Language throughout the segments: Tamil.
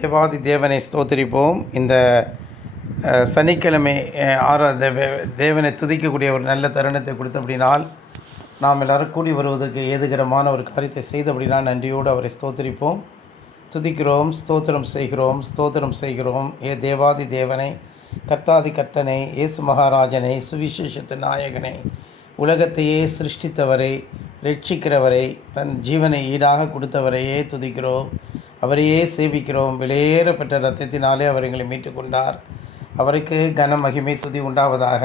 தேவாதி தேவனை ஸ்தோத்திரிப்போம். இந்த சனிக்கிழமை தேவனை துதிக்கக்கூடிய ஒரு நல்ல தருணத்தை கொடுத்தபடினால் நாம் எல்லோரும் கூடி வருவதற்கு ஏதுகரமான ஒரு காரியத்தை செய்தபடினால் நன்றியோடு அவரை ஸ்தோத்திரிப்போம். துதிக்கிறோம், ஸ்தோத்திரம் செய்கிறோம், ஸ்தோத்திரம் செய்கிறோம். தேவாதி தேவனை, கர்த்தாதி கர்த்தனை, இயேசு மகாராஜனை, சுவிசேஷத்தின் நாயகனை, உலகத்தையே சிருஷ்டித்தவரை, ரட்சிக்கிறவரை, தன் ஜீவனை ஈடாக கொடுத்தவரையே துதிக்கிறோம். அவரையே சேவிக்கிறோம். வெளியேறப்பட்ட இரத்தத்தினாலே அவர் எங்களை மீட்டு கொண்டார். அவருக்கு கன மகிமை துதி உண்டாவதாக.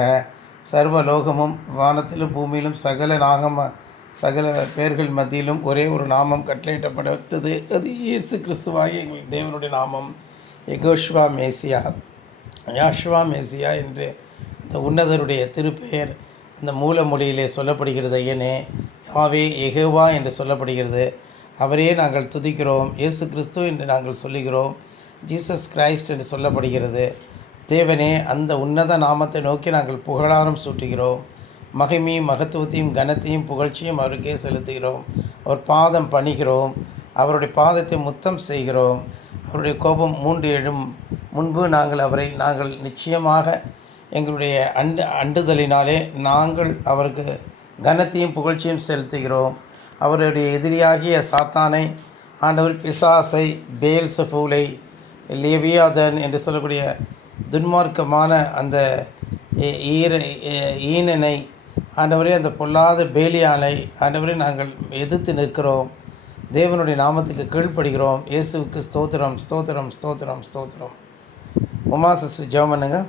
சர்வ லோகமும் வானத்திலும் பூமியிலும் சகல பேர்கள் மத்தியிலும் ஒரே ஒரு நாமம் கட்டளையிடப்பட்டது. அது இயேசு கிறிஸ்துவாகிய எங்கள் தேவனுடைய நாமம். யாஷ்வா மேசியா என்று அந்த உன்னதருடைய திருப்பெயர் அந்த மூல மொழியிலே சொல்லப்படுகிறது. ஐயனே யாவே யெகோவா என்று சொல்லப்படுகிறது. அவரே நாங்கள் துதிக்கிறோம். இயேசு கிறிஸ்து என்று நாங்கள் சொல்லுகிறோம். ஜீசஸ் கிரைஸ்ட் என்று சொல்லப்படுகிறது. தேவனே, அந்த உன்னத நாமத்தை நோக்கி நாங்கள் புகழாரம் சூட்டுகிறோம். மகிமையும் மகத்துவத்தையும் கனத்தையும் புகழ்ச்சியும் அவருக்கே செலுத்துகிறோம். அவர் பாதம் பணிகிறோம். அவருடைய பாதத்தை முத்தம் செய்கிறோம். அவருடைய கோபம் மூண்டு எழும் முன்பு நாங்கள் நிச்சயமாக எங்களுடைய அண்டுதலினாலே நாங்கள் அவருக்கு கனத்தையும் புகழ்ச்சியும் செலுத்துகிறோம். அவருடைய எதிரியாகிய சாத்தானை, ஆண்டவர் பிசாசை, பேல்செபூலை, லேவியாதன் என்று சொல்லக்கூடிய துன்மார்க்கமான அந்த ஈனனை, ஆண்டவரே அந்த பொல்லாத பேலியானை ஆண்டவரே நாங்கள் எதிர்த்து நிற்கிறோம். தேவனுடைய நாமத்துக்கு கீழ்ப்படுகிறோம். இயேசுவுக்கு ஸ்தோத்திரம், ஸ்தோத்திரம், ஸ்தோத்திரம், ஸ்தோத்திரம். உமாசு ஜெபம் பண்ணுங்க.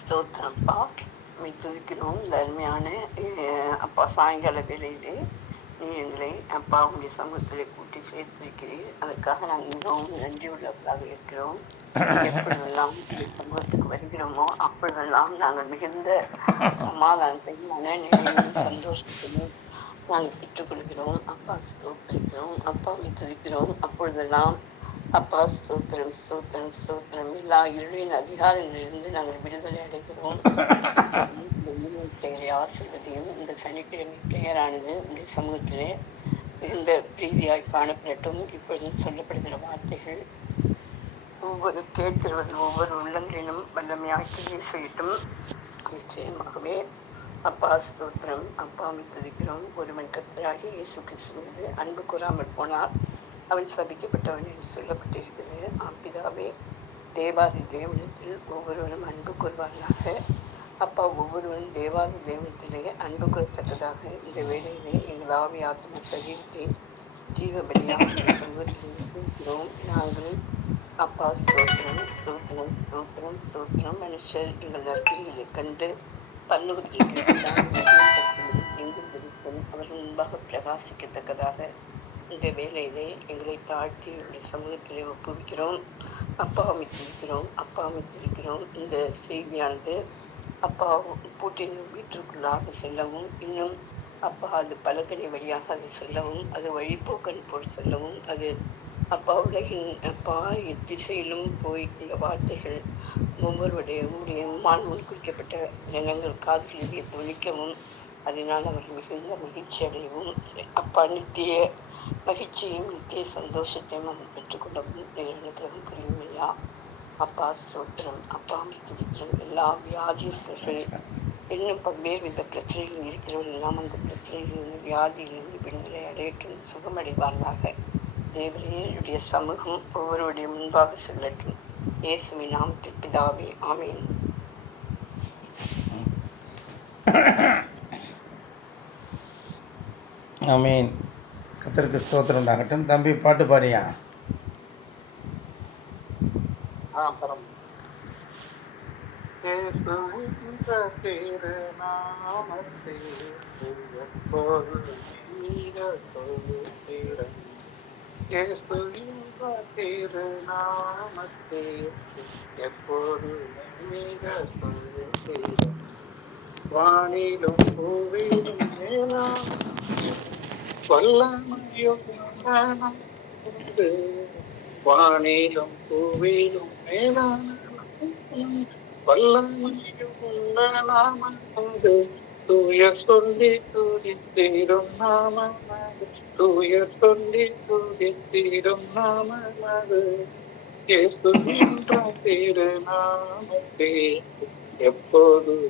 ஸ்தோத்திரம்ப்பா, துதிக்கிறோம். இந்த அருமையான அப்பா சாயங்கால வேளையிலே நீ எங்களை அப்பா உங்களுடைய சமூகத்தில் கூட்டி சேர்த்திருக்கிறீர். அதுக்காக நாங்கள் மிகவும் நன்றி உள்ளவர்களாக இருக்கிறோம். எப்பொழுதெல்லாம் சமூகத்துக்கு வருகிறோமோ அப்பொழுதெல்லாம் நாங்கள் மிகுந்த சமாதானத்தையும் மனநிலையும் சந்தோஷத்தையும் நாங்கள் பெற்றுக்கொள்கிறோம். அப்பா ஸ்தோத்திரிக்கிறோம். அப்பா துதிக்கிறோம். அப்பொழுதெல்லாம் அப்பா ஸ்தோத்திரம், ஸ்தோத்திரம், ஸ்தோத்திரம். எல்லா இருளின் அதிகாரங்களிலிருந்து நாங்கள் விடுதலை அடைகிறோம். பெயரை ஆசீர்வதியும். இந்த சனிக்கிழமை பெயரானது உங்களுடைய சமூகத்திலே மிகுந்த பிரீதியாய் காணப்படட்டும். இப்பொழுதும் சொல்லப்படுகிற வார்த்தைகள் ஒவ்வொரு கேட்கிறவர்கள் ஒவ்வொரு உள்ளங்களிலும் வல்லமையாய் கிரியை செய்யட்டும். நிச்சயமாகவே அப்பா ஸ்தோத்திரம். அப்பா துதிக்கிறோம். ஒருவன் கர்த்தராகிய இயேசு கிறிஸ்து மீது அன்பு கூறாமல் போனால் அவன் சபிக்கப்பட்டவன் என்று சொல்லப்பட்டிருக்கிறது. பிதாவே, தேவாதி தேவனத்தில் ஒவ்வொருவரும் அன்பு கூறுவார்களாக. அப்பா, ஒவ்வொருவரும் தேவாதி தேவனத்திலே அன்பு கூறத்தக்கதாக இந்த வேளையிலே எங்கள் ஆவி ஆத்ம சரீரத்தை ஜீவபலியாக சமூகத்தில் இருக்கிறோம். நாங்கள் அப்பா ஸ்தோத்திரம், ஸ்தோத்திரம், ஸ்தோத்திரம், ஸ்தோத்திரம். மனுஷர் எங்கள் நற்கிரிகளை கண்டு பன்முகத்தில் அவர்கள் முன்பாக பிரகாசிக்கத்தக்கதாக இந்த வேளையிலே எங்களை தாழ்த்தி சமூகத்திலே ஒப்புவிக்கிறோம். அப்பா துதிக்கிறோம். அப்பா துதிக்கிறோம். இந்த செய்தியானது அப்பா பூட்டின் வீட்டிற்குள்ளாக செல்லவும், இன்னும் அப்பா அது பலகனி வழியாக அது செல்லவும், அது வழிபோக்கன் போல் செல்லவும், அது அப்பா உலகின் அப்பா எத்திசையிலும் போய் இந்த வார்த்தைகள் ஒவ்வொருடைய முன் குறிக்கப்பட்ட ஜனங்கள் காதுகளிலே துணிக்கவும், அதனால் அவர்கள் மிகுந்த மகிழ்ச்சி அடையவும், அப்பா நித்திய மகிழ்ச்சியும் நித்திய சந்தோஷத்தையும் அவன் பெற்றுக்கொள்ளவும் அனுகிரகம் புரியுமையா. அப்பா ஸ்தோத்திரம். அப்பா துதிக்கிறோம். எல்லா வியாதியர்கள் இன்னும் பல்வேறு வித பிரச்சனைகள் இருக்கிறவர்கள் எல்லாம் அந்த பிரச்சனைகளிலிருந்து வியாதியிலிருந்து விடுதலை அடையட்டும், சுகமடைவார்களாக. தேவனுடைய சமூகம் ஒவ்வொருடைய முன்பாக செல்லட்டும். இயேசுவின் நாமத்தில் பிதாவே, ஆமீன். ஆமீன். கர்த்தருக்கு ஸ்தோத்திரம் உண்டாகட்டும். தம்பி, பாட்டு பாடியா? வானிலும் பூவிலும் வல்லமையும் வானிலும் பூவிலும் மேலான வல்லமையும் நாமம் உண்டு. தூய சொல்லி துதித்திடும் நாமமது, தூய சொல்லி துதித்திடும் நாமமது, இயேசு என்ற திருநாமத்தே எப்போதும்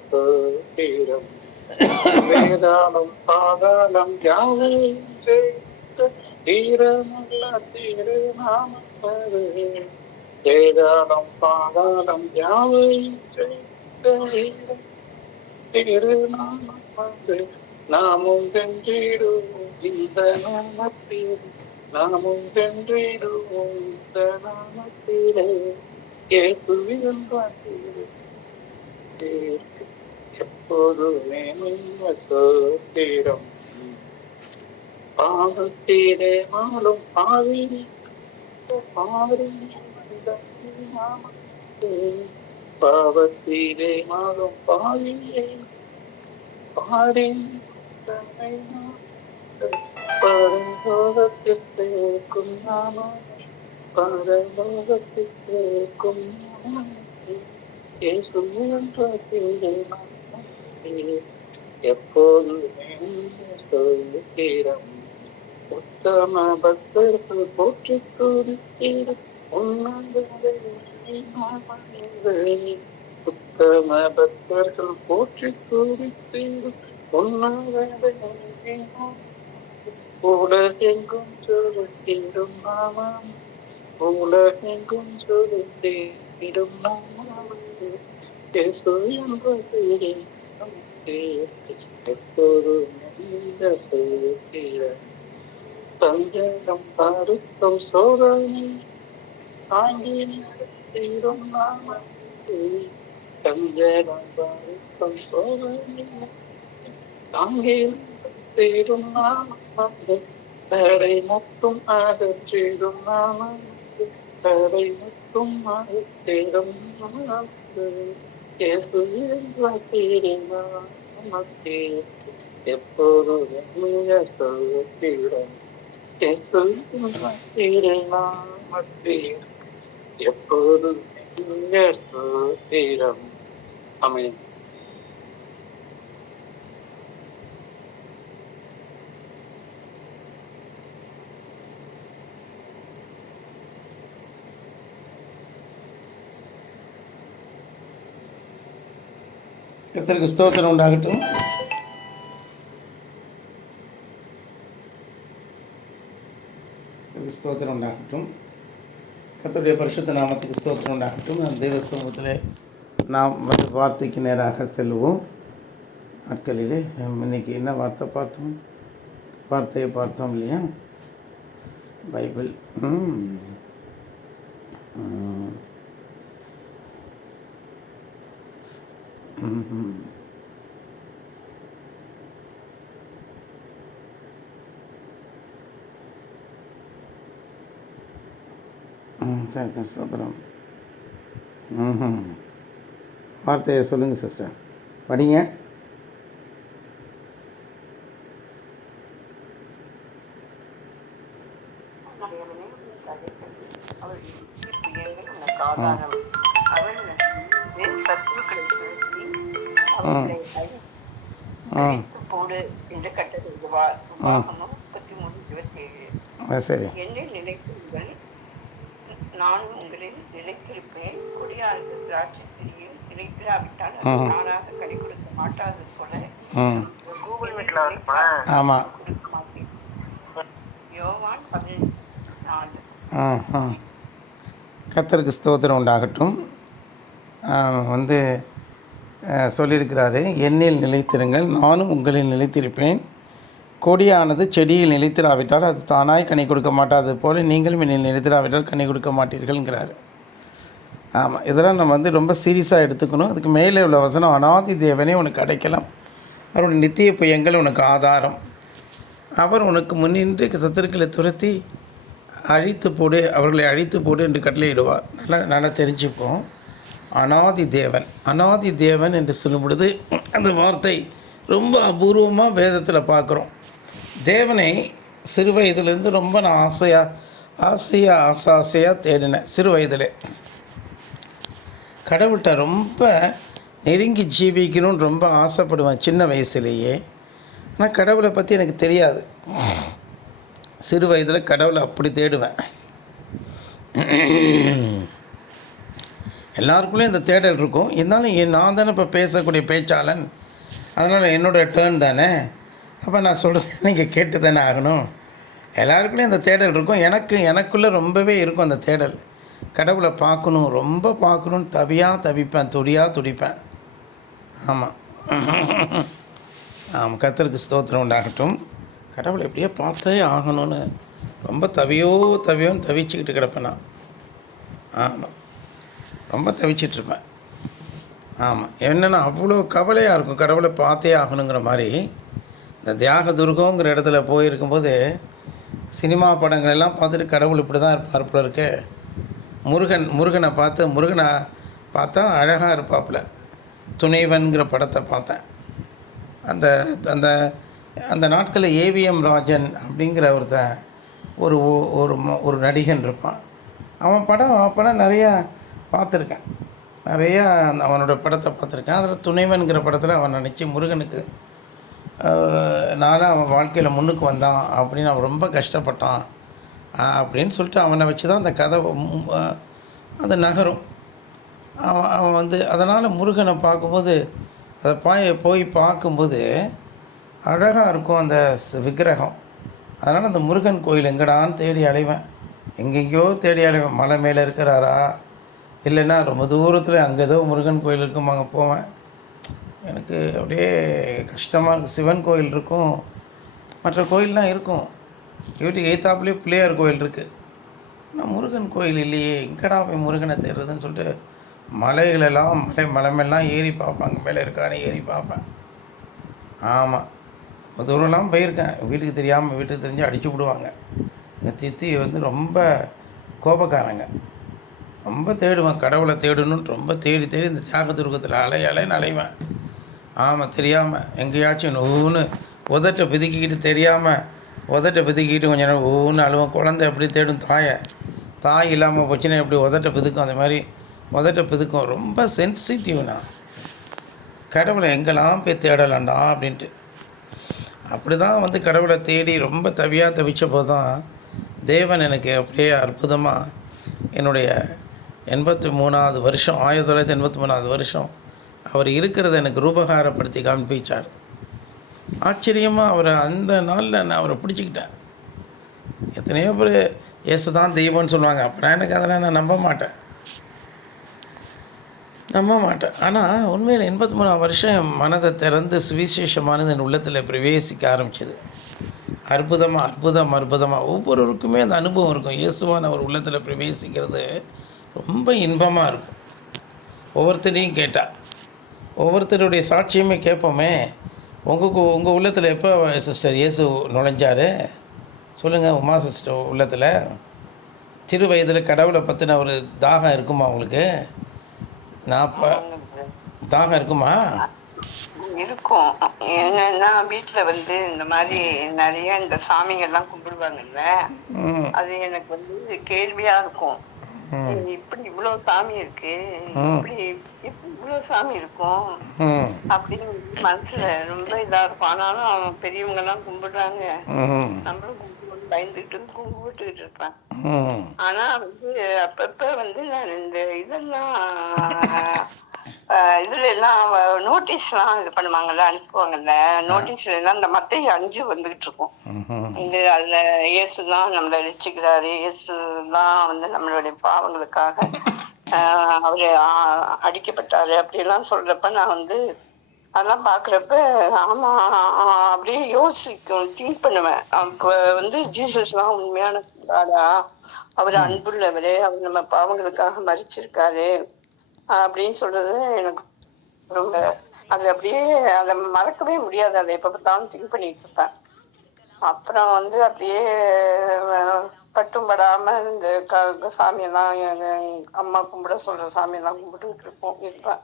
ஸ்தோத்திரம். வேதாளம் பாதாளம் யாவையும் ஜெயித்த தீரமுள்ள திருநாமமது, வேதாளம் பாதாளம் யாவையும் ஜெயித்த திருநாமமது, நாமும் வென்றிடுவோம் இந்த நாமத்தில், நாமும் வென்றிடுவோம் இந்த நாமத்திலே, இயேசுவின் வார்த்தையிலே எப்போதுமே சோத்திரம். பாவத்திலே மாலும் பாவினி பாவத்திலே மாலும் பாவியே பாடின் பரலோகத்தில் சேர்க்கும் நாமம், பரலோகத்தில் சேர்க்கும் நாமம், இயேசு என்ற திருநாமத்திலே எப்போதுமே ஸ்தோத்திரம். உத்தம பக்தர்கள் போற்றி துதித்திட உன்னதரை, உத்தம பக்தர்கள் போற்றி துதித்திட உன்னதரை, உலகெங்கும் செலுத்திடும் நாமம், உலகெங்கும் செலுத்திடும் நாமம், இயேசு என்ற திருநாமத்திலே எப்போதுமே ஸ்தோத்திரம். தஞ்சம் பருத்தம் சோதனை தாங்கி நிறுத்திடும் நாமத்தே, தஞ்சம் பருத்தம் சோதனை தாங்கி நிறுத்திடும் நாமத்தே, தடை மட்டும் அகற்றிடும் நாமத்தே, தடை மட்டும் அகற்றிடும் நாமத்தே, இயேசு என்ற திருநாமத்தே எப்போதும் ஸ்தோத்திரம். இயேசு என்ற திருநாமத்தே எப்போதும் ஸ்தோத்திரம். ஆமென். கர்த்தருக்கு ஸ்தோத்திரம் உண்டாகட்டும். ஸ்தோத்திரம் உண்டாகட்டும். கர்த்தருடைய பரிசுத்த நாமத்துக்கு ஸ்தோத்திரம் உண்டாகட்டும். அந்த தெய்வ சமூகத்தில் நாம் வந்து வார்த்தைக்கு நேராக செல்வோம். நாட்களிலே இன்னைக்கு என்ன வார்த்தையை பார்த்தோம் இல்லையா? பைபிள் சரி, ஸ்தோத்திரம். வார்த்தையை சொல்லுங்கள் சிஸ்டர், படிங்க. போடு என்று கட்டளையிடுவார். உபாகமம் 33:27. சரி. என்னில் நிலைத்திருங்கள், நானும் உங்களில் நிலைத்திருப்பேன். கொடியானது திராட்சை செடியில் நிலைத்திராவிட்டால் அது நானாக கனி கொடுக்க மாட்டாது போல ஆமாம். கொடுக்க மாட்டேன். யோவான் 14. கர்த்தருக்கு ஸ்தோத்திரம் உண்டாகட்டும். வந்து சொல்லியிருக்கிறாரு, என்னில் நிலைத்திருங்கள், நானும் உங்களில் நிலைத்திருப்பேன். கொடியானது செடியில் நிலைத்திராவிட்டால் அது தானாய் கனி கொடுக்க மாட்டாது போல நீங்களும் என்னில் நிலைத்திராவிட்டால் கனி கொடுக்க மாட்டீர்கள்ங்கிறாரு. ஆமாம், இதெல்லாம் நம்ம வந்து ரொம்ப சீரியஸாக எடுத்துக்கணும். அதுக்கு மேலே உள்ள வசனம், அநாதி தேவனே உனக்கு அடைக்கலம், அவருடைய நித்திய புயங்கள் உனக்கு ஆதாரம், அவர் உனக்கு முன்னின்று சத்துருக்களை துரத்தி அழித்து போடு, அவர்களை அழித்து போடு என்று கட்டளையிடுவார். நல்லா தெரிஞ்சுப்போம். அநாதி தேவன் என்று சொல்லும் பொழுது அந்த வார்த்தை ரொம்ப அபூர்வமாக வேதத்தில் பார்க்குறோம். தேவனை சிறு வயதிலிருந்து ரொம்ப நான் ஆசையாக தேடினேன். சிறு வயதில் கடவுள்கிட்ட ரொம்ப நெருங்கி ஜீவிக்கணும்னு ரொம்ப ஆசைப்படுவேன் சின்ன வயசுலேயே. ஆனால் கடவுளை பற்றி எனக்கு தெரியாது. சிறு வயதில் கடவுளை அப்படி தேடுவேன். எல்லாருக்குள்ளேயும் இந்த தேடல் இருக்கும். இருந்தாலும் நான் தானே இப்போ பேசக்கூடிய பேச்சாளன், அதனால் என்னோடய டேர்ன் தானே. அப்போ நான் சொல்கிறது நீங்கள் கேட்டு தானே ஆகணும். எல்லாருக்குள்ளேயும் அந்த தேடல் இருக்கும். எனக்குள்ளே ரொம்பவே இருக்கும் அந்த தேடல். கடவுளை பார்க்கணும், ரொம்ப பார்க்கணுன்னு தவிப்பேன், துடிப்பேன். ஆமாம். கர்த்தருக்கு ஸ்தோத்திரம் உண்டாகட்டும். கடவுளை எப்படியோ பார்த்தே ஆகணும்னு ரொம்ப தவியோன்னு தவிச்சுக்கிட்டு கிடப்பேன் நான். ஆமாம், ரொம்ப தவிச்சிட்ருப்பேன். ஆமாம், என்னென்னா அவ்வளோ கவலையாக இருக்கும் கடவுளை பார்த்தே ஆகணுங்கிற மாதிரி. இந்த தியாக துர்கங்கிற இடத்துல போயிருக்கும்போது சினிமா படங்கள் எல்லாம் பார்த்துட்டு கடவுள் இப்படி தான் இருப்பார் போல இருக்கு. முருகனை பார்த்தா அழகாக இருப்பாப்புல. துணைவன்கிற படத்தை பார்த்தேன். அந்த அந்த அந்த நாட்களில் ஏவிஎம் ராஜன் அப்படிங்கிற ஒருத்தன் ஒரு நடிகன் இருப்பான். அவன் படம் நிறையா பார்த்துருக்கேன். நிறையா அவனோட படத்தை பார்த்துருக்கேன். அதில் துணைவன்கிற படத்தில் அவன் நினச்சி முருகனுக்கு நானும் அவன் வாழ்க்கையில் முன்னுக்கு வந்தான் அப்படின்னு அவன் ரொம்ப கஷ்டப்பட்டான் அப்படின்னு சொல்லிட்டு அவனை வச்சு தான் அந்த கதை அது நகரும். அவன் அதனால் முருகனை பார்க்கும்போது அதை போய் பார்க்கும்போது அழகாக இருக்கும் அந்த விக்கிரகம். அதனால் அந்த முருகன் கோயில் எங்கடான்னு தேடி அலைவேன். எங்கெங்கேயோ தேடி அலைவேன். மலை மேலே இருக்கிறாரா, இல்லைன்னா ரொம்ப தூரத்தில் அங்கே ஏதோ முருகன் கோயில் இருக்கும், அங்கே போவேன். எனக்கு அப்படியே கஷ்டமாக இருக்கும். சிவன் கோயில் இருக்கும், மற்ற கோயிலெலாம் இருக்கும். வீட்டுக்கு எய்த்தாப்புலேயே பிள்ளையார் கோயில் இருக்குது. ஆனால் முருகன் கோயில் இல்லையே, எங்கடா போய் முருகனை தேடுறதுன்னு சொல்லிட்டு மலைகளெல்லாம் மலைமெல்லாம் ஏறி பார்ப்பேன். அங்கே மேலே இருக்கான்னு ஏறி பார்ப்பேன். ஆமாம், தூரம்லாம் போயிருக்கேன். வீட்டுக்கு தெரிஞ்சு அடிச்சு விடுவாங்க. எங்கள் சித்தி ரொம்ப கோபக்காரங்க. ரொம்ப தேடுவேன், கடவுளை தேடணும்னு ரொம்ப தேடி இந்த தியாக துர்கத்தில் அலைன்னு அலைவேன். ஆமாம், தெரியாமல் எங்கேயாச்சும் ஊன்னு உதட்டை பிதுக்கிக்கிட்டு கொஞ்சம் நேரம் ஊன்னு அழுவேன். குழந்தை எப்படி தேடும் தாய் இல்லாமல் போச்சுன்னா எப்படி உதட்டை பிதுக்கும், அந்த மாதிரி உதட்டை பிதுக்கும். ரொம்ப சென்சிட்டிவ் நான். கடவுளை எங்கெல்லாம் போய் தேடலாண்டா அப்படின்ட்டு. அப்படி தான் கடவுளை தேடி ரொம்ப தவிச்ச போது தான் தேவன் எனக்கு அப்படியே அற்புதமாக என்னுடைய 83வது வருஷம் 1983வது வருஷம் அவர் இருக்கிறத எனக்கு ரூபகாரப்படுத்தி காண்பிச்சார். ஆச்சரியமாக அவரை அந்த நாளில் நான் அவரை பிடிச்சிக்கிட்டேன். எத்தனையோ பேர் இயேசு தான் தெய்வம்னு சொல்லுவாங்க. அப்புறம் எனக்கு அதெல்லாம் நான் நம்ப மாட்டேன். ஆனால் உண்மையில் 83 வருஷம் என் மனதை திறந்து சுவிசேஷமானது என் உள்ளத்தில் பிரவேசிக்க ஆரம்பிச்சது. அற்புதமாக ஒவ்வொருவருக்குமே அந்த அனுபவம் இருக்கும். இயேசுவான ஒரு உள்ளத்தில் பிரவேசிக்கிறது ரொம்ப இன்பமாக இருக்கும். ஒவ்வொருத்தரையும் கேட்டால் ஒவ்வொருத்தருடைய சாட்சியுமே கேட்போமே. உங்கள் உள்ளத்தில் எப்போ சிஸ்டர் இயேசு நுழைஞ்சார் சொல்லுங்கள். உமா சிஸ்டர் உள்ளத்தில் சிறு வயதில் கடவுளை பற்றின ஒரு தாகம் இருக்குமா உங்களுக்கு? தாகம் இருக்குமா? இருக்கும். என்னன்னா வீட்டில் இந்த மாதிரி நிறைய இந்த சாமிங்கெல்லாம் கும்பிடுவாங்கல்ல, அது எனக்கு கேள்வியாக இருக்கும். இப்படி இவ்வளவு சாமி இருக்கு, இப்படி இவ்வளவு சாமி இருக்கும் அப்படின்னு மனசுல ரொம்ப இதா இருக்கும். ஆனாலும் அவன் பெரியவங்க எல்லாம் கும்பிடுறாங்க, நம்மளும் கும்பிட்டு பயந்துட்டு கும்பிட்டுக்கிட்டு இருப்பேன். ஆனா அப்பப்ப நான் இந்த இதெல்லாம் இதுல எல்லாம் நோட்டீஸ்லாம் இது பண்ணுவாங்கல்ல, அனுப்புவாங்கல்ல, நோட்டீஸ்ல எல்லாம் இந்த மத்தேயு 5 வந்துகிட்டு இருக்கும். அதுல இயேசுதான் நம்மளை ரட்சிக்கிறாரு, இயேசுதான் நம்மளுடைய பாவங்களுக்காக அவரு அடிக்கப்பட்டாரு அப்படியெல்லாம் சொல்றப்ப நான் அதெல்லாம் பாக்குறப்ப ஆமா அப்படியே திங்க் பண்ணுவேன். அப்ப ஜீசஸ் தான் உண்மையான காடா, அவர் அன்புள்ளவரு, அவர் நம்ம பாவங்களுக்காக மரிச்சிருக்காரு அப்படின்னு சொல்றது எனக்கு ரொம்ப அப்படியே அதை மறக்கவே முடியாது. அதை எப்ப பார்த்தாலும் திங்க் பண்ணிட்டு இருப்பேன். அப்புறம் அப்படியே பட்டும் படாம இந்த சாமியெல்லாம் எங்க அம்மா கும்பிட சொல்ற சாமியெல்லாம் கும்பிட்டுக்கிட்டு இருப்பேன்.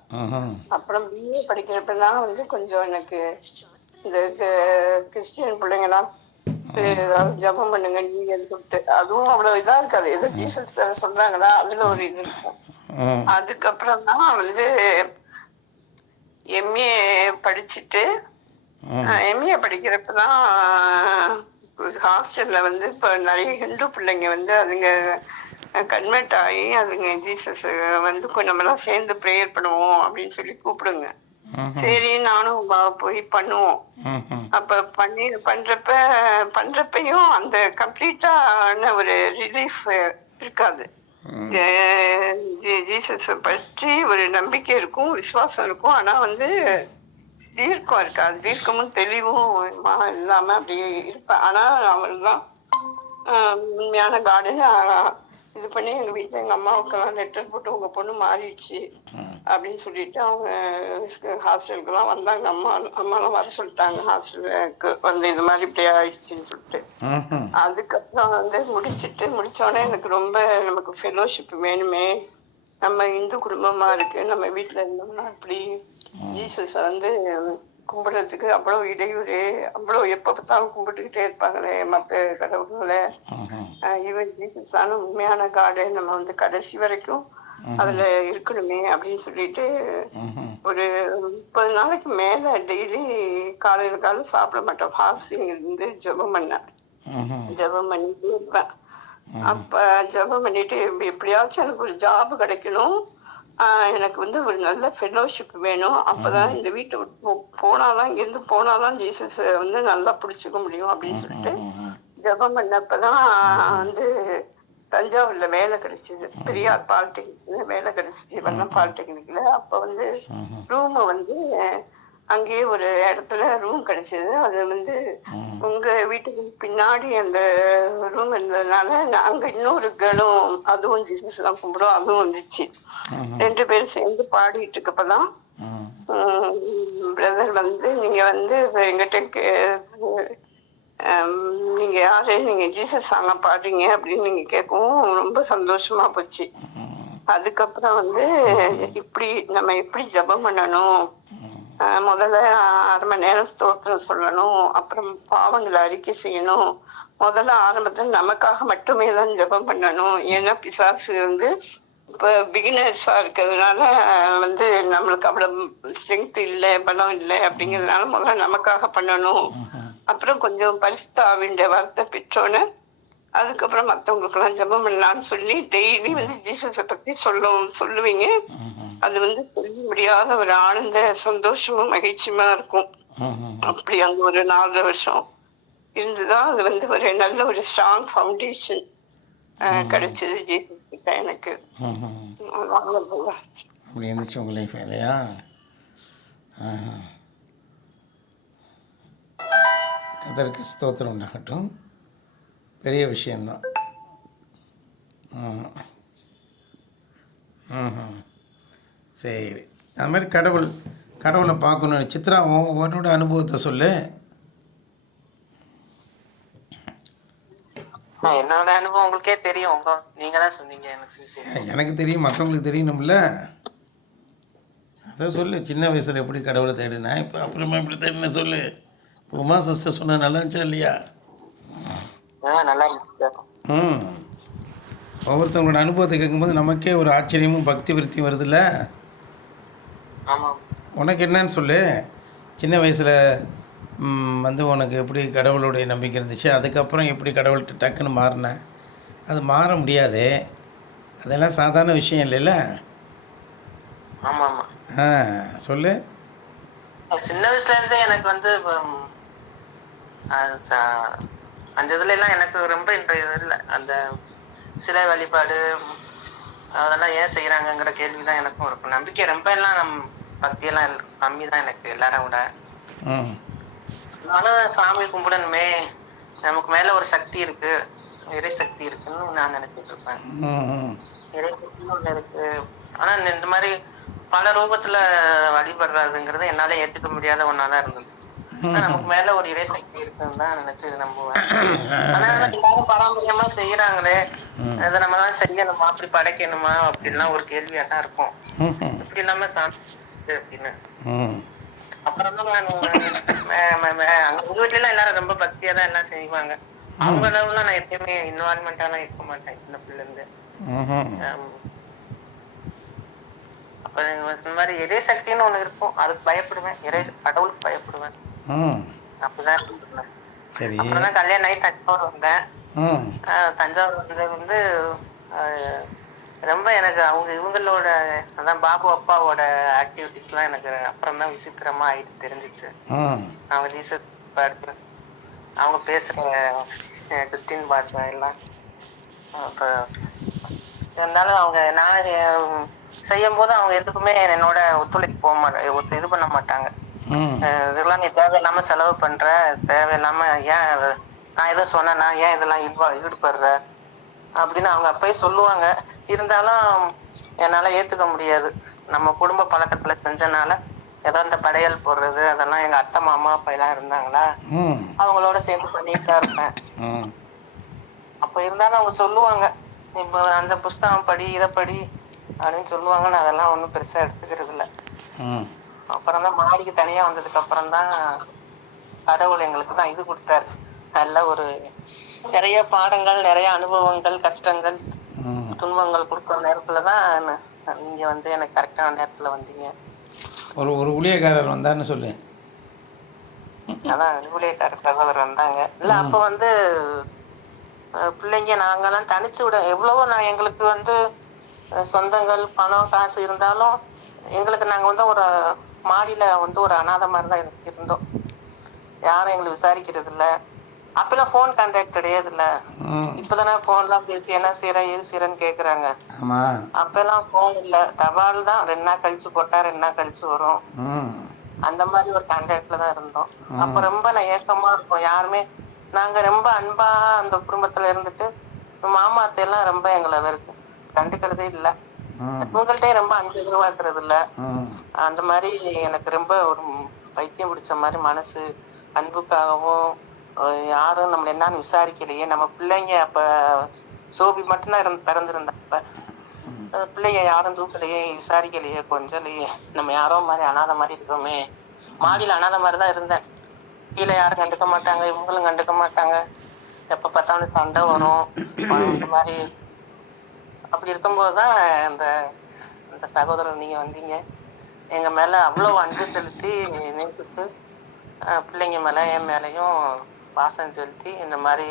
அப்புறம் பிஏ படிக்கிறப்பெல்லாம் கொஞ்சம் எனக்கு இந்த கிறிஸ்டியன் பிள்ளைங்கலாம் ஏதாவது ஜபம் பண்ணுங்க நீங்கன்னு சொல்லிட்டு, அதுவும் அவ்வளவு இதா இருக்காது. ஏதோ ஜீசஸ் சொல்றாங்களா, அதுல ஒரு இது இருக்கும். அதுக்கப்புறம் தான் எம்ஏ படிச்சுட்டு ம் எம்ஏ படிக்கிறப்ப தான் ஹாஸ்டலில் வந்து இப்போ நிறைய ஹிந்து பிள்ளைங்க வந்து அதுங்க கன்வெர்ட் ஆகி அதுங்க ஜீசஸ் வந்து நம்மலாம் சேர்ந்து ப்ரேயர் பண்ணுவோம் அப்படின்னு சொல்லி கூப்பிடுங்க. சரி நானும் போய் பண்ணுவோம். ம் அப்ப பண்றப்பையும் அந்த கம்ப்ளீட்டான ஒரு ரிலீஃப் இருக்காது. ஜீசஸ் பற்றி ஒரு நம்பிக்கை இருக்கும், விசுவாசம் இருக்கும். ஆனா வந்து தீர்க்கம் இருக்காது. தீர்க்கமும் தெளிவும் இல்லாம அப்படியே இருப்பேன். ஆனா அவள்தான் உண்மையான காடுன்னு இது பண்ணி எங்க வீட்டுல எங்க அம்மாவுக்கெல்லாம் லெட்டர் போட்டு உங்க பொண்ணு மாறிடுச்சு அப்படின்னு சொல்லிட்டு அவங்க ஹாஸ்டலுக்குலாம் வந்தாங்க. அம்மாலாம் வர சொல்லிட்டாங்க ஹாஸ்டலுக்கு வந்து இது மாதிரி இப்படி ஆயிடுச்சுன்னு சொல்லிட்டு. ம் அதுக்கப்புறம் வந்து முடிச்சோடனே எனக்கு ரொம்ப நமக்கு ஃபெலோஷிப் வேணுமே, நம்ம இந்து குடும்பமா இருக்கு, நம்ம வீட்டுல இருந்தோம்னா இப்படி ஜீசஸ வந்து கும்பிடுறதுக்கு அவ்வளவு இடையூறு, அவ்வளவு எப்ப பார்த்தாலும் கும்பிட்டுக்கிட்டே இருப்பாங்களே மத்த கடவுள்களை, இவன் ஜீசஸ் ஆன உண்மையான காடு, நம்ம வந்து கடைசி வரைக்கும் அதுல இருக்கணுமே அப்படின்னு சொல்லிட்டு ஒரு 30 நாளைக்கு மேல டெய்லி காலையில சாப்பிட மாட்டோம். ஃபாஸ்டிங் இருந்து ஜெபம் பண்ணிட்டு இருப்பேன். அப்ப ஜெபம் பண்ணிட்டு எப்படியாச்சும் எனக்கு ஒரு ஜாப் கிடைக்கணும், எனக்கு வந்து ஒரு நல்ல ஃபெலோஷிப் வேணும், அப்பதான் இந்த வீட்டை விட்டு போனாதான் இங்கிருந்து போனாதான் ஜீசஸ் வந்து நல்லா பிடிச்சிக்க முடியும் அப்படின்னு சொல்லிட்டு ஜெபம் பண்ணப்பதான் வந்து தஞ்சாவூர்ல வேலை கிடைச்சது. பெரியார் பாலிடெக்னிக்ல வேலை கிடைச்சிச்சு, வண்ணம் பாலிடெக்னிக்ல. அப்ப வந்து ரூம் வந்து அங்கேயே ஒரு இடத்துல ரூம் கிடைச்சது. அது வந்து உங்க வீட்டுக்கு பின்னாடி அந்த ரூம் இருந்ததுனால அங்க இன்னொரு கேர்ளும் அதுவும் ஜீசஸ் தான் கும்பிடும், அதுவும் வந்துச்சு. 2 பேரும் சேர்ந்து பாடிட்டு இருக்கப்பதான் பிரதர் வந்து நீங்க வந்து எங்கிட்ட நீங்க யாரு, நீங்க ஜீசஸ் சாங்க பாடுறீங்க அப்படின்னு நீங்க கேட்கவும் ரொம்ப சந்தோஷமா போச்சு. அதுக்கப்புறம் வந்து நம்ம எப்படி ஜெபம் பண்ணணும், முதல்ல 1/2 மணி நேரம் ஸ்தோத்திரம் சொல்லணும், அப்புறம் பாவங்களை அறிக்கை செய்யணும், முதல்ல ஆரம்பத்துல நமக்காக மட்டுமே தான் ஜெபம் பண்ணணும். ஏன்னா பிசாசு வந்து இப்ப பிகினர்ஸா இருக்கிறதுனால வந்து நம்மளுக்கு அவ்வளவு ஸ்ட்ரென்த் இல்லை, பலம் இல்லை அப்படிங்கிறதுனால முதல்ல நமக்காக பண்ணணும். அப்புறம் கொஞ்சம் பரிசுத்த ஆவின்ற வார்த்தை பெற்றோன்னு அதுக்கப்புறம் மற்றவங்களுக்கு எல்லாம் ஜெபம் பண்ணலான்னு சொல்லி டெய்லி வந்து ஜீசஸை பத்தி சொல்லுவீங்க. அது வந்து சொல்ல முடியாத ஒரு ஆனந்த சந்தோஷமும் மகிழ்ச்சியுமா இருக்கும். அப்படி அங்க ஒரு 4 வருஷம் இருந்துதான் அது வந்து ஒரு நல்ல ஒரு ஸ்ட்ராங் ஃபவுண்டேஷன் கிடைச்சது ஜீசஸ் கிட்ட எனக்கு. அப்படி இருந்துச்சு உங்கள் லைஃப் இல்லையா? கர்த்தருக்கு ஸ்தோத்திரம் உண்டாகட்டும். பெரிய விஷயந்தான். சரி, அது மாதிரி கடவுளை பார்க்கணும். சித்ரா உன்னோட அனுபவத்தை சொல்லு. என்னோட அனுபவம் உங்களுக்கே தெரியும், நீங்க தான் சொன்னீங்க எனக்கு. எனக்கு தெரியும், மற்றவங்களுக்கு தெரியணும்ல. அதை சொல்லு. சின்ன வயசில் எப்படி கடவுளை தேடினேன், இப்போ அப்புறமா எப்படி தேடினேன் சொல்லு. இப்போ உமா சிஸ்டர் சொன்ன நல்லா இருந்துச்சா இல்லையா? நல்லா இருந்துச்சு. ஒவ்வொருத்தவங்களோட அனுபவத்தை கேட்கும்போது நமக்கே ஒரு ஆச்சரியமும் பக்தி விருத்தியும் வருதுல்ல. ஆமாம். உனக்கு என்னன்னு சொல்லு. சின்ன வயசில் வந்து உனக்கு எப்படி கடவுளுடைய நம்பிக்கை இருந்துச்சு, அதுக்கப்புறம் எப்படி கடவுள்கிட்ட டக்குன்னு மாறினேன். அது மாற முடியாது, அதெல்லாம் சாதாரண விஷயம் இல்லைல்ல. ஆமாம் ஆமாம். சொல்லு. சின்ன வயசுலேருந்தே எனக்கு வந்து அந்த இதுலலாம் எனக்கு ரொம்ப இல்லை. அந்த சிலை வழிபாடு அதெல்லாம் ஏன் செய்கிறாங்கங்கிற கேள்வி தான் எனக்கும் இருக்கும். நம்பிக்கை ரொம்ப எல்லாம் பக்தியெல்லாம் கம்மி தான் எனக்கு எல்லாரும் விட. ஆனாலும் சாமி கும்பிடணுமே, நமக்கு மேலே ஒரு சக்தி இருக்கு, இறை சக்தி இருக்குன்னு நான் நினச்சிட்டு இருப்பேன். இறை சக்தின்னு ஒன்று இருக்கு. ஆனால் இந்த மாதிரி பல ரூபத்தில் வழிபடுறதுங்கிறது என்னால் ஏற்றுக்க முடியாத ஒன்றா தான் இருந்தது. நமக்கு மேல ஒரு இறை சக்தி இருக்குன்னு தான் நினைச்சு நம்புவேன். ஆனா எல்லாரும் பாரம்பரியமா செய்யறாங்களே, அதை நம்ம தான் செய்யணுமா, அப்படி படைக்கணுமா அப்படின்லாம் ஒரு கேள்வியா தான் இருக்கும். இப்படி இல்லாம சாமி அப்படின்னு அப்புறம் தான் அங்க உங்க வீட்டுல எல்லாம் எல்லாரும் ரொம்ப பக்தியா தான் எல்லாம் செய்வாங்க. அவங்க அளவுலாம் நான் எப்பயுமே இன்வால்மெண்டாலாம் இருக்க மாட்டேன் சின்ன பிள்ளைல இருந்து. அப்ப இந்த மாதிரி இறை சக்தின்னு ஒண்ணு இருக்கும், அதுக்கு பயப்படுவேன். கடவுளுக்கு பயப்படுவேன். ம். அப்படிதான் இருந்தேன். சரி. அப்புறம் தான் கல்யாணம் ஆகி தஞ்சாவூர் வந்தேன். ம். தஞ்சாவூர் வந்தது வந்து அஹ், ரொம்ப எனக்கு இவங்களோட அதான் பாபு அப்பாவோட ஆக்டிவிட்டிஸ்லாம் எனக்கு அப்புறம் தான் விசித்திரமா ஆயிட்டு தெரிஞ்சிச்சு. ம். அவங்க ஜீசஸ் பாட்டு, அவங்க பேசுற கிறிஸ்டின் பாஷை எல்லாம். அப்ப இருந்தாலும் அவங்க நான் செய்யும் போது அவங்க எதுக்குமே என்னோட ஒத்துழைப்பு போக மாட்டாங்க, இது பண்ண மாட்டாங்க. ம். இதெல்லாம் நீ தேவையில்லாம செலவு பண்ற, தேவையில்லாம ஏன் நான் எதுவும் சொன்னேன்னா ஏன் இதெல்லாம் ஈடுபடுற அப்படின்னு அவங்க அப்பயே சொல்லுவாங்க. இருந்தாலும் என்னால ஏத்துக்க முடியாது. நம்ம குடும்ப பழக்கத்துல செஞ்சனால ஏதோ இந்த படையல் போடுறது அதெல்லாம் எங்க அத்தை மாமா அப்பா எல்லாம் இருந்தாங்களா, ம். அவங்களோட சேர்ந்து பண்ணிட்டு தான் இருப்பேன். ம். அப்ப இருந்தாலும் அவங்க சொல்லுவாங்க, இப்ப அந்த புஸ்தகம் படி இதை படி அப்படின்னு சொல்லுவாங்க. நான் அதெல்லாம் ஒன்றும் பெருசா எடுத்துக்கிறது இல்லை. ம். அப்புறம் தான் மாடிக்கு தனியா வந்ததுக்கு அப்புறம் தான் கடவுள் எங்களுக்கு தான் இது கொடுத்தாரு. நல்ல ஒரு நிறைய பாடங்கள், நிறைய அனுபவங்கள், கஷ்டங்கள், ம். துன்பங்கள் கொடுக்குற நேரத்துலதான் நீங்க வந்து எனக்கு கரெக்டான நேரத்துல வந்தீங்க. ஒரு ஊழியக்காரர் வந்தான்னு சொல்லு. அதான் ஊழியக்கார சகோதரர் வந்தாங்க. இல்ல அப்ப வந்து பிள்ளைங்க நாங்கெல்லாம் தனிச்சு விட எவ்வளவோ நான் எங்களுக்கு வந்து சொந்தங்கள் பணம் காசு இருந்தாலும் எங்களுக்கு நாங்க வந்து ஒரு மாடியில வந்து ஒரு அனாதை மாதிரிதான் இருந்தோம். யாரும் எங்களை விசாரிக்கிறது இல்ல. அப்பெல்லாம் போன் கான்டாக்ட் கிடையாது இல்ல. ம். இப்பதானே போன்லாம் பேசி என்ன செய்யற ஏது செய்யறன்னு கேக்குறாங்க. ஆமாம். அப்பெல்லாம் போன் இல்ல, தபால் தான் 2 நாள் கழிச்சு போட்டா 2 நாள் கழிச்சு வரும். ம். அந்த மாதிரி ஒரு கான்டாக்ட்ல தான் இருந்தோம். அப்ப ரொம்ப நான் ஏக்கமா இருக்கும். யாருமே நாங்க ரொம்ப அன்பா அந்த குடும்பத்துல இருந்துட்டு மாமா அத்தையெல்லாம் ரொம்ப எங்களை கண்டுக்கிறதே இல்ல. ம். உங்கள்கிட்ட ரொம்ப அன்பு எதிர்பார்க்கறது இல்ல. ம். அந்த மாதிரி எனக்கு ரொம்ப ஒரு பைத்தியம் பிடிச்ச மாதிரி மனசு அன்புக்காகவும் யாரும் நம்மள என்னன்னு விசாரிக்கலையே. நம்ம பிள்ளைங்க அப்ப சோபி மட்டும்தான் பிறந்திருந்தப்ப பிள்ளைங்க யாரும் தூக்கலையே, விசாரிக்கலையே, கொஞ்சலையே. நம்ம யாரோ மாதிரி அனாதை மாதிரி இருக்கோமே. மாடியில அனாதை மாதிரிதான் இருந்தேன். கீழே யாரும் கண்டுக்க மாட்டாங்க, இவங்களும் கண்டுக்க மாட்டாங்க. எப்ப பார்த்தாலும் சண்டை வரும். இந்த மாதிரி அப்படி இருக்கும்போதுதான் இந்த இந்த சகோதரர் நீங்க வந்தீங்க. எங்க மேல அவ்வளவு அன்பு செலுத்தி நேசிச்சு பிள்ளைங்க மேல என் மேலையும் பாசம் செலுத்தி இந்த மாதிரி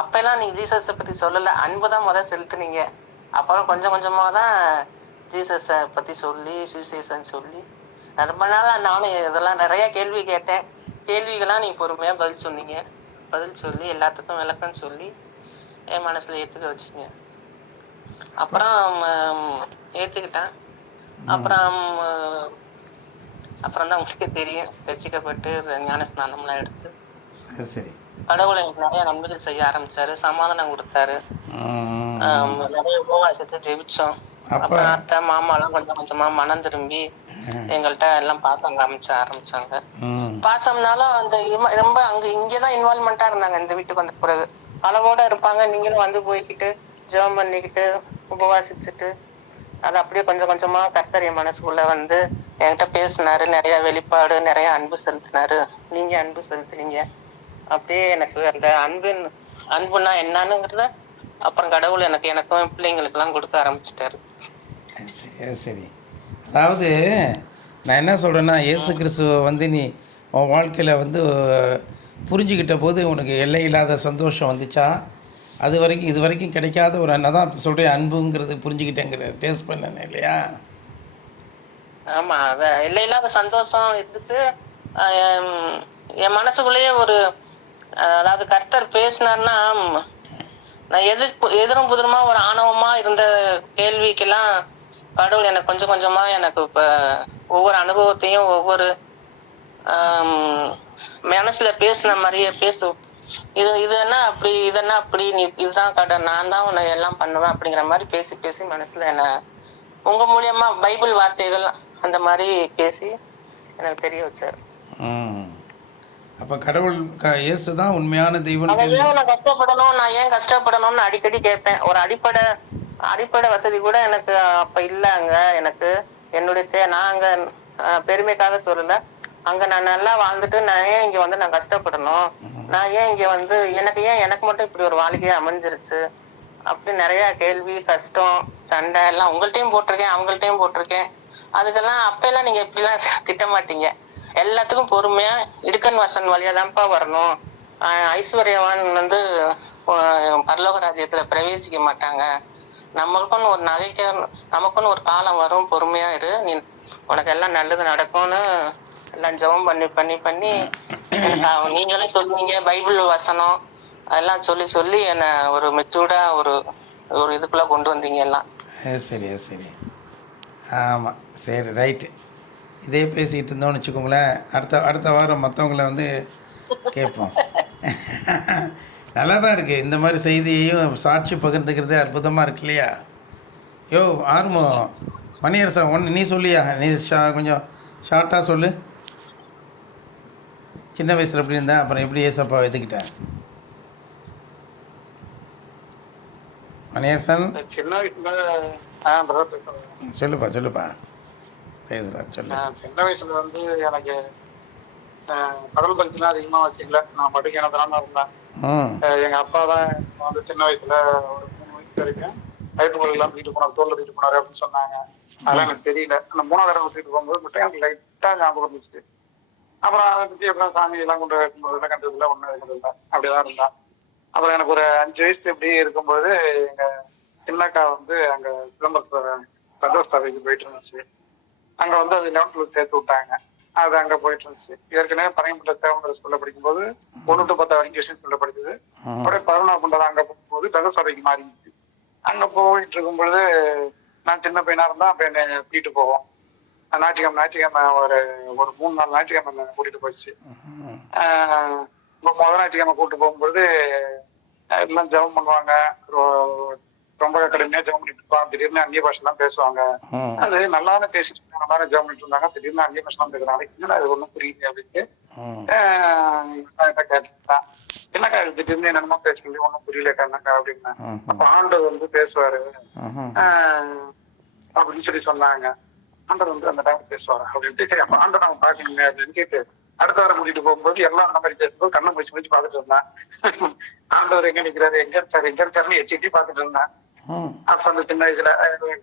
அப்பெல்லாம் நீங்க ஜீசஸை பத்தி சொல்லல, அன்புதான் செலுத்துனீங்க. அப்புறம் கொஞ்சம் கொஞ்சமா தான் ஜீசஸை பத்தி சொல்லி சுவிசேஷன் சொல்லி ரொம்ப நாளா நானும் இதெல்லாம் நிறைய கேள்வி கேட்டேன். கேள்விகள்லாம் நீங்க பொறுமையா பதில் சொன்னீங்க. பதில் சொல்லி எல்லாத்துக்கும் விளக்கம் சொல்லி என் மனசுல ஏத்துக்க வச்சீங்க. அப்புறம் ஏத்துக்கிட்டேன். அப்புறம் அப்புறம் தான் உங்களுக்கே தெரியும், ரட்சிக்கப்பட்டு ஞான ஸ்நானம்லாம் எடுத்து சரி. கடவுளை எனக்கு நிறைய நன்மைகள் செய்ய ஆரம்பிச்சாரு, சமாதானம் கொடுத்தாரு. நிறைய உபவாசத்தை ஜெபிச்சோம். அப்புறம் அத்தை மாமா எல்லாம் கொஞ்சம் கொஞ்சமா மனம் திரும்பி எங்கள்கிட்ட எல்லாம் பாசம் காமிச்ச ஆரம்பிச்சாங்க. பாசம்னாலும் அந்த ரொம்ப இங்கதான் இன்வால்மெண்டா இருந்தாங்க. இந்த வீட்டுக்கு வந்த பிறகு அளவோட இருப்பாங்க. நீங்களும் வந்து போய்கிட்டு ஜெபம் பண்ணிக்கிட்டு உபவாசிச்சுட்டு அது அப்படியே கொஞ்சம் கொஞ்சமா கர்த்தர் என் மனசுக்குள்ள வந்து என்கிட்ட பேசினாரு. நிறைய வெளிப்பாடு, நிறைய அன்பு செலுத்தினாரு. நீங்க அன்பு செலுத்துறீங்க. அப்படியே எனக்கு அந்த அன்புன்னா என்னன்னுங்கிறத அப்புறம் கடவுள் எனக்கும் பிள்ளைங்களுக்கு எல்லாம் கொடுக்க ஆரம்பிச்சிட்டாரு. சரி சரி. அதாவது நான் என்ன சொல்கிறேன்னா, இயேசு கிறிஸ்துவை வந்து நீ உன் வாழ்க்கையில் வந்து புரிஞ்சுக்கிட்ட போது உனக்கு எல்லை இல்லாத சந்தோஷம் வந்துச்சா? இது வரைக்கும் கிடைக்காத ஒரு அதான் இப்போ சொல்கிறேன், அன்புங்கிறது புரிஞ்சுக்கிட்டேங்கிற டேஸ்ட் பண்ணேன் இல்லையா? ஆமா, எல்லை இல்லாத சந்தோஷம் இருந்துச்சு. என் மனசுக்குள்ளேயே ஒரு அதாவது கர்த்தர் பேசினார்னா நான் எதிரும் புதிருமா ஒரு ஆணவமா இருந்த கேள்விக்கெல்லாம் கடவுள் எனக்கு கொஞ்சம் கொஞ்சமா எனக்கு இப்ப ஒவ்வொரு அனுபவத்தையும் ஒவ்வொரு மனசுல பேசின மாதிரியே இது என்ன அப்படி, இதென்ன அப்படி, நீ இதுதான் கடன், நான் தான் உன்னை எல்லாம் பண்ணுவேன் அப்படிங்கிற மாதிரி பேசி பேசி மனசுல என்ன உங்க மூலியமா பைபிள் வார்த்தைகள் அந்த மாதிரி பேசி எனக்கு தெரிய வச்சாரு. அப்ப கடவுள் இயேசு தான் உண்மையான தெய்வம். நான் ஏன் கஷ்டப்படணும்னு அடிக்கடி கேட்பேன். ஒரு அடிப்படை வசதி கூட எனக்கு அப்ப இல்ல. எனக்கு என்னுடைய நான் அங்க பெருமைக்காக சொல்லல, அங்க நான் நல்லா வாழ்ந்துட்டு நான் ஏன் இங்க வந்து நான் கஷ்டப்படணும், நான் ஏன் இங்க வந்து எனக்கு மட்டும் இப்படி ஒரு வாழ்க்கையே அமைஞ்சிருச்சு அப்படி நிறைய கேள்வி, கஷ்டம், சண்டை எல்லாம் உங்கள்கிட்டயும் போட்டிருக்கேன், அவங்கள்ட்டையும் போட்டிருக்கேன். அதுக்கெல்லாம் அப்பெல்லாம் நீங்க இப்படிலாம் திட்ட மாட்டீங்க. எல்லாத்துக்கும் பொறுமையா இடுக்கண் வாசன் வழியா தான்ப்பா வரணும். ஐஸ்வர்யவான் வந்து பரலோக ராஜ்யத்துல பிரவேசிக்க மாட்டாங்க. நம்மளுக்குன்னு ஒரு நகைக்க நமக்குன்னு ஒரு காலம் வரும், பொறுமையா இரு, நீ உனக்கு எல்லாம் நல்லது நடக்கும்னு எல்லாம் ஜெபம் பண்ணி பண்ணி பண்ணி எனக்கு நீங்களே சொல்லுவீங்க பைபிள் வசனம் அதெல்லாம் சொல்லி சொல்லி என்னை ஒரு மெச்சூர்டா ஒரு ஒரு இதுக்குள்ள கொண்டு வந்தீங்க எல்லாம். சரி சரி. ஆமாம், சரி, ரைட்டு. இதே பேசிக்கிட்டு இருந்தோம்னு வச்சுக்கோங்களேன், அடுத்த அடுத்த வாரம் மற்றவங்கள வந்து கேட்போம். நல்லா தான் இருக்குது. இந்த மாதிரி செய்தியையும் சாட்சி பகிர்ந்துக்கிறதே அற்புதமாக இருக்கு இல்லையா? யோ ஆர்வம் மணியரசா, ஒன்று நீ சொல்லியா? நீ கொஞ்சம் ஷார்ட்டாக சொல்லு. சின்ன வயசில் எப்படி இருந்தேன், அப்புறம் எப்படி ஏசப்பா எதுக்கிட்டேன்? மணியரசன் சின்ன வயசுல சொல்லுப்பா சொல்லுப்பா, பேசுகிறார் சொல்லு. சின்ன வயசுல வந்து எனக்கு கடல் பக்திலாம் அதிகமா வச்சுக்கல. நான் பாட்டுக்கு எனக்கு இருந்தேன். எங்க அப்பா தான் வந்து சின்ன வயசுல ஒரு 3 வயசு வரைக்கும் வயிற்றுக்குள்ள எல்லாம் தூக்கிட்டு போனார், தோல்ல தூக்கிட்டு போனாரு அப்படின்னு சொன்னாங்க. அதெல்லாம் எனக்கு தெரியல. அந்த 3வது தடவை தூக்கிட்டு போகும்போது மட்டும் எனக்கு லைட்டா ஞாபகம் இருந்துச்சு. அப்புறம் அதை பத்தி அப்புறம் சாமி எல்லாம் கொண்டு வைக்கும்போது கண்டதுல ஒண்ணு இல்லை, அப்படிதான் இருந்தா. அப்புறம் எனக்கு ஒரு 5 வயசு இப்படி இருக்கும்போது எங்க சின்னக்கா வந்து அங்க சிதம்பரத்துல சதோஸ்தாவைக்கு போயிட்டு இருந்துச்சு. அங்க வந்து அது 11th சேர்த்து விட்டாங்க. அது அங்க போயிட்டு இருந்துச்சு. ஏற்கனவே பனையம்பட்ட தேவம்பர ஸ்கூல்ல படிக்கும்போது 1 to 10 வரைக்கும் கிருஷ்ணன் ஸ்கூல்ல படிச்சது. அப்படியே 11ஆம் பண்டா அங்க போகும்போது சதோஸ்தாவைக்கு மாறிடுச்சு. அங்க போயிட்டு இருக்கும்பொழுது நான் சின்ன பையனா இருந்தா அப்ப என்னை கூட்டிட்டு போவோம். ஞாயிற்றுக்கிழமை ஒரு 3-4 ஞாயிற்றுக்கிழமை கூட்டிட்டு போயிடுச்சு. முதல் ஞாயிற்றுக்கிழமை கூட்டிட்டு போகும்போது எல்லாம் ஜெபம் பண்ணுவாங்க. ரொம்ப கடுமையா ஜெபம் பண்ணிட்டு இருப்பாங்க. திடீர்னு அந்நிய பாஷை எல்லாம் பேசுவாங்க. அது நல்லாதானே பேசிட்டு இருந்தாங்க, நல்லா ஜெபம் பண்ணிட்டு இருந்தாங்க. திடீர்னு அந்நிய பாஷை எல்லாம் பேசுறாங்க. என்னடா அது ஒண்ணும் புரியுது அப்படின்ட்டு கேட்டுட்டான். என்னக்கா திடீர்னு என்னமோ பேசுறது ஒண்ணும் புரியலக்கா, என்னக்கா அப்படின்னா. அப்ப ஆண்டவர் வந்து பேசுவாரு அப்படின்னு சொல்லி சொன்னாங்க. ஆண்டவர் வந்து அந்த டைம் பேசுவாரு அப்படின்ட்டு, சரி அப்ப ஆண்டவர் நம்ம பாக்கணுங்க அப்படின்னு கேட்டு அடுத்த வாரம் கூட்டிட்டு போகும்போது எல்லாம் அந்த மாதிரி பேசும்போது கண்ணை முடிச்சு முடிச்சு பாத்துட்டு இருந்தேன். ஆண்டவர் எங்க நிக்கிறாரு, எங்க இருக்காருன்னு எட்டி பாத்துட்டு இருந்தேன். அப்ப அந்த சின்ன வயசுல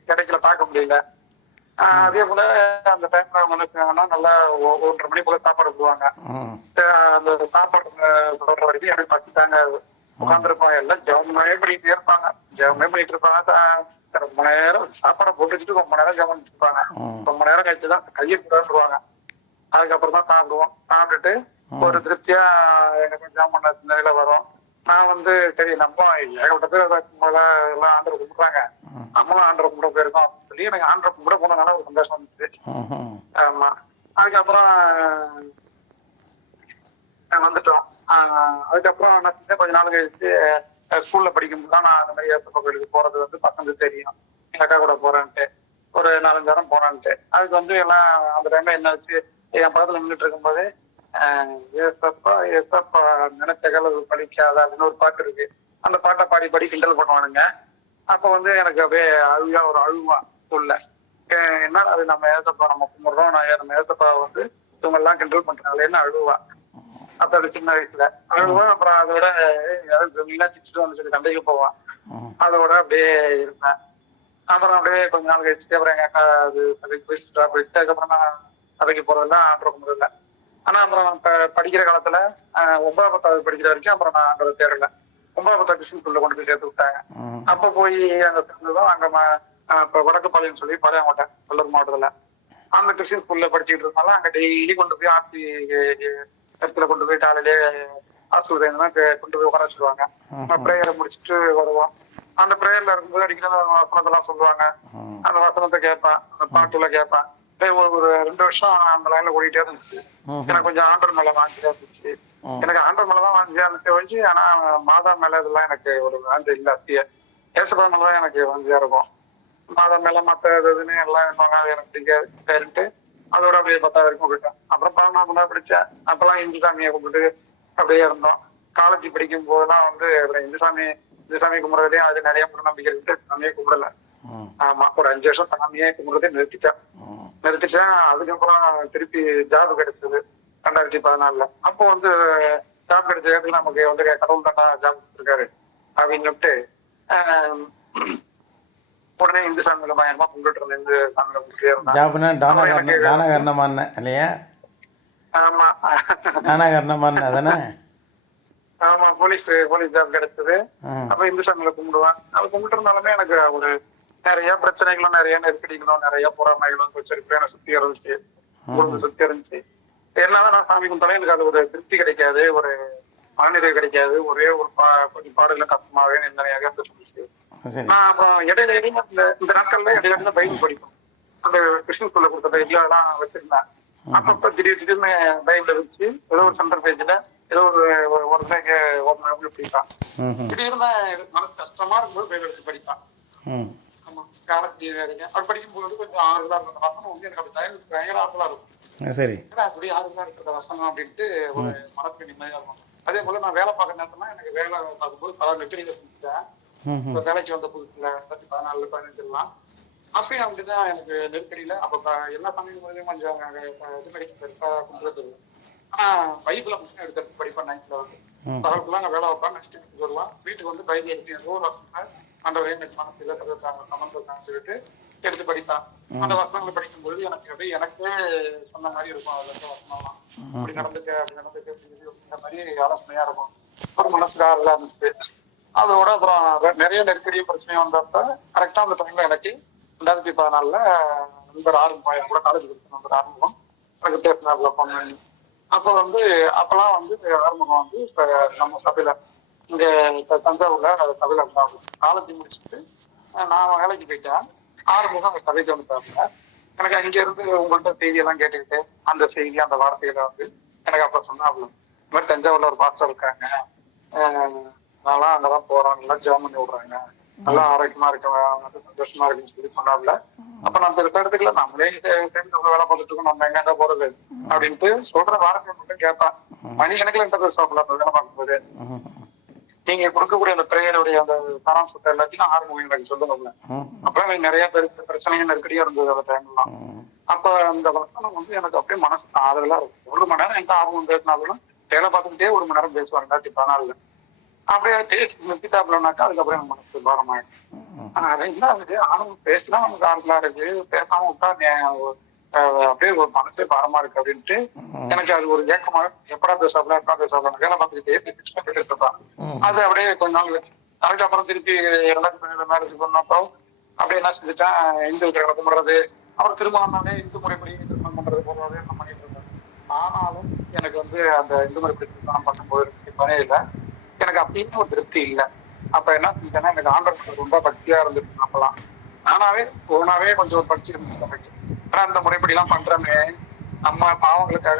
கிடைக்கல, பார்க்க முடியல. அதே போல அந்த டைம்ல அவங்களுக்கு நல்லா 1:30 மணி போல சாப்பாடு போடுவாங்க. அந்த சாப்பாடு போடுற வரைக்கும் எனக்கு பச்சுட்டாங்க. உட்காந்துருப்பாங்க, எல்லாம் ஜெபமே பண்ணிட்டே இருப்பாங்க. ரொம்ப நேரம் சாப்பாடை போட்டு வச்சுட்டு ரொம்ப நேரம் ஜெபம் பண்ணிட்டு இருப்பாங்க. ரொம்ப நேரம் கழிச்சுதான் கையை கூடாதுருவாங்க. அதுக்கப்புறம் தான் சாப்பிடுவோம். சாப்பிட்டுட்டு ஒரு திருப்தியா எனக்கு ஜெபம் பண்ண நிலையில வரும். நான் வந்து சரி நம்ம ஏகப்பட்ட பேர் எல்லாம் ஆண்டரை கும்பிடுறாங்க, நம்மளும் ஆண்டரை கும்பிட போயிருக்கோம் அப்படின்னு சொல்லி எனக்கு ஆண்டரை கும்பிட போனதுனால ஒரு சந்தோஷம் வந்துச்சு. ஆமா. அதுக்கப்புறம் வந்துட்டோம். அதுக்கப்புறம் என்ன செஞ்சேன், கொஞ்ச நாள் கழிச்சு ஸ்கூல்ல படிக்கும்போது தான் நான் அந்த மாதிரி ஏசப்பா கோயிலுக்கு போறது வந்து பசங்க தெரியும். எங்க அக்கா கூட போறேன்ட்டு ஒரு 4-5 வாரம் போறான்ட்டு. அதுக்கு வந்து எல்லாம் அந்த டைம்ல என்ன வச்சு என் பக்கத்துல நின்றுட்டு இருக்கும்போது ஏசப்பா ஏசப்பா நினைச்ச கலவு பழிக்காத அப்படின்னு ஒரு பாட்டு இருக்கு. அந்த பாட்டை பாடி பாடி கிண்டல் பண்ணுவானுங்க. அப்ப வந்து எனக்கு அப்படியே அழுவா ஒரு அழுவா சொல்ல என்ன அது நம்ம ஏசப்பா நம்ம கும்பிடுறோம், நம்ம ஏசப்பா வந்து இவங்க எல்லாம் கிண்டல் பண்றாங்களேன்னு அழுவா. அப்ப சின்ன வயசுல அழுவா. அப்புறம் அதோட சிரிச்சுட்டு வந்து சொல்லி சண்டைக்கு போவான். அதோட அப்படியே இருந்தேன். அப்புறம் அப்படியே கொஞ்ச நாள் கழிச்சுட்டு அப்புறம் எங்க அக்கா அது பேசிட்டு அதுக்கப்புறம் நான் சபைக்கு போறதெல்லாம் ஆண்டரை கும்பிடல. ஆனா அப்புறம் படிக்கிற காலத்துல 9ஆம் 10வது படிக்கிற வரைக்கும் அப்புறம் நான் அங்க தேடல. 9ஆம் 10 கிறிஸ்டின் ஸ்கூல்ல கொண்டு போய் சேர்த்து விட்டாங்க. அப்ப போய் அங்க சேர்ந்ததும் அங்க இப்ப வடக்குப்பாளையம் சொல்லி பாளையங்கோட்டை வெள்ளூர் மாவட்டத்துல அந்த கிறிஸ்டின் ஸ்கூல்ல படிச்சுட்டு இருந்தாலும் அங்க டெய்லி கொண்டு போய் ஆர்த்தி இடத்துல கொண்டு போய் காலையிலே ஆசிரியர் கொண்டு போய் உட்கார வச்சிருவாங்க. பிரேயரை முடிச்சுட்டு வருவோம். அந்த பிரேயர்ல இருக்கும்போது அடிக்கிற வசனத்தெல்லாம் சொல்லுவாங்க. அந்த வசனத்தை கேட்பேன், அந்த பாட்டுல கேட்பேன். ஒரு 2 வருஷம் அந்த லைன்ல ஓடிட்டே இருந்துச்சு. எனக்கு கொஞ்சம் ஆண்டர் மேல வாஞ்சியா இருந்துச்சு. எனக்கு ஆண்டர் மேலதான் வாஞ்சியா இருந்துச்சு வச்சு. ஆனா மாதா மேல இதெல்லாம் எனக்கு ஒரு வாஞ்சி இல்ல. ஏசப்பா மேலதான் எனக்கு வாஞ்சியா இருக்கும். மாதா மேல மத்த இதுன்னு எல்லாம் எனக்கு பிடிக்காது சரின்ட்டு அதோட அப்படியே 10வது வரைக்கும் போயிட்டேன். அப்புறம் 11ஆம் 12 படிச்சேன். அப்பெல்லாம் இந்து சாமியை கும்பிட்டு அப்படியே இருந்தோம். காலேஜ் படிக்கும் போதெல்லாம் வந்து இந்து சாமி கும்பிடுறதையும் அது நிறைய நம்பிக்கை இருக்கு. சாமியே கும்பிடல. ஆமா, ஒரு 5 வருஷம் சாமியே கும்பிடுறதே நிறுத்திட்டேன். அதுக்கப்புறம் திருப்பி ஜாப் கிடைச்சது 2014. அப்போ வந்து ஜாப் கிடைச்ச இடத்துல நமக்கு வந்து கடவுள் தாண்டா ஜாப் கொடுத்துருக்காரு அப்படின்னு சொல்லிட்டு உடனே இந்து சாமியில பயங்கரமா கும்பிட்டு இருந்தேன், இந்து சாமியில கும்பிட்டே இருந்தேன். ஜாப்னா அப்புறம் எனக்கு டானகர்ணமான்னு இல்லையா? ஆமா டானகர்ணமான்னு அதானே? ஆமா, போலீஸ் ஜாப் கிடைச்சது. அப்ப இந்து சாமியில கும்பிடுவேன். அது கும்பிட்டு இருந்தாலுமே எனக்கு ஒரு நிறைய பிரச்சனைகளும் நிறைய நெருக்கடிகளும் நிறைய பொறாமைகளும் வச்சிருப்பேன். எனக்கு சுத்தி இருந்துச்சு, குடும்பம் சுத்தி இருந்துச்சு. என்னதான் நான் சாமி கும்பிட்டாலும் எனக்கு அது ஒரு திருப்தி கிடைக்காது, ஒரு மனநிறை கிடைக்காது. ஒரே ஒரு கொஞ்சம் பாடல கஷ்டமாவே நிந்தனையாக இருந்துச்சு. சரி. நான் அப்புறம் இடையில இடையில இந்த நாட்கள்ல இடையில பைபிள் படிப்போம். அந்த கிருஷ்ணன் ஸ்கூல்ல கொடுத்த இதெல்லாம் வச்சிருந்தேன். அப்பப்ப திடீர்னு பைபிள் வச்சு ஏதோ ஒரு சென்டர் பேஜ்ல ஏதோ ஒரு பைபிள் படிப்பான். திடீர்னு மனசு கஷ்டமா இருக்கும்போது பைபிள் எடுத்து படிப்பான். ஆமா, அப்படி படிக்கும்போது கொஞ்சம் ஆறுதலா இருக்கும். வசனம் வந்து எனக்கு அப்படி பயங்கர ஆறுதலா இருக்கும். சரி. அப்படி ஆறுதலா இருக்கிற வசனம் அப்படின்ட்டு ஒரு மனசுக்கு நிம்மதியா இருக்கும். அதே போல நான் வேலை பார்க்குற நேரத்துல எனக்கு வேலை பார்க்கும்போது பல நெருக்கடிகளை செஞ்சுட்டேன். வேலைக்கு வந்த புதுசுல 2014 15 அப்பயும் அப்படிதான் எனக்கு நெருக்கடியில அப்ப எல்லா சமயம் மூலியமா கொஞ்சம் இது கிடைக்கும், பெருசா கும்பிட சொல்லுவேன். ஆனா பைபிளை மட்டும் எடுத்து படிப்பேன். 9th வந்து பகலுக்குள்ள நான் வேலை வைப்பேன். நெக்ஸ்ட் வீட்டுக்கு வருவான். வீட்டுக்கு வந்து பைபிள் எடுத்து ஏதோ ஒரு வசனம் அந்த எனக்கு மனசுல சமந்தம் சொல்லிட்டு எடுத்து படித்தான். அந்த வசனங்களை படிக்கும்பொழுது எனக்கு அப்படியே எனக்கே சொன்ன மாதிரி இருக்கும். அதுல இருக்க வசனம்லாம் அப்படி நடந்துக்க அப்படிங்கிற மாதிரி ஆலோசனையா இருக்கும். ஒரு மனசுக்கு ஆறுதலா இருந்துச்சு. அதோட அப்புறம் நிறைய நெருக்கடியும் பிரச்சனையும் வந்தப்ப கரெக்டா அந்த டைம்ல எனக்கு 2014 நண்பர் ஆரம்பம் கூட காலேஜ் படித்த நண்பர் ஆரம்பம் எனக்கு பேசினார்ல பொண்ணு. அப்ப வந்து அப்பெல்லாம் வந்து ஆரம்பம் வந்து இப்ப நம்ம சபையில இங்க தஞ்சாவூர்ல சபையில இருந்தாங்க. காலேஜ் முடிச்சுட்டு நான் வேலைக்கு போயிட்டேன். ஆரம்பம் அந்த சபைக்கு வந்துட்டாங்க. எனக்கு அங்க இருந்து உங்கள்கிட்ட செய்தியெல்லாம் கேட்டுக்கிட்டு அந்த செய்தி அந்த வார்த்தைகளை வந்து எனக்கு அப்ப சொன்னாப்ல, இந்த மாதிரி தஞ்சாவூர்ல ஒரு பாஸ்டர் இருக்காங்க, நான்லாம் அங்கதான் போறோம், நல்லா ஜெபம் பண்ணி விடுறாங்க, நல்லா ஆரோக்கியமா இருக்க சந்தோஷமா இருக்குன்னு சொல்லி சொன்னாப்ல. அப்ப நான் இடத்துக்குள்ள நம்மளே வேலை பார்த்துட்டு நம்ம எங்க போறது அப்படின்ட்டு சொல்ற வார்த்தை மட்டும் கேட்பேன். மணிக்கணக்கில் என்கிட்ட பேசுவாப்ல அந்த வேலை பார்க்கும்போது. நீங்க கொடுக்கக்கூடிய அந்த பிரேயருடைய அந்த சாராம்சத்தை எல்லாத்தையும் ஆரம்பம் எனக்கு சொல்லுவாங்க. அப்புறம் எனக்கு நிறைய பேருக்கு பிரச்சனைகள் நெருக்கடியா இருந்தது அந்த டைம்லாம். அப்ப அந்த வசனம் வந்து எனக்கு அப்படியே மனசு ஆதரவா இருக்கும். 1 மணி நேரம் எந்த ஆர்வம் பேசினாலும் வேலை பார்த்துக்கிட்டே 1 மணி நேரம் பேசுவாங்க 2014. அப்படியே நிறுத்திட்டாப்லனாக்கா அதுக்கப்புறம் எனக்கு மனசு பாரமாயிடும். என்ன ஆகுது, ஆர்வம் பேசினா நமக்கு ஆறுதலா இருக்கு, பேசாம விட்டா அப்படியே ஒரு மனசே பாரமா இருக்கு அப்படின்ட்டு எனக்கு அது ஒரு ஏக்கமா எப்படா பேசாப்ல வேலை பார்த்துக்கிட்டே பேசிட்டு இருப்பான். அது அப்படியே கொஞ்ச நாள் அதுக்கப்புறம் திருப்பி 2017 மேரேஜ் பண்ணப்போ அப்படியே என்ன செஞ்சுட்டேன், இந்து கும்பிடுறது, அப்புறம் திருமணம்னாலே இந்து முறைப்படி திருமணம் பண்றது போடுறது நான் பண்ணிட்டு இருந்தேன். ஆனாலும் எனக்கு வந்து அந்த இந்து முறைப்படி திருமணம் பண்ணும்போது பணியில எனக்கு அப்படின்னு ஒரு திருப்தி இல்லை. அப்ப என்ன செஞ்சேன்னா, எனக்கு ஆண்டவர் ரொம்ப பக்தியா இருந்துருக்கு. நம்மலாம் ஓனாவே கொஞ்சம் ஒரு பக்தி இருந்துச்சு நமக்கு. ஆனா அந்த முறைப்படி எல்லாம் பண்றோமே, நம்ம பாவங்களுக்காக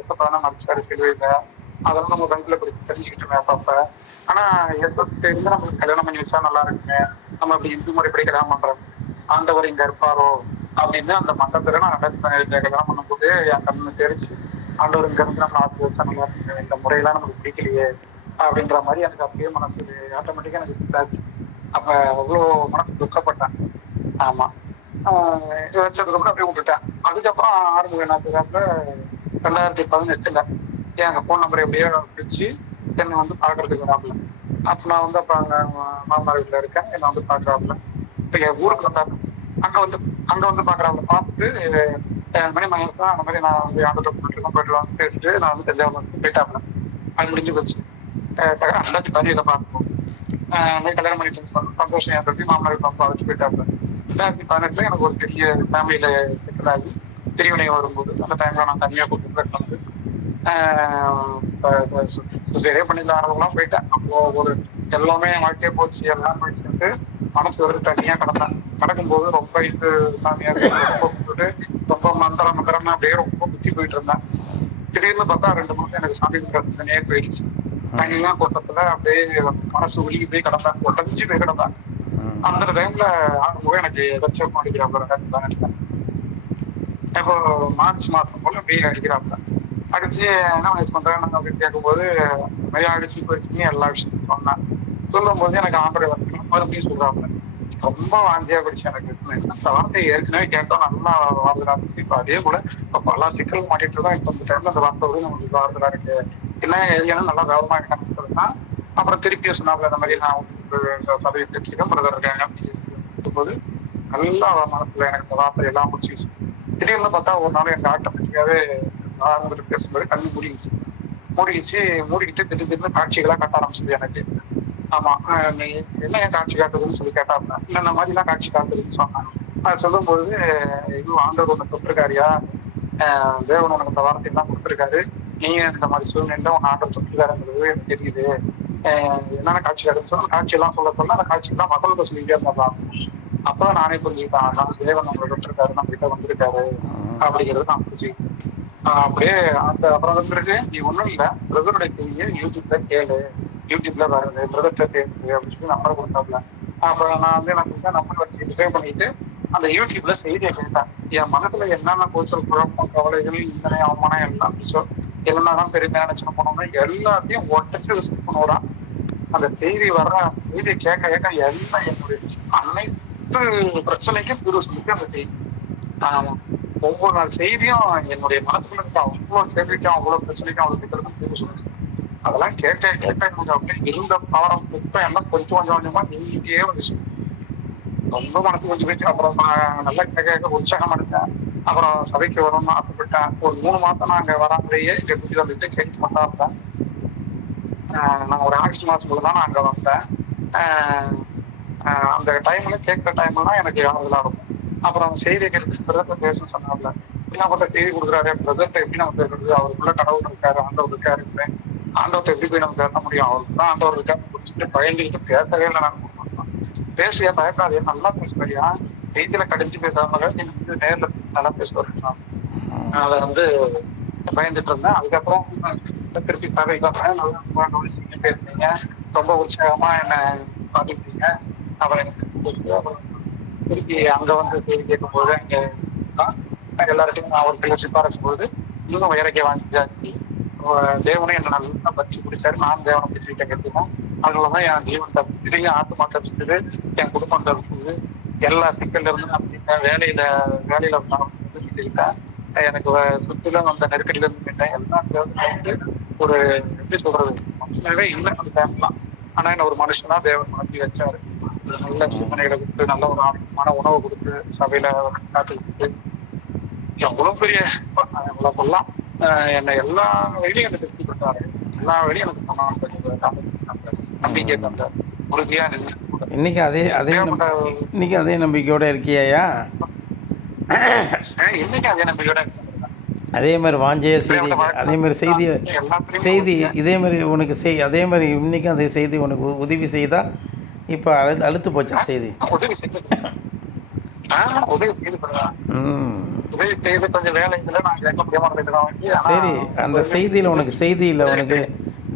எப்ப தானே மனுஷாரு சிலுவையில அதெல்லாம் நம்ம பைபிள்ல தெரிஞ்சுக்கிட்டோமே அப்பப்ப. ஆனா எப்ப தெரிஞ்சு நம்மளுக்கு கல்யாணம் பண்ணி வச்சா நல்லா இருக்குமே, நம்ம அப்படி இந்து முறைப்படி கல்யாணம் பண்றோம், ஆண்டவர் இங்க இருப்பாரோ அப்படின்னு அந்த மண்டபத்துல நான் 2017 கல்யாணம் பண்ணும்போது என் கண்ணு தெரிச்சு, ஆண்டவர் இங்க இருந்து நம்ம ஆத்து வச்சா நல்லா இருக்கு, இந்த முறையெல்லாம் நமக்கு பிடிக்கலையே அப்படின்ற மாதிரி எனக்கு அப்படியே மனசு ஆட்டோமேட்டிக்கா எனக்கு ஆச்சு. அப்ப அவ்வளவு மனசு துக்கப்பட்டேன். ஆமா, வச்சதுக்கு அப்புறம் அப்படியே விட்டுட்டேன். அதுக்கப்புறம் ஆரம்பம் என்ன 2018 எங்க போன் நம்பர் எப்படியோ பிடிச்சி என்னை வந்து பாக்குறதுக்கு வராப்புல. அப்ப நான் வந்து அப்ப அங்க மாமனார் வீட்டுல இருக்கேன், என்னை வந்து பாக்குறாப்புல. இப்ப என் ஊருக்கு வந்தாரு, அங்க வந்து பாக்குறாப்புல. பார்த்துட்டு மணி மகன் அந்த மாதிரி நான் வந்து ஆண்டை போயிட்டு வந்து பேசிட்டு நான் வந்து தஞ்சாவூர் போயிட்டாப்புல. அது முடிஞ்சு போச்சு. 2017 பார்ப்போம். கல்யாணம் பண்ணிட்டு சந்தோஷம் ஏற்படுத்தி மாமனார் பாப்பா அழைச்சு போயிட்டாப்புல. 2018 எனக்கு ஒரு பெரிய ஃபேமிலியில செட்டில் ஆகி பிரிவினை வரும்போது அந்த டைம்ல நான் தனியா கூப்பிட்டு வந்து சரியா பண்ணிடலாம் ஆரம்பம்லாம் போயிட்டேன். அப்போ ஒரு எல்லாமே வாழ்க்கையே போச்சு, எல்லாம் போயிட்டு மனசு வந்து தனியா கிடக்கும்போது ரொம்ப இது சாமியா ரொம்ப கூப்பிட்டு ரொம்ப மந்திரம் அப்படியே ரொம்ப குத்தி போயிட்டு இருந்தேன். திடீர்னு பார்த்தா 2 மாசம் எனக்கு சாமி கும்பிட்டு தனியே போயிடுச்சு. தனியா கூட்டத்துல அப்படியே மனசு ஒழுகி போய் கிடந்தேன், உடஞ்சி போய் கிடந்தேன். அந்த டைம்ல ஆகும்போது எனக்கு ஏதாச்சும் அடிக்கிறாப்புல 2018. இப்போ மார்ச் மாசம் போல அப்படியே அடிக்கிறாப்புல. அடிச்சு என்ன வயசு பண்றேன் அப்படின்னு கேட்கும்போது நிறைய அடிச்சு போயிடுச்சுன்னு எல்லா விஷயமும் சொன்னேன். சொல்லும் போது எனக்கு ஆண்டரை வந்து மறுபடியும் சொல்றாப்புல. ரொம்ப வாந்தியா போயிடுச்சு எனக்கு. அந்த வார்த்தையை ஏற்கனவே கேட்டோம், நல்லா வார்த்தையா இருந்துச்சு. இப்போ அதே போல இப்ப பல சிக்கல் மாட்டிட்டு இருக்கோம். இப்போ இந்த டைம்ல அந்த வார்த்தை வந்து நமக்கு வார்த்தையா இருக்கு, என்ன எழுதினா நல்லா கவனமா இருக்கான்னு சொல்லுன்னா அப்புறம் திருப்பி சொன்னாப்புல இந்த மாதிரி நான் சபையை தெரிஞ்சுக்கேன் பிரதர் இருக்காங்க இருக்கும்போது நல்லா மனசுல எனக்கு இந்த வார்த்தை எல்லாம் முடிச்சிச்சு. திடீர்னு பார்த்தா ஒரு நாள் எனக்கு ஆட்டோமேட்டிக்காவே ஆரம்பத்தில் பேசும்போது கண்ணு மூடிக்கிச்சு. மூடிக்கிட்டு திடீர்னு காட்சிகளா கட்ட ஆரம்பிச்சது எனக்கு. ஆமா நீ என்ன ஏன் காட்சி காட்டுறதுன்னு சொல்லி கேட்டாப்ல. இந்த மாதிரிலாம் காட்சி காட்டுறதுன்னு சொன்னாங்க. அது சொல்லும்போது இதுவும் ஆண்டவர் ஒன்று தொட்டிருக்காரியா, தேவன் உனக்கு இந்த வார்த்தை எல்லாம் கொடுத்துருக்காரு, நீங்க இந்த மாதிரி சூழ்நிலை உன் ஆண்டவர் தொட்டிருக்காருங்கிறது எனக்கு தெரியுது. என்னென்ன காட்சி காட்டுன்னு சொன்னா காட்சி எல்லாம் சொல்ல அந்த காட்சியெல்லாம் மக்களுக்கு சொல்லிட்டே இருந்தாங்க. அப்பதான் நானே புரிஞ்சுக்கிட்டேன், நம்ம தேவன் நம்மளை தொட்டிருக்காரு, நம்ம கிட்ட வந்திருக்காரு அப்படிங்கிறது நான் புரிஞ்சுக்கிட்டேன். அப்படியே அந்த அப்புறம் பிறகு நீ ஒண்ணும் இல்ல, பிரதருடைய செய்தியை யூடியூப்ல கேளு, யூடியூப்ல வருது பிரதர்கிட்ட பேசுது அப்படின்னு சொல்லி நம்பர் கொடுத்தாப்ல. அப்புறம் நான் வந்து எனக்கு நம்பர் வச்சு சேவ் பண்ணிட்டு அந்த யூடியூப்ல செய்தியை கேட்டேன். என் மனசுல என்னென்ன கூச்சல் குழப்பம் கவலைகள் இந்தனை அவமானம் எல்லாம் என்னதான் பெரிய நினைச்சு போனோம்னா எல்லாத்தையும் ஒட்டச்சு ரிசீவ் பண்ணுவான். அந்த செய்தி வர்ற செய்தியை கேட்க கேட்க எல்லாம் என்னுடைய அனைத்து பிரச்சனைக்கும் தீர்வு சொல்லிட்டு அந்த செய்தி ஒவ்வொரு நாள் செய்தியும் என்னுடைய மனசுக்குள்ள இருக்க அவ்வளவு செய்திக்கும் அவ்வளவு பிரச்சனைக்கும் அவ்வளவு இருக்கிறதும் தீர்வு சொல்லுது. அதெல்லாம் கேட்க கேட்க எனக்கு அப்படியே இருந்த பாடம் புத்தம் எல்லாம் கொஞ்சம் கொஞ்சமா நீங்கிட்டே வந்துச்சு. ரொம்ப மனசு கொஞ்சம் போயிடுச்சு. அப்புறம் நான் நல்லா கேட்க உற்சாகம் எடுத்தேன். அப்புறம் சபைக்கு வரணும்னு ஆசைப்பட்டேன். ஒரு 3 மாசம் நான் அங்க வராமலேயே இங்க குடிச்சு வந்துட்டு கேட்டு மட்டும் இருந்தேன். நான் ஒரு ஆகஸ்ட் மாசம் தான் நான் அங்க வந்தேன். அந்த டைம்ல கேட்கிற டைம்லாம் எனக்கு யாரெல்லாம் இருக்கும். அப்புறம் செய்தியை கேட்டு பிரதர் பேசணும்னு சொன்னாப்ல. என்ன பண்ற செய்தி கொடுக்குறாரு, பிரதர்கிட்ட எப்படி நம்ம பேசுறது, அவருக்குள்ள கடவுள் இருக்காரு, ஆண்டவர் இருக்காரு, ஆண்டவத்தை எப்படி போய் நம்ம பேச முடியும், அவருக்கு தான் ஆண்டவர் இருக்காரு குடிச்சிட்டு பயந்துக்கிட்டு பேசவே இல்லை. நான் பேசியா பயப்படாதே, நல்லா பேசுறியா, செய்தியில கடிஞ்சு பேசாம எனக்கு நேர்ல நல்லா பேசுவாரு. அதை வந்து பயந்துட்டு இருந்தேன். அதுக்கப்புறம் திருப்பி சபைக்கு வந்தேன். நல்லா பேசுறீங்க, ரொம்ப உற்சாகமா என்ன பாத்துக்கிட்டீங்க. அப்புறம் எனக்கு அப்புறம் திருப்பி அங்க வந்து செய்தி கேட்கும் போது அங்க எல்லாருக்கும் நான் ஒரு சிபாரசு போது இன்னும் இறக்கி வாங்கி தேவனே என்ன நல்லா பற்றி பிடிச்சாரு. நான் தேவனை பிடிச்சிக்கிட்ட கேட்டுக்கேன். அதுலதான் என் ஜீவன் தப்பிச்சுது, என் ஆத்மா தப்பிச்சுது, என் குடும்பம் தப்பிச்சுது. எல்லா சிக்கல்ல இருந்து நான் வேலையில பிடிச்சிக்கிட்டேன். எனக்கு சுற்றிலும் அந்த நெருக்கடியில இருந்து எல்லாம் வந்து ஒரு எப்படி சொல்றது மனுஷனாவே இல்லை அந்த டைம்லாம். ஆனா என்ன ஒரு மனுஷனா தேவன் மாற்றி வச்சாரு. நல்ல சிந்தனைகளை கொடுத்து, நல்ல ஒரு ஆரோக்கியமான உணவை கொடுத்து, சபையில காத்து கொடுத்து, எவ்வளவு பெரிய சொல்லலாம் என்னை எல்லா வழியும் எனக்கு திருப்தி கொடுத்தாரு. எல்லா வழியும் எனக்கு நம்பிக்கை தந்தார். உறுதியா இன்னைக்கு இன்னைக்கு அதே நம்பிக்கையோட இருக்கியா? இன்னைக்கு அதே நம்பிக்கையோட அதே மாதிரி வாஞ்சைய செய்தி, அதே மாதிரி செய்தி இதே மாதிரி உனக்கு அதே மாதிரி இன்னைக்கும் அதே செய்தி உனக்கு உதவி செய்தா? இப்போ அழுத்து போச்சா செய்தி? உதவி செய்து கொஞ்சம் வேலை இல்லை. சரி, அந்த செய்தியில் உனக்கு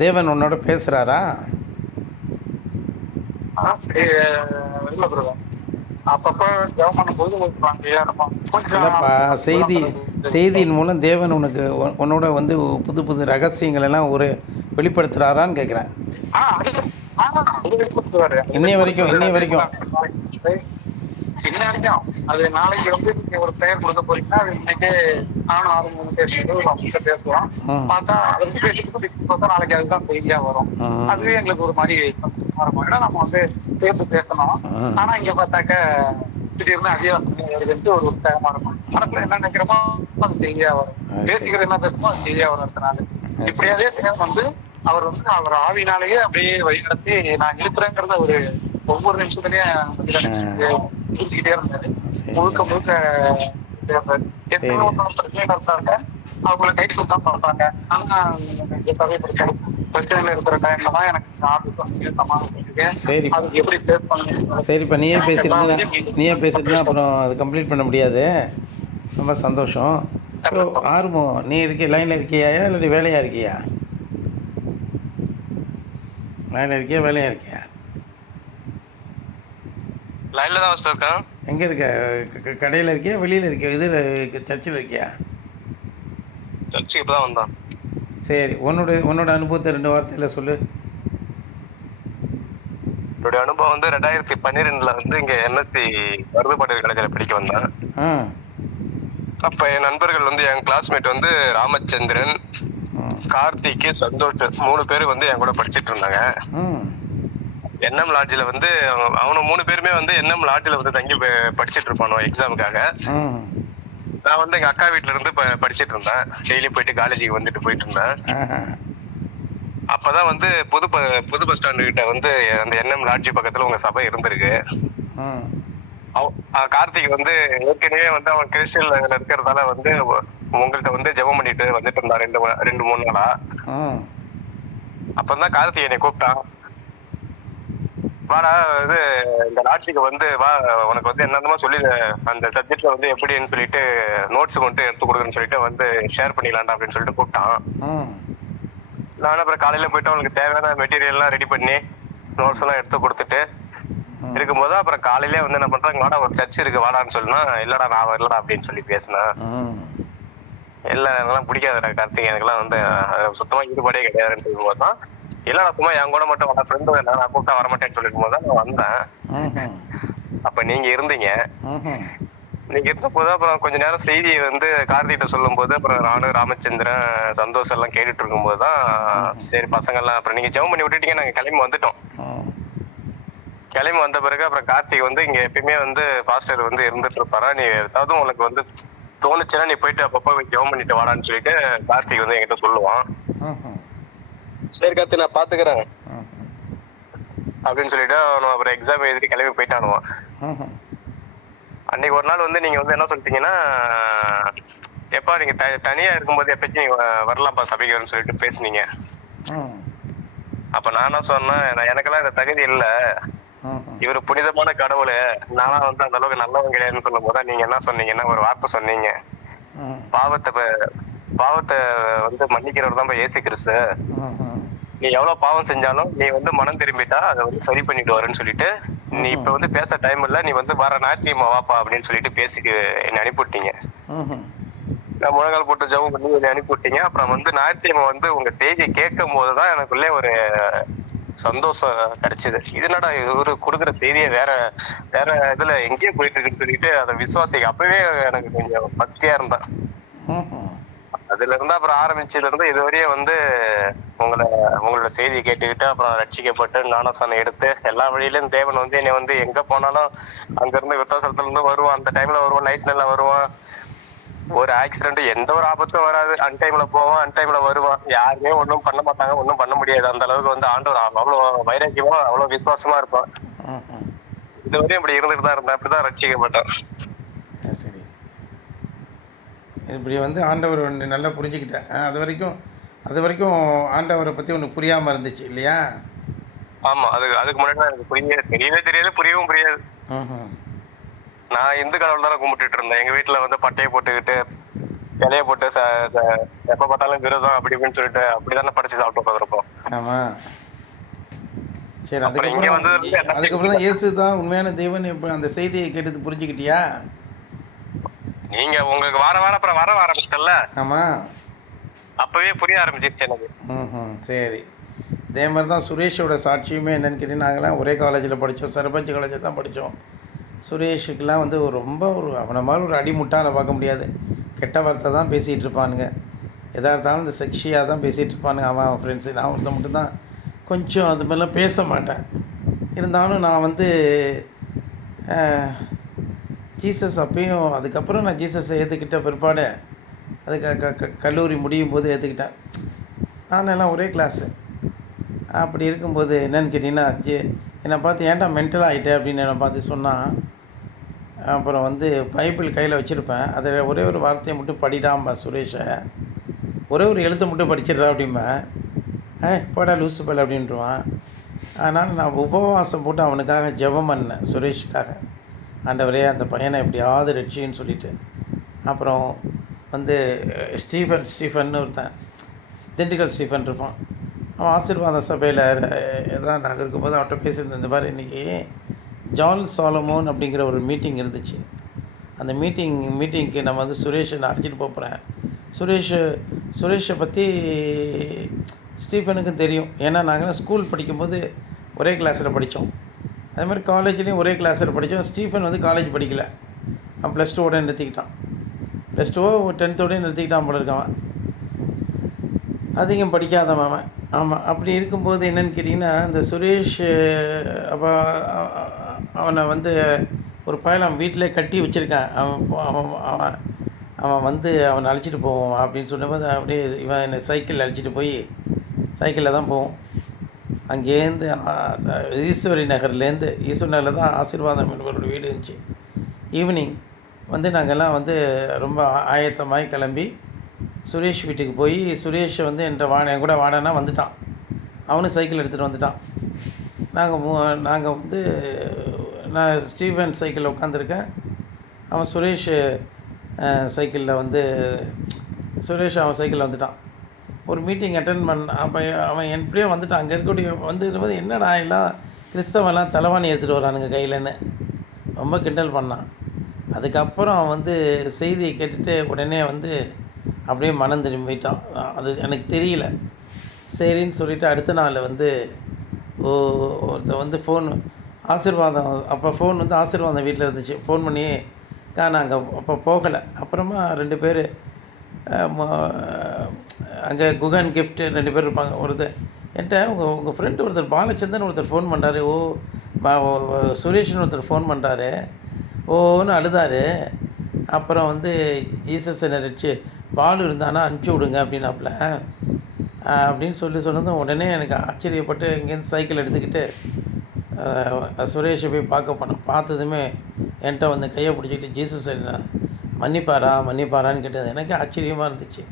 தேவன் உன்னோட பேசுறாரா? இல்லைப்பா, செய்தியின் மூலம் தேவன் உனக்கு உன்னோட வந்து புது புது ரகசியங்கள் எல்லாம் வெளிப்படுத்துறாரான்னு கேட்குறேன். இன்னைய வரைக்கும் அது நாளைக்கு வந்து நீங்க ஒரு பெயர் கொடுக்க போறீங்கன்னா அது இன்னைக்கே நானும் 6 பேசுறது பேசுவோம். பார்த்தா அது பேசிட்டு பார்த்தா நாளைக்கு அதுதான் செய்தியா வரும். அதுவே எங்களுக்கு ஒரு மாதிரி ஏன்னா நம்ம வந்து சேர்ந்து பேசணும். ஆனா இங்க பார்த்தாக்க திடீர்னு அதே வருதுன்ட்டு ஒரு உற்சாகமா இருக்கும். மனசுல என்ன நினைக்கிறோமோ அது செய்தியா வரும். பேசிக்கிறது என்ன பேசணுமோ அது செய்தியா வர்றதுனால இப்படியாவே வந்து அவர் வந்து அவர் ஆவினாலேயே அப்படியே வழிநடத்தி நான் இருக்கிறேங்கிறத ஒரு ஒவ்வொரு நிமிஷத்துலயும் புரிஞ்சுக்கிட்டே இருந்தாரு. முழுக்க பிரச்சனை இருந்தாங்க, அவங்கள கை சுத்தம் பண்றாங்க. ஆனா பிரச்சனையில இருக்கிற டைம்ல தான் எனக்கு அதுக்கு எப்படி ஃபேஸ் பண்ண. சரிப்பா, நீயே பேசிட்டு அப்புறம் அது கம்ப்ளீட் பண்ண முடியாது. ரொம்ப சந்தோஷம். ஆர்வம், நீ லைனில் இருக்கியா இல்லை வேலையாக இருக்கியா? லைனில் இருக்கியா வேலையாக இருக்கியா? லைன்ல தான் இருக்கேன். எங்கே இருக்க? கடையில் இருக்கியா வெளியில் இருக்கியா? இது சர்ச்சில் இருக்கியா? சர்ச்சுக்கு இப்போ தான் வந்தான். சரி, உன்னோட அனுபவத்தை 2 வார்த்தையில் சொல்லு. என்னுடைய அனுபவம் வந்து 2012 வந்து இங்கே என்எஸ்சி மருது பாட்டியல் காலேஜில் படிக்க வந்தேன். அப்போ என் நண்பர்கள் வந்து என் கிளாஸ்மேட் வந்து ராமச்சந்திரன், கார்த்திக், சந்தோஷ் 3 பேர் வந்து என் கூட படிச்சுட்டு இருந்தாங்க. என்எம் லாட்ஜில் வந்து அவனை 3 பேருமே வந்து என்எம் லாட்ஜில் வந்து தங்கி படிச்சுட்டு இருப்பானோ எக்ஸாமுக்காக. ம். நான் வந்து எங்க அக்கா வீட்டுல இருந்து படிச்சுட்டு இருந்தேன். டெய்லி போயிட்டு காலேஜுக்கு வந்துட்டு போயிட்டு இருந்தேன். ஆஹா. அப்பதான் வந்து புது பஸ் ஸ்டாண்டு கிட்ட வந்து அந்த என்எம் லாட்ஜி பக்கத்துல உங்க சபை இருந்திருக்கு. ம். கார்த்திக் வந்து ஏற்கனவே வந்து அவன் கிறிஸ்டியன்ல இருக்கிறதால வந்து உங்கள்கிட்ட வந்து ஜெபம் பண்ணிட்டு வந்துட்டு இருந்தான் 2-3 நாளா. ம். அப்பதான் கார்த்திக் என்னை கூப்பிட்டான், வாடா இது இந்த லாட்ஜிக்கு வந்து வா, உனக்கு வந்து என்னென்னமோ சொல்லி அந்த சப்ஜெக்ட்ல வந்து எப்படின்னு சொல்லிட்டு நோட்ஸ் கொண்டு எடுத்து கொடுக்குறேன்னு சொல்லிட்டு வந்து ஷேர் பண்ணிக்கலாம்டா அப்படின்னு சொல்லிட்டு கூப்பிட்டான். ம். நானும் அப்புறம் காலையில போயிட்டு அவனுக்கு தேவையான மெட்டீரியல் எல்லாம் ரெடி பண்ணி நோட்ஸ் எல்லாம் எடுத்து கொடுத்துட்டு இருக்கும்போது அப்புறம் காலையிலே வந்து என்ன பண்றாங்க, வாடா ஒரு சர்ச் இருக்கு வாடான்னு சொன்னா, இல்லடா நான் வரலடா அப்படின்னு சொல்லி பேசினேன். ம். இல்ல அதெல்லாம் பிடிக்காதுடா கார்த்திக், எனக்குலாம் வந்து சுத்தமா ஈடுபாடே கிடையாதுன்னு போது தான், இல்லடா சும்மா என் கூட மட்டும் வர ஃப்ரெண்டு நான் கூப்பிட்டா வரமாட்டேன்னு சொல்லிட்டு போது தான் நான் வந்தேன். ம்ஹும். அப்ப நீங்க இருந்தீங்க. ம்ஹும். நீங்க இருந்த போது அப்புறம் கொஞ்ச நேரம் செய்தியை வந்து கார்த்திகிட்ட சொல்லும் போது அப்புறம் நானும் ராமச்சந்திரன் சந்தோஷம் எல்லாம் கேட்டுட்டு இருக்கும் போதுதான் சரி பசங்க எல்லாம் அப்புறம் நீங்க ஜெபம் பண்ணி விட்டுட்டீங்க, நாங்க கிளம்பி வந்துட்டோம். ம். கிளம்பி வந்த பிறகு அப்புறம் கார்த்திக் வந்து இங்க எப்பயுமே வந்து பாஸ்டர் வந்து இருந்துட்டு இருப்பாரா, நீ ஏதாவது உனக்கு வந்து தோணுச்சுன்னா நீ போயிட்டு அப்பப்போ ஜெபம் பண்ணிட்டு வாடான்னு சொல்லிட்டு கார்த்திக் வந்து என்கிட்ட சொல்லுவான். ம்ஹும். சரி கார்த்தி நான் பாத்துக்கிறேன் ம்ஹும். அப்படின்னு சொல்லிட்டு அவன் அப்புறம் எக்ஸாம் எழுதி கிளம்பி போயிட்டானுவான். ம்ஹும். அன்னைக்கு ஒரு நாள் வந்து நீங்க வந்து என்ன சொல்லிட்டீங்கன்னா, எப்பா நீங்க தனியா இருக்கும்போது எப்பச்சும் நீங்க வரலாம்ப்பா சபைக்கு சொல்லிட்டு பேசுனீங்க. ம். அப்ப நான் என்ன சொன்னேன், எனக்கெல்லாம் இந்த தகுதி இல்ல, ம்ஹும். இவரு புனிதமான கடவுளு, நானா வந்து அந்த அளவுக்கு நல்லவங்க கிடையாதுன்னு சொல்லும் போது நீங்க என்ன சொன்னீங்கன்னா ஒரு வார்த்தை சொன்னீங்க, ம். பாவத்தை வந்து மன்னிக்கிறவர் தான் ஏசு கிறிஸ்து, ம்ஹும். நீ எவ்வளவு பாவம் செஞ்சாலும் நீ வந்து மனம் திரும்பிட்டா அதை வந்து சரி பண்ணிட்டு வரேன்னு சொல்லிட்டு, நீ இப்ப வந்து பேச டைம் இல்ல, நீ வந்து வர ஞாயிற்றுக்கிழமை வாப்பா அப்படின்னு சொல்லிட்டு பேசி என்னை அனுப்பிவிட்டீங்க. ம்ஹும். நான் முழங்கால் போட்டு ஜெபம் பண்ணி என்னை அனுப்பிவிட்டீங்க. அப்புறம் வந்து ஞாயிற்றுக்கிழமை வந்து உங்க செய்தியை கேட்கும் போதுதான் எனக்குள்ளே ஒரு சந்தோஷம் கிடைச்சது. இதனடா இவரு கொடுக்குற செய்தியை வேற வேற இதுல எங்கேயோ போயிட்டு இருக்குன்னு சொல்லிட்டு அதை விசுவாசிக்க அப்பவே எனக்கு கொஞ்சம் பக்தியா இருந்தேன். ம்ஹும். அதுல இருந்து அப்புறம் ஆரம்பிச்சதுல இருந்து இதுவரையும் வந்து உங்களோட செய்தியை கேட்டுக்கிட்டு அப்புறம் ரட்சிக்கப்பட்டு ஞானஸ்தானம் எடுத்து எல்லா வழியிலும் தேவன் வந்து என்னை வந்து எங்க போனாலும் அங்க இருந்து விருத்தாசலத்துல இருந்து வருவான், அந்த டைம்ல வருவான், நைட் நல்லா வருவான், ஒரு ஆக்சிடென்ட் எந்த ஒரு ஆபத்தும் வராது, அன் டைம்ல போவான் அன் டைம்ல வருவான், யாருமே ஒன்றும் பண்ண மாட்டாங்க, ஒன்றும் பண்ண முடியாது. அந்த அளவுக்கு வந்து ஆண்டவர் அவ்வளவு வைராக்கியமா அவ்வளவு விசுவாசமா இருப்பான். ம்ஹும். இதுவரையும் இப்படி இருந்துட்டு தான் இருந்தேன், அப்படிதான் ரட்சிக்கப்பட்டேன். சரி, இப்படி வந்து ஆண்டவர் ஒன்று நல்லா புரிஞ்சுக்கிட்டேன். அது வரைக்கும் ஆண்டவரை பற்றி ஒன்று புரியாமல் இருந்துச்சு இல்லையா? ஆமா, அதுக்கு முன்னாடி எனக்கு தெரியவே தெரியாது, புரியவும் புரியாது. ம்ஹும். நான் இந்து கடவுள் தானே கும்பிட்டுட்டு இருந்தேன். எங்க வீட்டுல வந்து பட்டையை போட்டுக்கிட்டு இலைய போட்டு எப்ப பார்த்தாலும் விரதம் அப்படி இப்படின்னு சொல்லிட்டு அப்படிதானே படிச்சு சாப்பிட்டு உட்காந்துருப்போம். ஆமாம். சரி, அப்புறம் இங்க அதுக்கப்புறம் தான் இயேசு தான் உண்மையான தேவன் இப்போ அந்த செய்தியை கேட்டு புரிஞ்சுக்கிட்டியா? நீங்க உங்களுக்கு வாரம் அப்புறம் வர ஆரம்பிச்சிட்டல. ஆமாம், அப்பவே புரிய ஆரம்பிச்சிருச்சு எனக்கு. ம். சரி, இதே மாதிரி தான் சுரேஷோட சாட்சியுமே என்னென்னு கேட்டீங்கன்னா, நாங்களாம் ஒரே காலேஜில் படித்தோம், சரபஞ்சி காலேஜில் தான் படித்தோம். சுரேஷுக்கெலாம் வந்து ரொம்ப அவனை மாதிரி ஒரு அடிமுட்டால பார்க்க முடியாது. கெட்ட வார்த்தை தான் பேசிகிட்டு இருப்பானுங்க, எதாக இருந்தாலும் இந்த செக்ஷியாக தான் பேசிகிட்டு இருப்பானுங்க அவன் ஃப்ரெண்ட்ஸு. நான் ஒருத்த மட்டும்தான் கொஞ்சம் அது மாதிரிலாம் பேச மாட்டேன். இருந்தாலும் நான் வந்து ஜீசஸ் அப்பயும் அதுக்கப்புறம் நான் ஜீசஸை ஏற்றுக்கிட்ட பிற்பாடு அது கல்லூரி முடியும் போது ஏற்றுக்கிட்டேன். நானெல்லாம் ஒரே கிளாஸு. அப்படி இருக்கும்போது என்னென்னு கேட்டிங்கன்னா, என்னை பார்த்து ஏன்டா மென்டல் ஆகிட்டே அப்படின்னு என்னை பார்த்து சொன்னான். அப்புறம் வந்து பைபிள் கையில் வச்சுருப்பேன், அதில் ஒரே ஒரு வார்த்தையை மட்டும் படிடாம்பா சுரேஷை, ஒரே ஒரு எழுத்தை மட்டும் படிச்சிடுறா அப்படிம்பேன். போடா லூசு பல் அப்படின்ட்டுருவான். அதனால் நான் உபவாசம் போட்டு அவனுக்காக ஜெபம் பண்ணேன், சுரேஷுக்காக. ஆண்டவரே அந்த பையனை எப்படியாவது ரட்சின்னு சொல்லிவிட்டு. அப்புறம் வந்து ஸ்டீஃபன் ஒருத்தன், திண்டுக்கல் ஸ்டீஃபன் இருப்பான், அவன் ஆசீர்வாத சபையில் தான் நாங்கள் இருக்கும்போது அவன்கிட்ட பேசியிருந்தேன். இந்த மாதிரி இன்றைக்கி ஜான் சாலமோன் அப்படிங்கிற ஒரு மீட்டிங் இருந்துச்சு. அந்த மீட்டிங்க்கு நம்ம வந்து சுரேஷை நான் அழைச்சிட்டு போகிறேன். சுரேஷை பற்றி ஸ்டீஃபனுக்கும் தெரியும், ஏன்னா நாங்கள் ஸ்கூல் படிக்கும்போது ஒரே கிளாஸில் படித்தோம். அதே மாதிரி காலேஜ்லேயும் ஒரே கிளாஸில் படித்தோம். ஸ்டீஃபன் வந்து காலேஜ் படிக்கலை, அவன் +2 நிறுத்திக்கிட்டான். +2 10th நிறுத்திக்கிட்டான் போல இருக்கான். அதிகம் படிக்காதவன் அவன். ஆமாம். அப்படி இருக்கும்போது என்னன்னு கேட்டிங்கன்னா, இந்த சுரேஷ் அப்போ அவனை வந்து ஒரு பயல அவன் வீட்டிலே கட்டி வச்சுருக்கான். அவன் அவன் அவன் வந்து அவனை அழைச்சிட்டு போவான் அப்படின்னு சொன்னபோது, அப்படியே இவன் என்னை சைக்கிளில் அழைச்சிட்டு போய் சைக்கிளில் தான் போவோம். அங்கேருந்து ஈஸ்வரி நகர்லேருந்து ஈஸ்வரி நகரில் தான் ஆசீர்வாதம் என்பவரோட வீடு இருந்துச்சு. ஈவினிங் வந்து நாங்கள்லாம் வந்து ரொம்ப ஆயத்தமாகி கிளம்பி சுரேஷ் வீட்டுக்கு போய் சுரேஷை வந்து என் கூட வாடனா வந்துட்டான். அவனும் சைக்கிள் எடுத்துகிட்டு வந்துட்டான். நாங்கள் வந்து நான் ஸ்டீவன் சைக்கிளில் உட்காந்துருக்கேன். அவன் சுரேஷ் சைக்கிளில் வந்து அவன் சைக்கிளில் வந்துட்டான். ஒரு மீட்டிங் அட்டென்ட் அப்போ அவன் எப்படியோ வந்துட்டான். அங்கே இருக்கக்கூடிய வந்துருக்கும்போது என்னடா எல்லாம் கிறிஸ்தவெல்லாம் தலைவாணி எடுத்துகிட்டு வரானுங்க கையிலன்னு ரொம்ப கிண்டல் பண்ணான். அதுக்கப்புறம் அவன் வந்து செய்தியை கேட்டுட்டு உடனே வந்து அப்படியே மனம் திரும்பி போயிட்டான். அது எனக்கு தெரியல. சரின்னு சொல்லிவிட்டு அடுத்த நாள் வந்து ஒருத்தர் வந்து ஃபோன் ஆசீர்வாதம் அப்போ ஃபோன் வந்து ஆசீர்வாதம் வீட்டில் இருந்துச்சு. ஃபோன் பண்ணி நாங்கள் அப்போ போகலை. அப்புறமா 2 பேர் அங்கே குகன் கிஃப்ட் 2 பேர் இருப்பாங்க. ஒருத்தர் என்கிட்ட உங்கள் ஃப்ரெண்டு ஒருத்தர் பாலச்சந்தன் ஒருத்தர் ஃபோன் பண்ணுறாரு. சுரேஷ்னு ஒருத்தர் ஃபோன் பண்ணுறாரு. ஓன்னு அழுதார். அப்புறம் வந்து ஜீசஸ் என்ன ரட்சி பாலு இருந்தானா அனுப்பிச்சி விடுங்க அப்படின்னாப்புல அப்படின்னு சொன்னதும் உடனே எனக்கு ஆச்சரியப்பட்டு இங்கேருந்து சைக்கிள் எடுத்துக்கிட்டு சுரேஷை போய் பார்க்க போனேன். பார்த்ததுமே என்கிட்ட வந்து கையை பிடிச்சிக்கிட்டு ஜீசஸ் என்ன மன்னிப்பாரான்னு கேட்டது எனக்கு ஆச்சரியமாக இருந்துச்சு.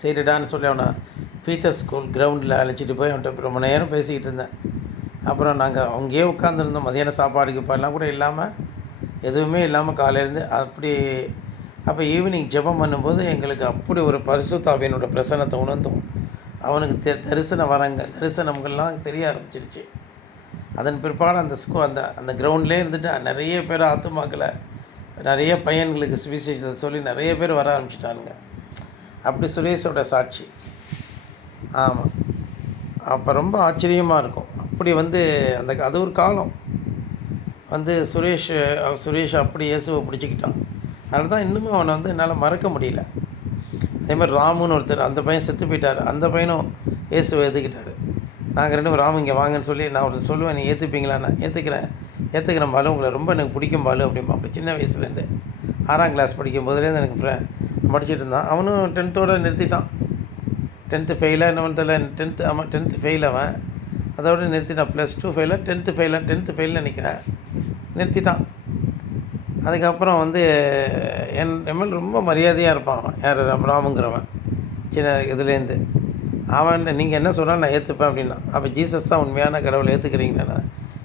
சரிடான்னு சொல்லி அவனை பீட்டர் ஸ்கூல் கிரவுண்டில் அழைச்சிட்டு போய் அவன்கிட்ட ரொம்ப நேரம் பேசிக்கிட்டு இருந்தேன். அப்புறம் நாங்கள் அங்கேயே உட்காந்துருந்தோம். மதியான சாப்பாடுக்கு இப்போல்லாம் கூட இல்லாமல் எதுவுமே இல்லாமல் காலையிலேருந்து அப்படி. அப்போ ஈவினிங் ஜெபம் பண்ணும்போது எங்களுக்கு அப்படி ஒரு பரிசுத்த ஆவியினோட பிரசன்னத்தை உணர்ந்தோம். அவனுக்கு தரிசனங்கள்லாம் தெரிய ஆரம்பிச்சிருச்சு. அதன் பிற்பாடு அந்த கிரவுண்ட்லேயே இருந்துட்டு நிறைய பேர் ஆத்துமாக்களை நிறைய பையன்களுக்கு சுவிசேஷத்தை சொல்லி நிறைய பேர் வர ஆரம்பிச்சிட்டானுங்க. அப்படி சுரேஷோட சாட்சி. ஆமாம். அப்போ ரொம்ப ஆச்சரியமாக இருக்கும். அப்படி வந்து அது ஒரு காலம் வந்து சுரேஷ் அப்படி இயேசுவை பிடிச்சிக்கிட்டான். அதனால தான் இன்னமும் அவனை வந்து என்னால் மறக்க முடியல. அதேமாதிரி ராமுன்னு ஒருத்தர், அந்த பையன் செத்து போயிட்டார். அந்த பையனும் இயேசுவை ஏற்றுக்கிட்டார். நாங்கள் 2 பேரும் ராமு இங்கே வாங்கன்னு சொல்லி நான் ஒரு சொல்லுவேன், நீ ஏற்றுப்பீங்களாண்ணா? ஏற்றுக்கிறேன் பாலு, உங்களை ரொம்ப எனக்கு பிடிக்கும் பாலு அப்படிம்பா. அப்படி சின்ன வயசுலேருந்து 6ஆம் கிளாஸ் படிக்கும் போதுலேருந்து எனக்கு படிச்சுட்டு இருந்தான். அவனும் 10th நிறுத்திட்டான். 10th ஃபெயிலாக என்ன தெரியல. 10th ஃபெயில் அவன். அதோடு நிறுத்திட்டான். +2 ஃபெயிலாக 10th ஃபெயில்னு நினைக்கிறேன். நிறுத்திட்டான். அதுக்கப்புறம் வந்து என் மேல் ரொம்ப மரியாதையாக இருப்பான் அவன். யார்? ராமுங்கிறவன். சின்ன இதுலேருந்து அவன் நீங்கள் என்ன சொன்னால் நான் ஏற்றுப்பேன் அப்படின்னா. அப்போ ஜீசஸ் தான் உண்மையான கடவுளை ஏற்றுக்கிறீங்களா?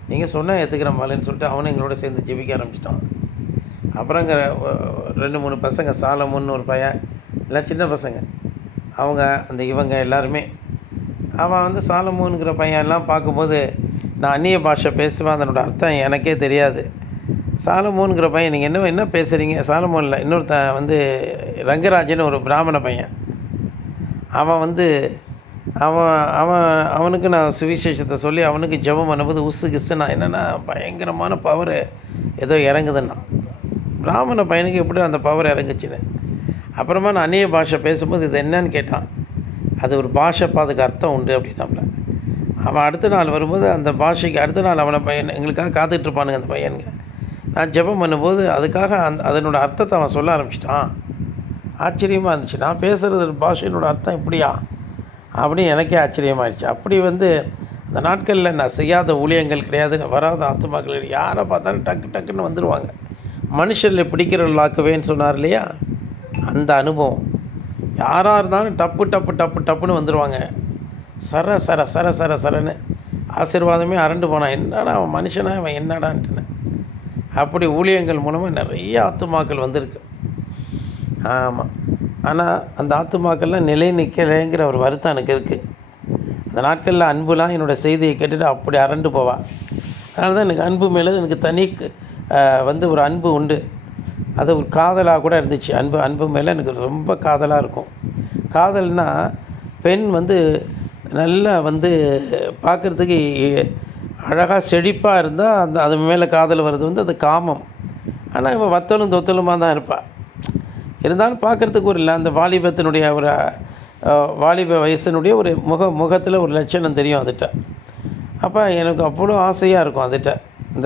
நீங்கள் சொன்னால் ஏற்றுக்கிறேன் மாலேன்னு சொல்லிட்டு அவனும் எங்களோட சேர்ந்து ஜெபிக்க ஆரம்பிச்சிட்டான். அப்புறம் இங்கே 2-3 பசங்க, சாலமுன்னு ஒரு பையன், எல்லாம் சின்ன பசங்க. அவங்க இவங்க எல்லாருமே அவன் வந்து சாலமோனுங்கிற பையன்லாம் பார்க்கும்போது நான் அந்நிய பாஷை பேசுவேன். அதனோட அர்த்தம் எனக்கே தெரியாது. சாலமோனுங்கிற பையன் நீங்கள் என்ன பேசுகிறீங்க? சாலமோனில் இன்னொருத்தன் வந்து ரங்கராஜன் ஒரு பிராமண பையன். அவன் வந்து அவனுக்கு நான் சுவிசேஷத்தை சொல்லி அவனுக்கு ஜெபம் பண்ணும்போது கிசு நான் என்னென்னா பயங்கரமான பவர் ஏதோ இறங்குதுன்னா. பிராமண பையனுக்கு எப்படி அந்த பவர் இறங்குச்சுன்னு அப்புறமா நான் அந்நிய பாஷை பேசும்போது இது என்னன்னு கேட்டான். அது ஒரு பாஷைப்பா, அதுக்கு அர்த்தம் உண்டு அப்படின்னாப்புல. அவன் அடுத்த நாள் வரும்போது அந்த பாஷைக்கு அடுத்த நாள் அவனை பையன் எங்களுக்காக காத்துட்ருப்பானுங்க அந்த பையனுங்க. நான் ஜெபம் பண்ணும்போது அதுக்காக அதனோட அர்த்தத்தை அவன் சொல்ல ஆரம்பிச்சிட்டான். ஆச்சரியமாக இருந்துச்சு. நான் பேசுகிறது பாஷையினோட அர்த்தம் இப்படியா அப்படின்னு எனக்கே ஆச்சரியமாகிடுச்சு. அப்படி வந்து அந்த நாட்களில் நான் செய்யாத ஊழியங்கள் கிடையாது, வராத ஆத்துமாக்கள் யாரை பார்த்தாலும் டக்குன்னு வந்துடுவாங்க. மனுஷரில் பிடிக்கிறவர்களாக்குவேன்னு சொன்னார் இல்லையா, அந்த அனுபவம். யாராக இருந்தாலும் டப்புன்னு வந்துடுவாங்க. சரன்னு ஆசீர்வாதமே அரண்டு போனான். என்னடா அவன் மனுஷனா அவன் என்னடான்ட்டுன்னு. அப்படி ஊழியங்கள் மூலமாக நிறைய ஆத்துமாக்கள் வந்திருக்கு. ஆமாம். ஆனால் அந்த ஆத்துமாக்கள்லாம் நிலை நிற்கலைங்கிற ஒரு வருத்தம் எனக்கு இருக்குது. அந்த நாட்களில் அன்புலாம் என்னோடய செய்தியை கேட்டுட்டு அப்படி அரண்டு போவாள். அதனால தான் எனக்கு அன்பு மேலே எனக்கு தனி வந்து ஒரு அன்பு உண்டு. அது ஒரு காதலாக கூட இருந்துச்சு. அன்பு மேலே எனக்கு ரொம்ப காதலாக இருக்கும். காதல்னால் பெண் வந்து நல்லா வந்து பார்க்குறதுக்கு அழகாக செழிப்பாக இருந்தால் அது மேலே காதல் வர்றது வந்து அது காமம். ஆனால் இவன் வத்தலும் தொத்தலுமாக தான் இருப்பாள். இருந்தாலும் பார்க்குறதுக்கு ஒரு இல்லை அந்த வாலிபத்தினுடைய ஒரு வாலிப வயசினுடைய ஒரு முகத்தில் ஒரு லட்சணம் தெரியும் அதுகிட்ட. அப்போ எனக்கு அவ்வளோ ஆசையாக இருக்கும் அதுகிட்ட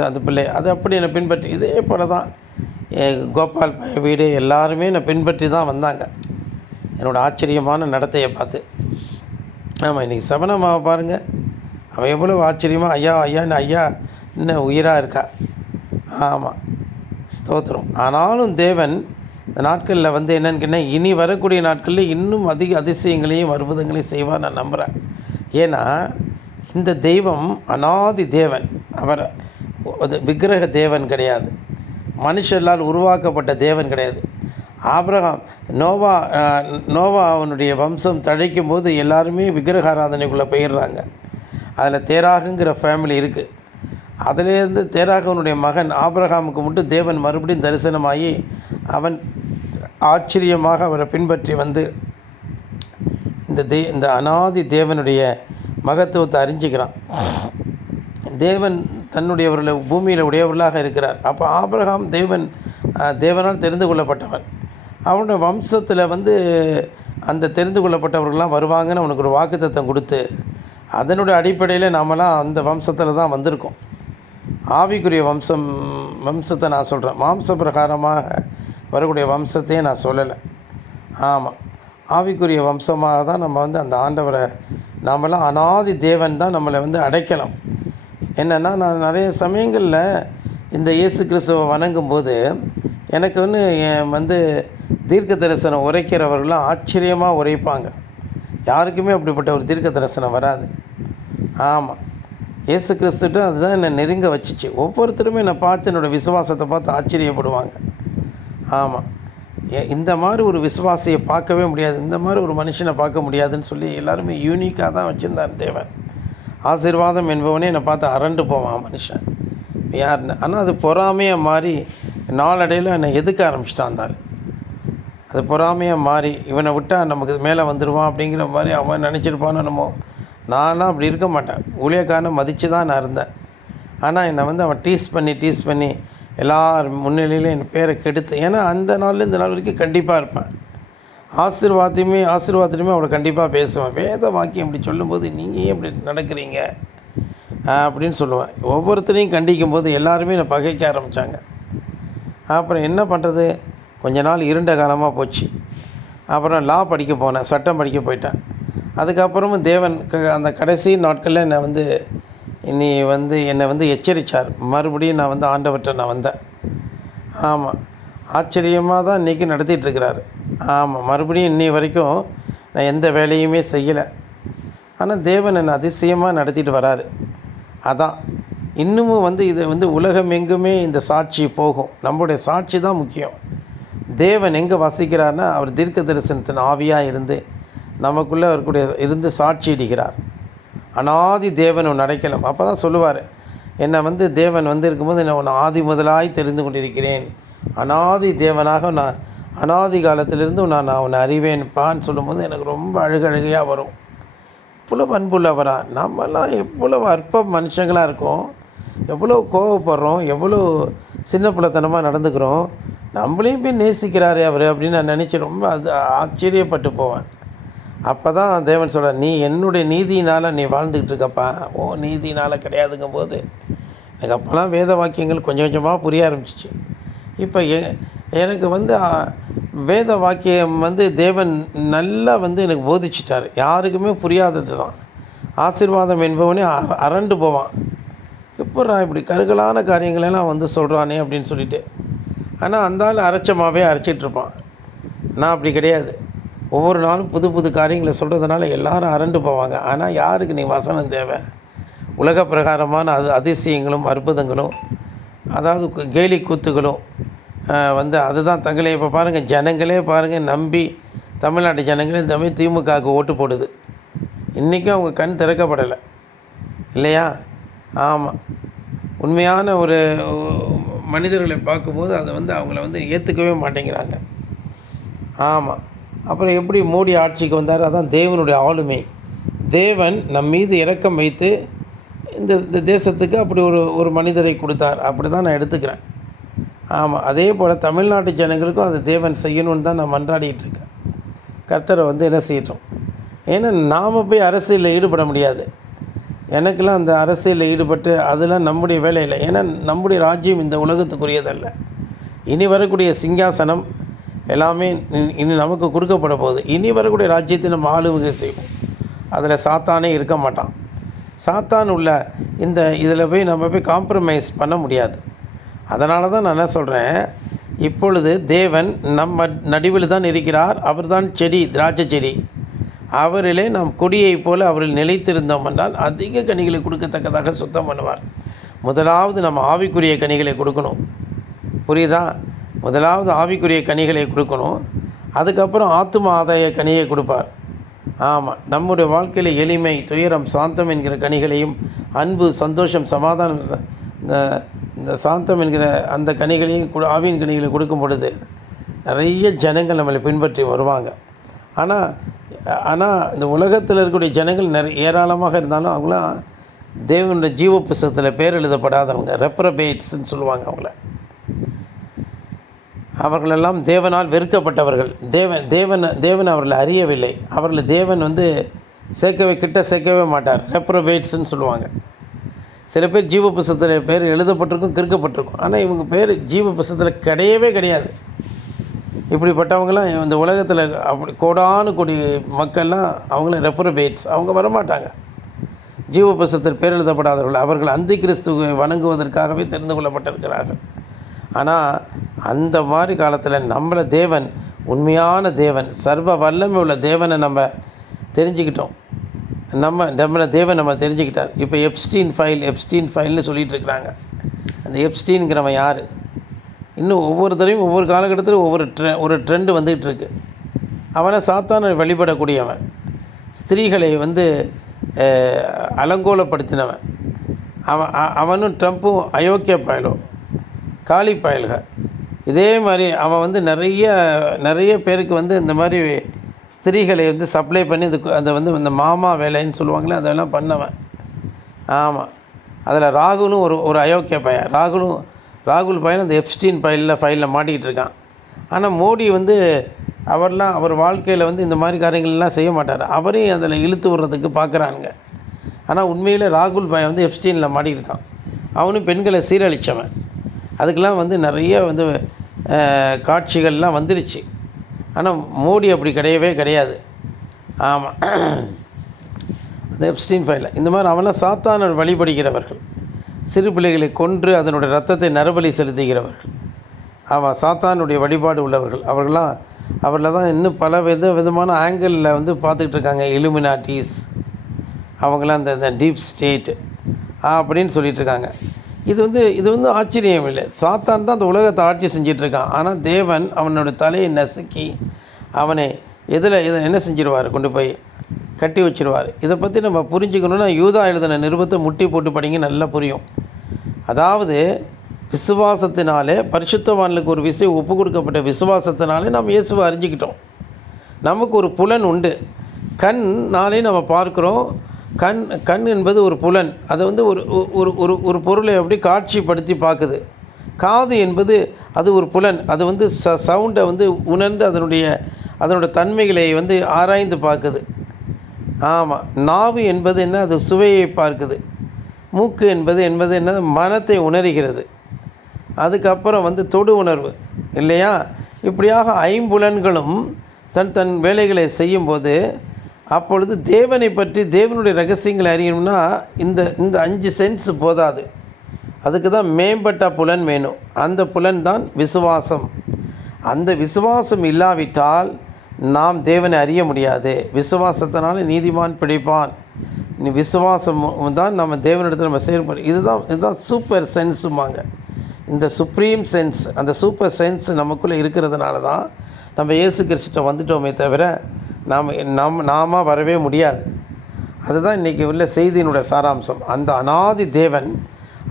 அந்த பிள்ளை. அது அப்படி என்னை பின்பற்றி இதே போல் தான் கோபால் வீடு எல்லாருமே என்னை பின்பற்றி தான் வந்தாங்க என்னோடய ஆச்சரியமான நடத்தையை பார்த்து. ஆமாம், இன்றைக்கி சபனமாக பாருங்கள், அவன் எவ்வளோ ஆச்சரியமாக ஐயா இன்னும் உயிராக இருக்கா. ஆமாம், ஸ்தோத்திரம். ஆனாலும் தேவன் இந்த நாட்களில் வந்து என்னென்னு கேட்டால் இனி வரக்கூடிய நாட்களில் இன்னும் அதிக அதிசயங்களையும் அற்புதங்களையும் செய்வார் நான் நம்புகிறேன். ஏன்னா இந்த தெய்வம் அநாதி தேவன். அவர் விக்கிரக தேவன் கிடையாது, மனுஷர்களால் உருவாக்கப்பட்ட தேவன் கிடையாது. ஆபிரகாம் நோவா அவனுடைய வம்சம் தழைக்கும் போது எல்லாருமே விக்கிரக ஆராதனைக்குள்ளே போயிடுறாங்க. அதில் தேராகுங்கிற ஃபேமிலி இருக்குது. அதிலேருந்து தேராகவனுடைய மகன் ஆபிரகாமுக்கு மட்டும் தேவன் மறுபடியும் தரிசனமாகி அவன் ஆச்சரியமாக அவரை பின்பற்றி வந்து இந்த அநாதி தேவனுடைய மகத்துவத்தை அறிஞ்சிக்கிறான். தேவன் தன்னுடையவர்களை பூமியில் உடையவர்களாக இருக்கிறார். அப்போ ஆபிரகாம் தேவனால் தெரிந்து கொள்ளப்பட்டவன். அவனுடைய வம்சத்தில் வந்து அந்த தெரிந்து கொள்ளப்பட்டவர்கள்லாம் வருவாங்கன்னு அவனுக்கு ஒரு வாக்குத்தத்தம் கொடுத்து அதனுடைய அடிப்படையில் நாமெல்லாம் அந்த வம்சத்தில் தான் வந்திருக்கோம். ஆவிக்குரிய வம்சத்தை நான் சொல்கிறேன், மாம்ச பிரகாரமாக வரக்கூடிய வம்சத்தையே நான் சொல்லலை. ஆமாம், ஆவிக்குரிய வம்சமாக தான் நம்ம வந்து அந்த ஆண்டவரை நாமெல்லாம் அநாதி தேவன் தான் நம்மளை வந்து அடைக்கலாம். என்னென்னா நான் நிறைய சமயங்களில் இந்த இயேசு கிறிஸ்துவை வணங்கும்போது எனக்கு வந்து தீர்க்க தரிசனம் உரைக்கிறவர்கள்லாம் ஆச்சரியமாக உரைப்பாங்க. யாருக்குமே அப்படிப்பட்ட ஒரு தீர்க்க தரிசனம் வராது. ஆமாம், இயேசு கிறிஸ்துட்டு அதுதான் என்னை நெருங்க வச்சிச்சு. ஒவ்வொருத்தருமே என்னை பார்த்து என்னோடய விசுவாசத்தை பார்த்து ஆச்சரியப்படுவாங்க. ஆமாம், இந்த மாதிரி ஒரு விசுவாசியை பார்க்கவே முடியாது, இந்த மாதிரி ஒரு மனுஷனை பார்க்க முடியாதுன்னு சொல்லி எல்லாருமே யூனிக்காக தான் வச்சுருந்தார் தேவன். ஆசீர்வாதம் என்பவனே என்னை பார்த்து அரண்டு போவான் மனுஷன் யாருன்னு. ஆனால் அது பொறாமையாக மாறி நாளடைவில் என்னை எதுக்க ஆரம்பிச்சிட்டான். இருந்தாலும் அது பொறாமையாக மாறி இவனை விட்டால் நமக்கு மேலே வந்துடுவான் அப்படிங்கிற மாதிரி அவன் நினச்சிருப்பானோ என்னமோ. நான்லாம் அப்படி இருக்க மாட்டேன், ஊழியக்காரனை மதித்து தான் நான் இருந்தேன். ஆனால் என்னை வந்து அவன் டீஸ் பண்ணி எல்லார் முன்னிலையிலும் என் பேரை கெடுத்து, ஏன்னா அந்த நாளில் இந்த நாள் வரைக்கும் கண்டிப்பாக இருப்பேன். ஆசீர்வாதத்தையுமே அவளை கண்டிப்பாக பேசுவேன். வேத வாக்கியம் அப்படி சொல்லும்போது நீங்கள் ஏன் இப்படி நடக்கிறீங்க அப்படின்னு சொல்லுவேன். ஒவ்வொருத்தரையும் கண்டிக்கும் போது எல்லாருமே என்னை பகைக்க ஆரம்பித்தாங்க. அப்புறம் என்ன பண்ணுறது, கொஞ்ச நாள் இருண்ட காலமாக போச்சு. அப்புறம் லா படிக்க போனேன், சட்டம் படிக்க போயிட்டேன். அதுக்கப்புறமும் தேவன் அந்த கடைசி நாட்களில் என்னை வந்து எச்சரித்தார். மறுபடியும் நான் வந்து ஆண்டவர்கிட்ட நான் வந்தேன். ஆமாம், ஆச்சரியமாக தான் இன்றைக்கி நடத்திட்டுருக்கிறாரு. ஆமாம், மறுபடியும் இன்னி வரைக்கும் நான் எந்த வேலையுமே செய்யலை. ஆனால் தேவன் என்னை அதிசயமாக நடத்திட்டு வராரு. அதான் இன்னமும் வந்து இதை வந்து உலகம் எங்குமே இந்த சாட்சி போகும். நம்மளுடைய சாட்சி தான் முக்கியம். தேவன் எங்கே வசிக்கிறார்னா அவர் தீர்க்க தரிசனத்தின் ஆவியாக இருந்து நமக்குள்ளே அவருடைய இருந்து சாட்சியிடுகிறார். அநாதி தேவன் ஒன்று அடைக்கலாம். அப்போ தான் சொல்லுவார், என்னை வந்து தேவன் வந்து இருக்கும்போது என்னை ஒன்று ஆதி முதலாய் தெரிந்து கொண்டிருக்கிறேன், அநாதி தேவனாக நான் அநாதி காலத்திலிருந்து நான் உன்னை அறிவேன்ப்பான்னு சொல்லும்போது எனக்கு ரொம்ப அழுகையாக வரும். இவ்வளோ அன்புள்ளவரா, நம்மெல்லாம் எவ்வளோ அற்ப மனுஷங்களாக இருக்கோம், எவ்வளோ கோவப்படுறோம், எவ்வளோ சின்ன பிள்ளைத்தனமாக நடந்துக்கிறோம், நம்மளையும் போய் நேசிக்கிறாரே அவர் அப்படின்னு நான் நினச்சி ரொம்ப ஆச்சரியப்பட்டு போவேன். அப்போ தான் தேவன் சொல்கிறார், நீ என்னுடைய நீதியினால் நீ வாழ்ந்துக்கிட்டு இருக்கப்பா, ஓ நீதினால் கிடையாதுங்கும் போது எனக்கு அப்போல்லாம் வேத வாக்கியங்கள் கொஞ்சம் கொஞ்சமாக புரிய ஆரம்பிச்சிச்சு. இப்போ எனக்கு வந்து வேத வாக்கியம் வந்து தேவன் நல்லா வந்து எனக்கு போதிச்சிட்டார். யாருக்குமே புரியாதது தான். ஆசீர்வாதம் என்பவனே அரண்டு போவான், எப்பட்றா இப்படி கருகலான காரியங்களெல்லாம் வந்து சொல்கிறானே அப்படின்னு சொல்லிட்டு. ஆனால் அந்த ஆள் அரைச்சமாகவே அரைச்சிட்ருப்பான். நான் அப்படி கிடையாது. ஒவ்வொரு நாளும் புது புது காரியங்களை சொல்கிறதுனால எல்லோரும் அரண்டு போவாங்க. ஆனால் யாருக்கு நீ வசனம் தேவை? உலக பிரகாரமான அதிசயங்களும் அற்புதங்களும், அதாவது கேலி கூத்துகளும் வந்து அதுதான் தங்களே. இப்போ பாருங்கள், ஜனங்களே பாருங்கள், நம்பி தமிழ்நாட்டு ஜனங்களே இந்த மாதிரி திமுகவுக்கு ஓட்டு போடுது. இன்றைக்கும் அவங்க கண் திறக்கப்படலை இல்லையா? ஆமாம், உண்மையான ஒரு மனிதர்களை பார்க்கும்போது அதை வந்து அவங்கள வந்து ஏற்றுக்கவே மாட்டேங்கிறாங்க. ஆமாம், அப்புறம் எப்படி மோடி ஆட்சிக்கு வந்தார்? அதான் தேவனுடைய ஆளுமை. தேவன் நம் மீது இரக்கம் வைத்து இந்த தேசத்துக்கு அப்படி ஒரு மனிதரை கொடுத்தார். அப்படி தான் நான் எடுத்துக்கிறேன். ஆமாம், அதே போல் தமிழ்நாட்டு ஜனங்களுக்கும் அதை தேவன் செய்யணுன்னு தான் நான் மன்றாடிட்டுருக்கேன். கர்த்தரை வந்து என்ன செய்யட்டும். ஏன்னா நாம் போய் அரசியலில் ஈடுபட முடியாது. எனக்கெல்லாம் அந்த அரசியலில் ஈடுபட்டு அதெல்லாம் நம்முடைய வேலை இல்லை. ஏன்னா நம்முடைய ராஜ்யம் இந்த உலகத்துக்குரியதல்ல. இனி வரக்கூடிய சிங்காசனம் எல்லாமே இனி நமக்கு கொடுக்கப்பட போகுது. இனி வரக்கூடிய ராஜ்யத்தை நம்ம ஆளுகை செய்வோம். அதில் சாத்தானே இருக்க மாட்டான். சாத்தான் உள்ள இந்த இதில் போய் நம்ம போய் காம்ப்ரமைஸ் பண்ண முடியாது. அதனால தான் நான் என்ன சொல்கிறேன், இப்பொழுது தேவன் நம்ம நடுவில் தான் இருக்கிறார். அவர் தான் செடி, திராட்சை செடி. அவரிலே நாம் கொடியைப் போல அவரில் நிலைத்திருந்தோம் என்றால் அதிக கனிகளை கொடுக்கத்தக்கதாக சுத்தம் பண்ணுவார். முதலாவது நம்ம ஆவிக்குரிய கனிகளை கொடுக்கணும். புரியுதா? முதலாவது ஆவிக்குரிய கனிகளை கொடுக்கணும். அதுக்கப்புறம் ஆத்தும ஆதாய கனியை கொடுப்பார். ஆமாம், நம்முடைய வாழ்க்கையில் எளிமை, துயரம், சாந்தம் என்கிற கனிகளையும், அன்பு, சந்தோஷம், சமாதானம், இந்த சாந்தம் என்கிற அந்த கனிகளையும் ஆவியின் கனிகளை கொடுக்கும் பொழுது நிறைய ஜனங்கள் நம்மளை பின்பற்றி வருவாங்க. ஆனால் இந்த உலகத்தில் இருக்கக்கூடிய ஜனங்கள் ஏராளமாக இருந்தாலும் அவங்களாம் தேவனுடைய ஜீவ புஸ்தகத்தில் பேர் எழுதப்படாதவங்க, ரெப்ரபேட்ஸ்ன்னு சொல்லுவாங்க அவங்கள. அவர்களெல்லாம் தேவனால் வெறுக்கப்பட்டவர்கள். தேவன் அவர்களை அறியவில்லை. அவர்களை தேவன் கிட்ட சேர்க்கவே மாட்டார். ரெப்ரபேட்ஸ்ன்னு சொல்லுவாங்க. சில பேர் ஜீவ புஸ்தகத்தில் பேர் எழுதப்பட்டிருக்கும், கிறுக்கப்பட்டிருக்கும். ஆனால் இவங்க பேர் ஜீவ புஸ்தகத்தில் கிடையவே கிடையாது. இப்படிப்பட்டவங்களாம் இந்த உலகத்தில் அப்படி கோடானு கோடி மக்கள்லாம் அவங்களும் ரெப்ரபேட்ஸ். அவங்க வரமாட்டாங்க. ஜீவ புஸ்தகத்தில் பேர் எழுதப்படாதவர்கள். அவர்கள் அந்தி கிறிஸ்துவை வணங்குவதற்காகவே தெரிந்து கொள்ளப்பட்டிருக்கிறார்கள். ஆனால் அந்த மாதிரி காலத்தில் நம்மளை தேவன், உண்மையான தேவன், சர்வ வல்லமை உள்ள தேவனை நம்ம தெரிஞ்சுக்கிட்டோம். நம்மளை தேவன் நம்ம தெரிஞ்சுக்கிட்டார். இப்போ எப்ஸ்டீன் ஃபைல்னு சொல்லிகிட்டு இருக்கிறாங்க. அந்த எப்ஸ்டீன்கிறவன் யார்? இன்னும் ஒவ்வொரு தடவையும் ஒவ்வொரு காலகட்டத்திலும் ஒரு ட்ரெண்டு வந்துக்கிட்டு இருக்கு. அவனை சாத்தானை வழிபடக்கூடியவன், ஸ்திரீகளை அலங்கோலப்படுத்தினவன். அவனும் ட்ரம்ப்பும் அயோக்கிய பயலும், காலி பயல்கள். இதே மாதிரி அவன் நிறைய பேருக்கு இந்த மாதிரி ஸ்திரீகளை சப்ளை பண்ணி அதை இந்த மாமா வேலைன்னு சொல்லுவாங்களே, அதெல்லாம் பண்ணவன். ஆமாம், அதில் ராகுலும் ஒரு அயோக்கிய பையன். ராகுல் பையன் அந்த எப்ஸ்டீன் ஃபைலில் மாட்டிக்கிட்டு இருக்கான். ஆனால் மோடி அவர் வாழ்க்கையில் இந்த மாதிரி காரியங்கள்லாம் செய்ய மாட்டார். அவரையும் அதில் இழுத்து விடுறதுக்கு பார்க்குறானுங்க. ஆனால் உண்மையில் ராகுல் பையன் எப்ஸ்டீனில் மாட்டிக்கிட்டு இருக்கான். அவனும் பெண்களை சீரழித்தவன். அதுக்கெல்லாம் நிறைய காட்சிகள்லாம் வந்துருச்சு. ஆனால் மோடி அப்படி கிடையவே கிடையாது. ஆமாம், அந்த எப்ஸ்டீன் ஃபைலில் இந்த மாதிரி அவெல்லாம் சாத்தான வழிபடுகிறவர்கள். சிறு பிள்ளைகளை கொன்று அதனுடைய இரத்தத்தை நரபலி செலுத்துகிறவர்கள். ஆமாம், சாத்தானுடைய வழிபாடு உள்ளவர்கள். அவர்களில் தான் இன்னும் பல விதமான ஆங்கிளில் பார்த்துக்கிட்டு இருக்காங்க. இலுமினாட்டிஸ் அவங்களாம் இந்த டீப் ஸ்டேட் அப்படின்னு சொல்லிகிட்டு இருக்காங்க. இது ஆச்சரியம் இல்லை. சாத்தான் தான் அந்த உலகத்தை ஆட்சி செஞ்சிட்ருக்கான். ஆனால் தேவன் அவனோட தலையை நசுக்கி அவனை இதில் என்ன செஞ்சிருவார், கொண்டு போய் கட்டி வச்சிருவார். இதை பற்றி நம்ம புரிஞ்சுக்கணுன்னா யூதா எழுதின நிருபத்தை முட்டி போட்டு படிங்க, நல்லா புரியும். அதாவது விசுவாசத்தினாலே பரிசுத்தவான்களுக்கு ஒரு விஷயம் ஒப்பு கொடுக்கப்பட்ட விசுவாசத்தினாலே நம்ம இயேசுவை அறிஞ்சிக்கிட்டோம். நமக்கு ஒரு புலன் உண்டு. கண்ணாலே நம்ம பார்க்குறோம். கண் என்பது ஒரு புலன். அதை ஒரு பொருளை அப்படி காட்சிப்படுத்தி பார்க்குது. காது என்பது அது ஒரு புலன். அது சவுண்டை உணர்ந்து அதனுடைய தன்மைகளை ஆராய்ந்து பார்க்குது. ஆமாம், நாவு என்பது என்ன? அது சுவையை பார்க்குது. மூக்கு என்பது என்ன? மனத்தை உணர்கிறது. அதுக்கப்புறம் தொடு உணர்வு இல்லையா? இப்படியாக ஐம்புலன்களும் தன் வேலைகளை செய்யும்போது அப்பொழுது தேவனை பற்றி, தேவனுடைய ரகசியங்களை அறியணும்னா இந்த 5 சென்ஸ் போதாது. அதுக்கு தான் மேம்பட்ட புலன் வேணும். அந்த புலன் தான் விசுவாசம். அந்த விசுவாசம் இல்லாவிட்டால் நாம் தேவனை அறிய முடியாது. விசுவாசத்தினால நீதிமான் பிழைப்பான். விசுவாசம் தான் நம்ம தேவனிடத்தில் நம்ம செயல்படும். இதுதான் சூப்பர் சென்ஸுமாங்க. இந்த சுப்ரீம் சென்ஸ், அந்த சூப்பர் சென்ஸ் நமக்குள்ளே இருக்கிறதுனால தான் நம்ம இயேசு கிறிஸ்துட்ட வந்துட்டோமே தவிர நாம வரவே முடியாது. அதுதான் இன்றைக்கி உள்ள செய்தியினுடைய சாராம்சம். அந்த அனாதி தேவன்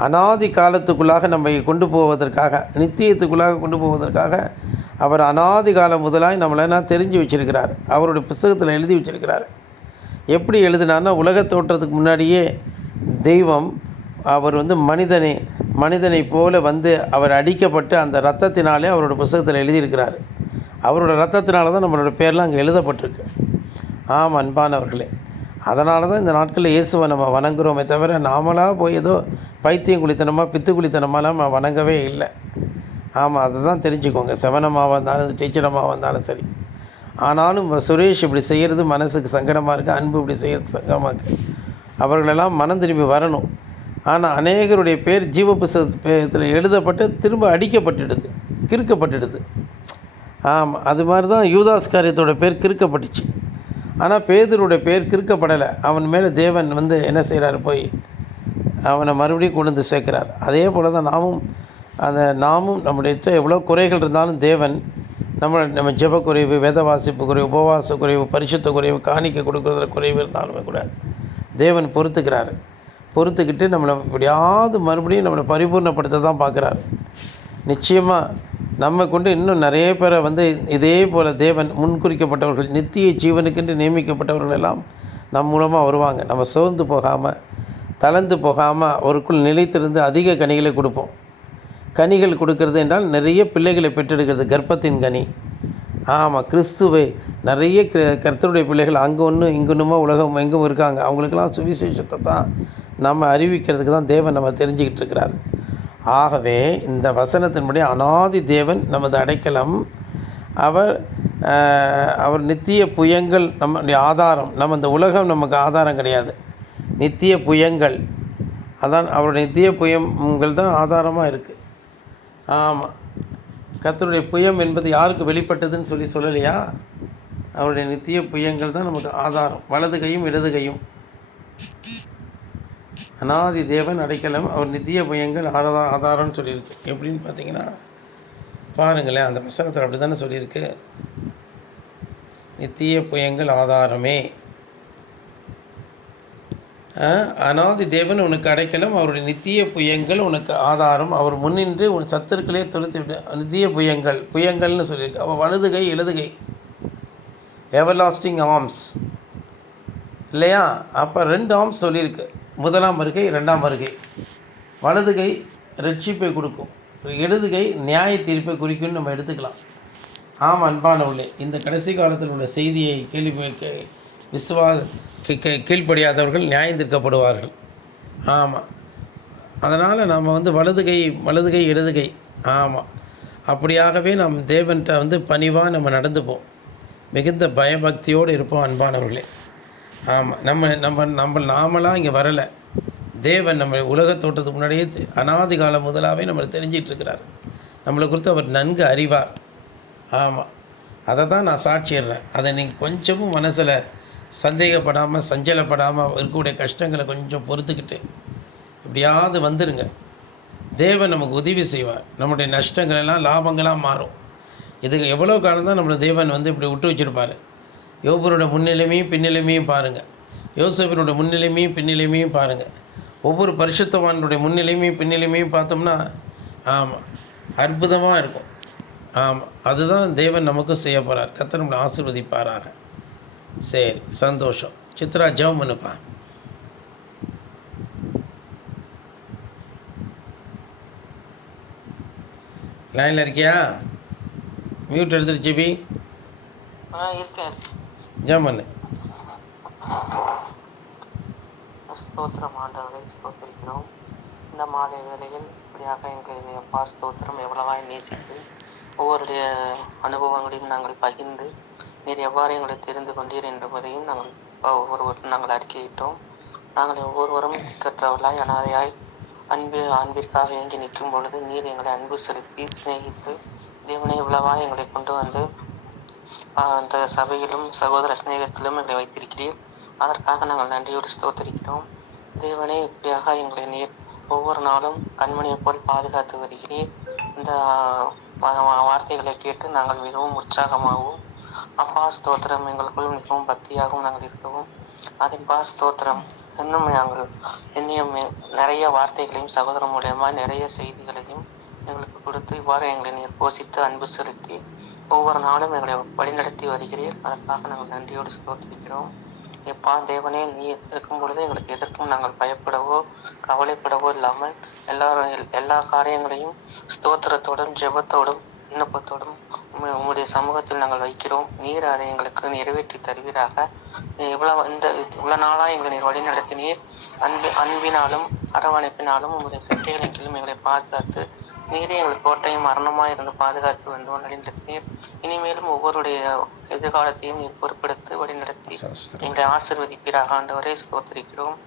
அனாதி காலத்துக்குள்ளாக நம்மை கொண்டு போவதற்காக, நித்தியத்துக்குள்ளாக கொண்டு போவதற்காக அவர் அனாதி காலம் முதலாய் நம்மளெல்லாம் தெரிஞ்சு வச்சிருக்கிறார். அவருடைய புத்தகத்தில் எழுதி வச்சிருக்கிறார். எப்படி எழுதினார்னா, உலக தோற்றத்துக்கு முன்னாடியே தெய்வம் அவர் மனிதனை போல அவர் அடிக்கப்பட்டு அந்த இரத்தத்தினாலே அவரோட புத்தகத்தில் எழுதியிருக்கிறார். அவரோட இரத்தத்தினால தான் நம்மளோட பேர்லாம் அங்கே எழுதப்பட்டிருக்கு. ஆம் அன்பானவர்களே, அதனால தான் இந்த நாட்களில் இயேசுவை நம்ம வணங்குறோமே தவிர, நாமளாக போய் ஏதோ பைத்தியம் குளித்தனமாக பித்து குளித்தனமாலாம் நம்ம வணங்கவே இல்லை. ஆமாம், அதை தான் தெரிஞ்சுக்கோங்க. செவனமாக இருந்தாலும் டீச்சரமாக இருந்தாலும் சரி. ஆனாலும் சுரேஷ் இப்படி செய்கிறது மனசுக்கு சங்கடமாக இருக்குது, அன்பு இப்படி செய்கிறது சங்கடமாக இருக்குது. அவர்களெல்லாம் மனம் திரும்பி வரணும். ஆனால் அநேகருடைய பேர் ஜீவ புஸ்தகத்தில் எழுதப்பட்டு திரும்ப அடிக்கப்பட்டுடுது, கிறுக்கப்பட்டுடுது. ஆமாம், அது மாதிரி தான் யூதாஸ் காரியத்தோட பேர் கிறுக்கப்பட்டுச்சு. ஆனால் பேதுருடைய பேர் கிறுக்கப்படலை. அவன் மேலே தேவன் என்ன செய்கிறார், போய் அவனை மறுபடியும் கொண்டு வந்து சேர்க்குறார். அதே போல் தான் நாமும் நம்முடைய எவ்வளோ குறைகள் இருந்தாலும் தேவன் நம்ம ஜெப குறைவு, வேத வாசிப்பு குறைவு, உபவாச குறைவு, பரிசுத்த குறைவு, காணிக்கை கொடுக்குறதுல குறைவு இருந்தாலுமே கூட தேவன் பொறுத்துக்கிட்டு நம்மளை எப்படியாவது மறுபடியும் நம்மளை பரிபூர்ணப்படுத்த தான் பார்க்குறாரு. நிச்சயமாக நம்ம கொண்டு இன்னும் நிறைய பேரை இதே போல் தேவன் முன்குறிக்கப்பட்டவர்கள், நித்திய ஜீவனுக்கென்று நியமிக்கப்பட்டவர்கள் எல்லாம் நம் மூலமாக வருவாங்க. நம்ம சோர்ந்து போகாமல், தளர்ந்து போகாமல் அவருக்குள் நிலைத்திருந்து அதிக கனிகளை கொடுப்போம். கனிகள் கொடுக்கறது என்றால் நிறைய பிள்ளைகளை பெற்றெடுக்கிறது, கர்ப்பத்தின் கனி. ஆமாம், கிறிஸ்துவை நிறைய கர்த்தருடைய பிள்ளைகள் அங்கே ஒன்று இங்கொன்றுமா உலகம் எங்கும் இருக்காங்க. அவங்களுக்கெல்லாம் சுவிசேஷத்தை தான் நம்ம அறிவிக்கிறதுக்கு தான் தேவன் நம்ம தெரிஞ்சுக்கிட்டு இருக்கிறார். ஆகவே இந்த வசனத்தின்படி அநாதி தேவன் நமது அடைக்கலம், அவர் நித்திய புயங்கள் நம்முடைய ஆதாரம். இந்த உலகம் நமக்கு ஆதாரம் கிடையாது, நித்திய புயங்கள். அதான் அவருடைய நித்திய புயங்கள் தான் ஆதாரமாக இருக்குது. ஆமாம், கர்த்தருடைய புயம் என்பது யாருக்கு வெளிப்பட்டதுன்னு சொல்லலையா? அவருடைய நித்திய புயங்கள் தான் நமக்கு ஆதாரம், வலது கையும் இடது கையும். அநாதி தேவன் அடைக்கலம், அவர் நித்திய புயங்கள் ஆதாரம்னு சொல்லியிருக்கு. எப்படின்னு பார்த்தீங்கன்னா பாருங்களேன், அந்த வசனத்தில் அப்படி தானே சொல்லியிருக்கு, நித்திய புயங்கள் ஆதாரமே. அநாதி தேவன் உனக்கு அடைக்கலம், அவருடைய நித்திய புயங்கள் உனக்கு ஆதாரம். அவர் முன்னின்று உன் சத்துருக்களே துரத்தி விட்டு. நித்திய புயங்கள்னு சொல்லியிருக்கு. அவள் வலது கை இடது கை, எவர்லாஸ்டிங் ஆர்ம்ஸ் இல்லையா? அப்போ 2 ஆர்ம்ஸ் சொல்லியிருக்கு, முதலாம் வருகை, 2ஆம் வருகை. வலது கை ரட்சிப்பை கொடுக்கும், இடது கை நியாய தீர்ப்பை குறிக்கும்னு நம்ம எடுத்துக்கலாம். ஆமாம் அன்பானவர்களே, இந்த கடைசி காலத்தில் உள்ள செய்தியை கீழ்ப்படியாதவர்கள் நியாயந்தீர்க்கப்படுவார்கள். ஆமாம், அதனால் நாம் வலது கை இடது கை. ஆமாம், அப்படியாகவே நாம் தேவன்கிட்ட பணிவாக நம்ம நடந்துப்போம், மிகுந்த பயபக்தியோடு இருப்போம் அன்பானவர்களே. ஆமாம், நாமளாக இங்கே வரலை. தேவன் நம்ம உலக தோற்றத்துக்கு முன்னாடியே அநாதி காலம் முதலாகவே நம்மளை தெரிஞ்சிட்ருக்கிறார். நம்மளை குறித்து அவர் நன்கு அறிவார். ஆமாம், அதை தான் நான் சாட்சிடுறேன். அதை நீங்கள் கொஞ்சமும் மனசில் சந்தேகப்படாமல், சஞ்சலப்படாமல், இருக்கக்கூடிய கஷ்டங்களை கொஞ்சம் பொறுத்துக்கிட்டு எப்படியாவது வந்துடுங்க. தேவன் நமக்கு உதவி செய்வார். நம்முடைய நஷ்டங்கள் எல்லாம் லாபங்களாக மாறும். இதுக்கு எவ்வளோ காலம் தான் நம்மளை தேவன் இப்படி விட்டு வச்சுருப்பார். யோபுரோட முன்னிலைமையும் பின்னிலைமையும் பாருங்கள், யோசேப்பினுடைய முன்னிலைமையும் பின்னிலைமையும் பாருங்கள். ஒவ்வொரு பரிசுத்தவானுடைய முன்னிலைமையும் பின்னிலைமையும் பார்த்தோம்னா ஆமாம் அற்புதமாக இருக்கும். ஆமாம், அதுதான் தேவன் நமக்கும் செய்ய போகிறார். கர்த்தர் நம்மளை ஆசீர்வதிப்பாராக. சரி, சந்தோஷம். சித்ரா ஜெபம் பண்ணுப்பா. லைனில் இருக்கியா? மியூட் எடுத்துட்டு ஜிபி இருக்கேன். ஜெபம் பண்ணு. ஸ்தோத்திரம் ஆண்டவரை ஸ்தோத்திரிக்கிறோம். இந்த மாலை வேளையில் இப்படியாக எங்களை அப்பா ஸ்தோத்திரம் எவ்வளவாய் நேசித்து ஒவ்வொருடைய அனுபவங்களையும் நாங்கள் பகிர்ந்து நீர் எவ்வாறு எங்களை தெரிந்து கொண்டீர் என்பதையும் ஒவ்வொருவரும் நாங்கள் அறிக்கையிட்டோம். நாங்கள் ஒவ்வொருவரும் திக்கற்றவர்களாய் அனாதையாய் அன்பிற்காக இயங்கி நிற்கும் பொழுது நீர் எங்களை அன்பு செலுத்தி சிநேகித்து தேவனை இவ்வளவாய் எங்களை கொண்டு வந்து அந்த சபையிலும் சகோதர சிநேகத்திலும் எங்களை வைத்திருக்கிறீர். அதற்காக நாங்கள் நன்றியோடு ஸ்தோத்திரிக்கிறோம். தேவனே, இப்படியாக எங்களை நீர் ஒவ்வொரு நாளும் கண்மணியை போல் பாதுகாத்து வருகிறீர். இந்த வார்த்தைகளை கேட்டு நாங்கள் மிகவும் உற்சாகமாகவும் அப்பா ஸ்தோத்திரம் எங்களுக்குள் மிகவும் பக்தியாகவும் நாங்கள் இருக்கவும், அதன்பா ஸ்தோத்திரம் இன்னும் நிறைய வார்த்தைகளையும் சகோதரம் மூலியமாக நிறைய செய்திகளையும் எங்களுக்கு கொடுத்து இவ்வாறு எங்களை நீர் போஷித்து அன்பு செலுத்தி ஒவ்வொரு நாளும் எங்களை வழிநடத்தி வருகிறீர். அதற்காக நாங்கள் நன்றியோடு ஸ்தோத்திரிக்கிறோம். எப்பா தேவனே, நீ இருக்கும் பொழுது எங்களுக்கு எதற்கும் நாங்கள் பயப்படவோ கவலைப்படவோ இல்லாமல் எல்லா காரியங்களையும் ஸ்தோத்திரத்தோடும் ஜெபத்தோடும் விண்ணப்பத்தோடும் உம்முடைய சமூகத்தில் நாங்கள் வைக்கிறோம். நீர் அதை எங்களுக்கு நிறைவேற்றி தருவீராக. இவ்வளவு நாளா எங்களை நீர் வழி நடத்தினீர். அன்பினாலும் அரவணைப்பினாலும் உங்களுடைய சட்டைகளின் கீழும் எங்களை பாதுகாத்து நீரே எங்களுக்கு கோட்டையும் மரணமாய் இருந்து பாதுகாத்து வந்து வழிநடத்தினீர். இனிமேலும் ஒவ்வொருடைய எதிர்காலத்தையும் நீர் பொறுப்பெடுத்து வழிநடத்தி எங்களை ஆசீர்வதிப்பீராக. ஆண்டவரே ஸ்தோத்திரிக்கிறோம்.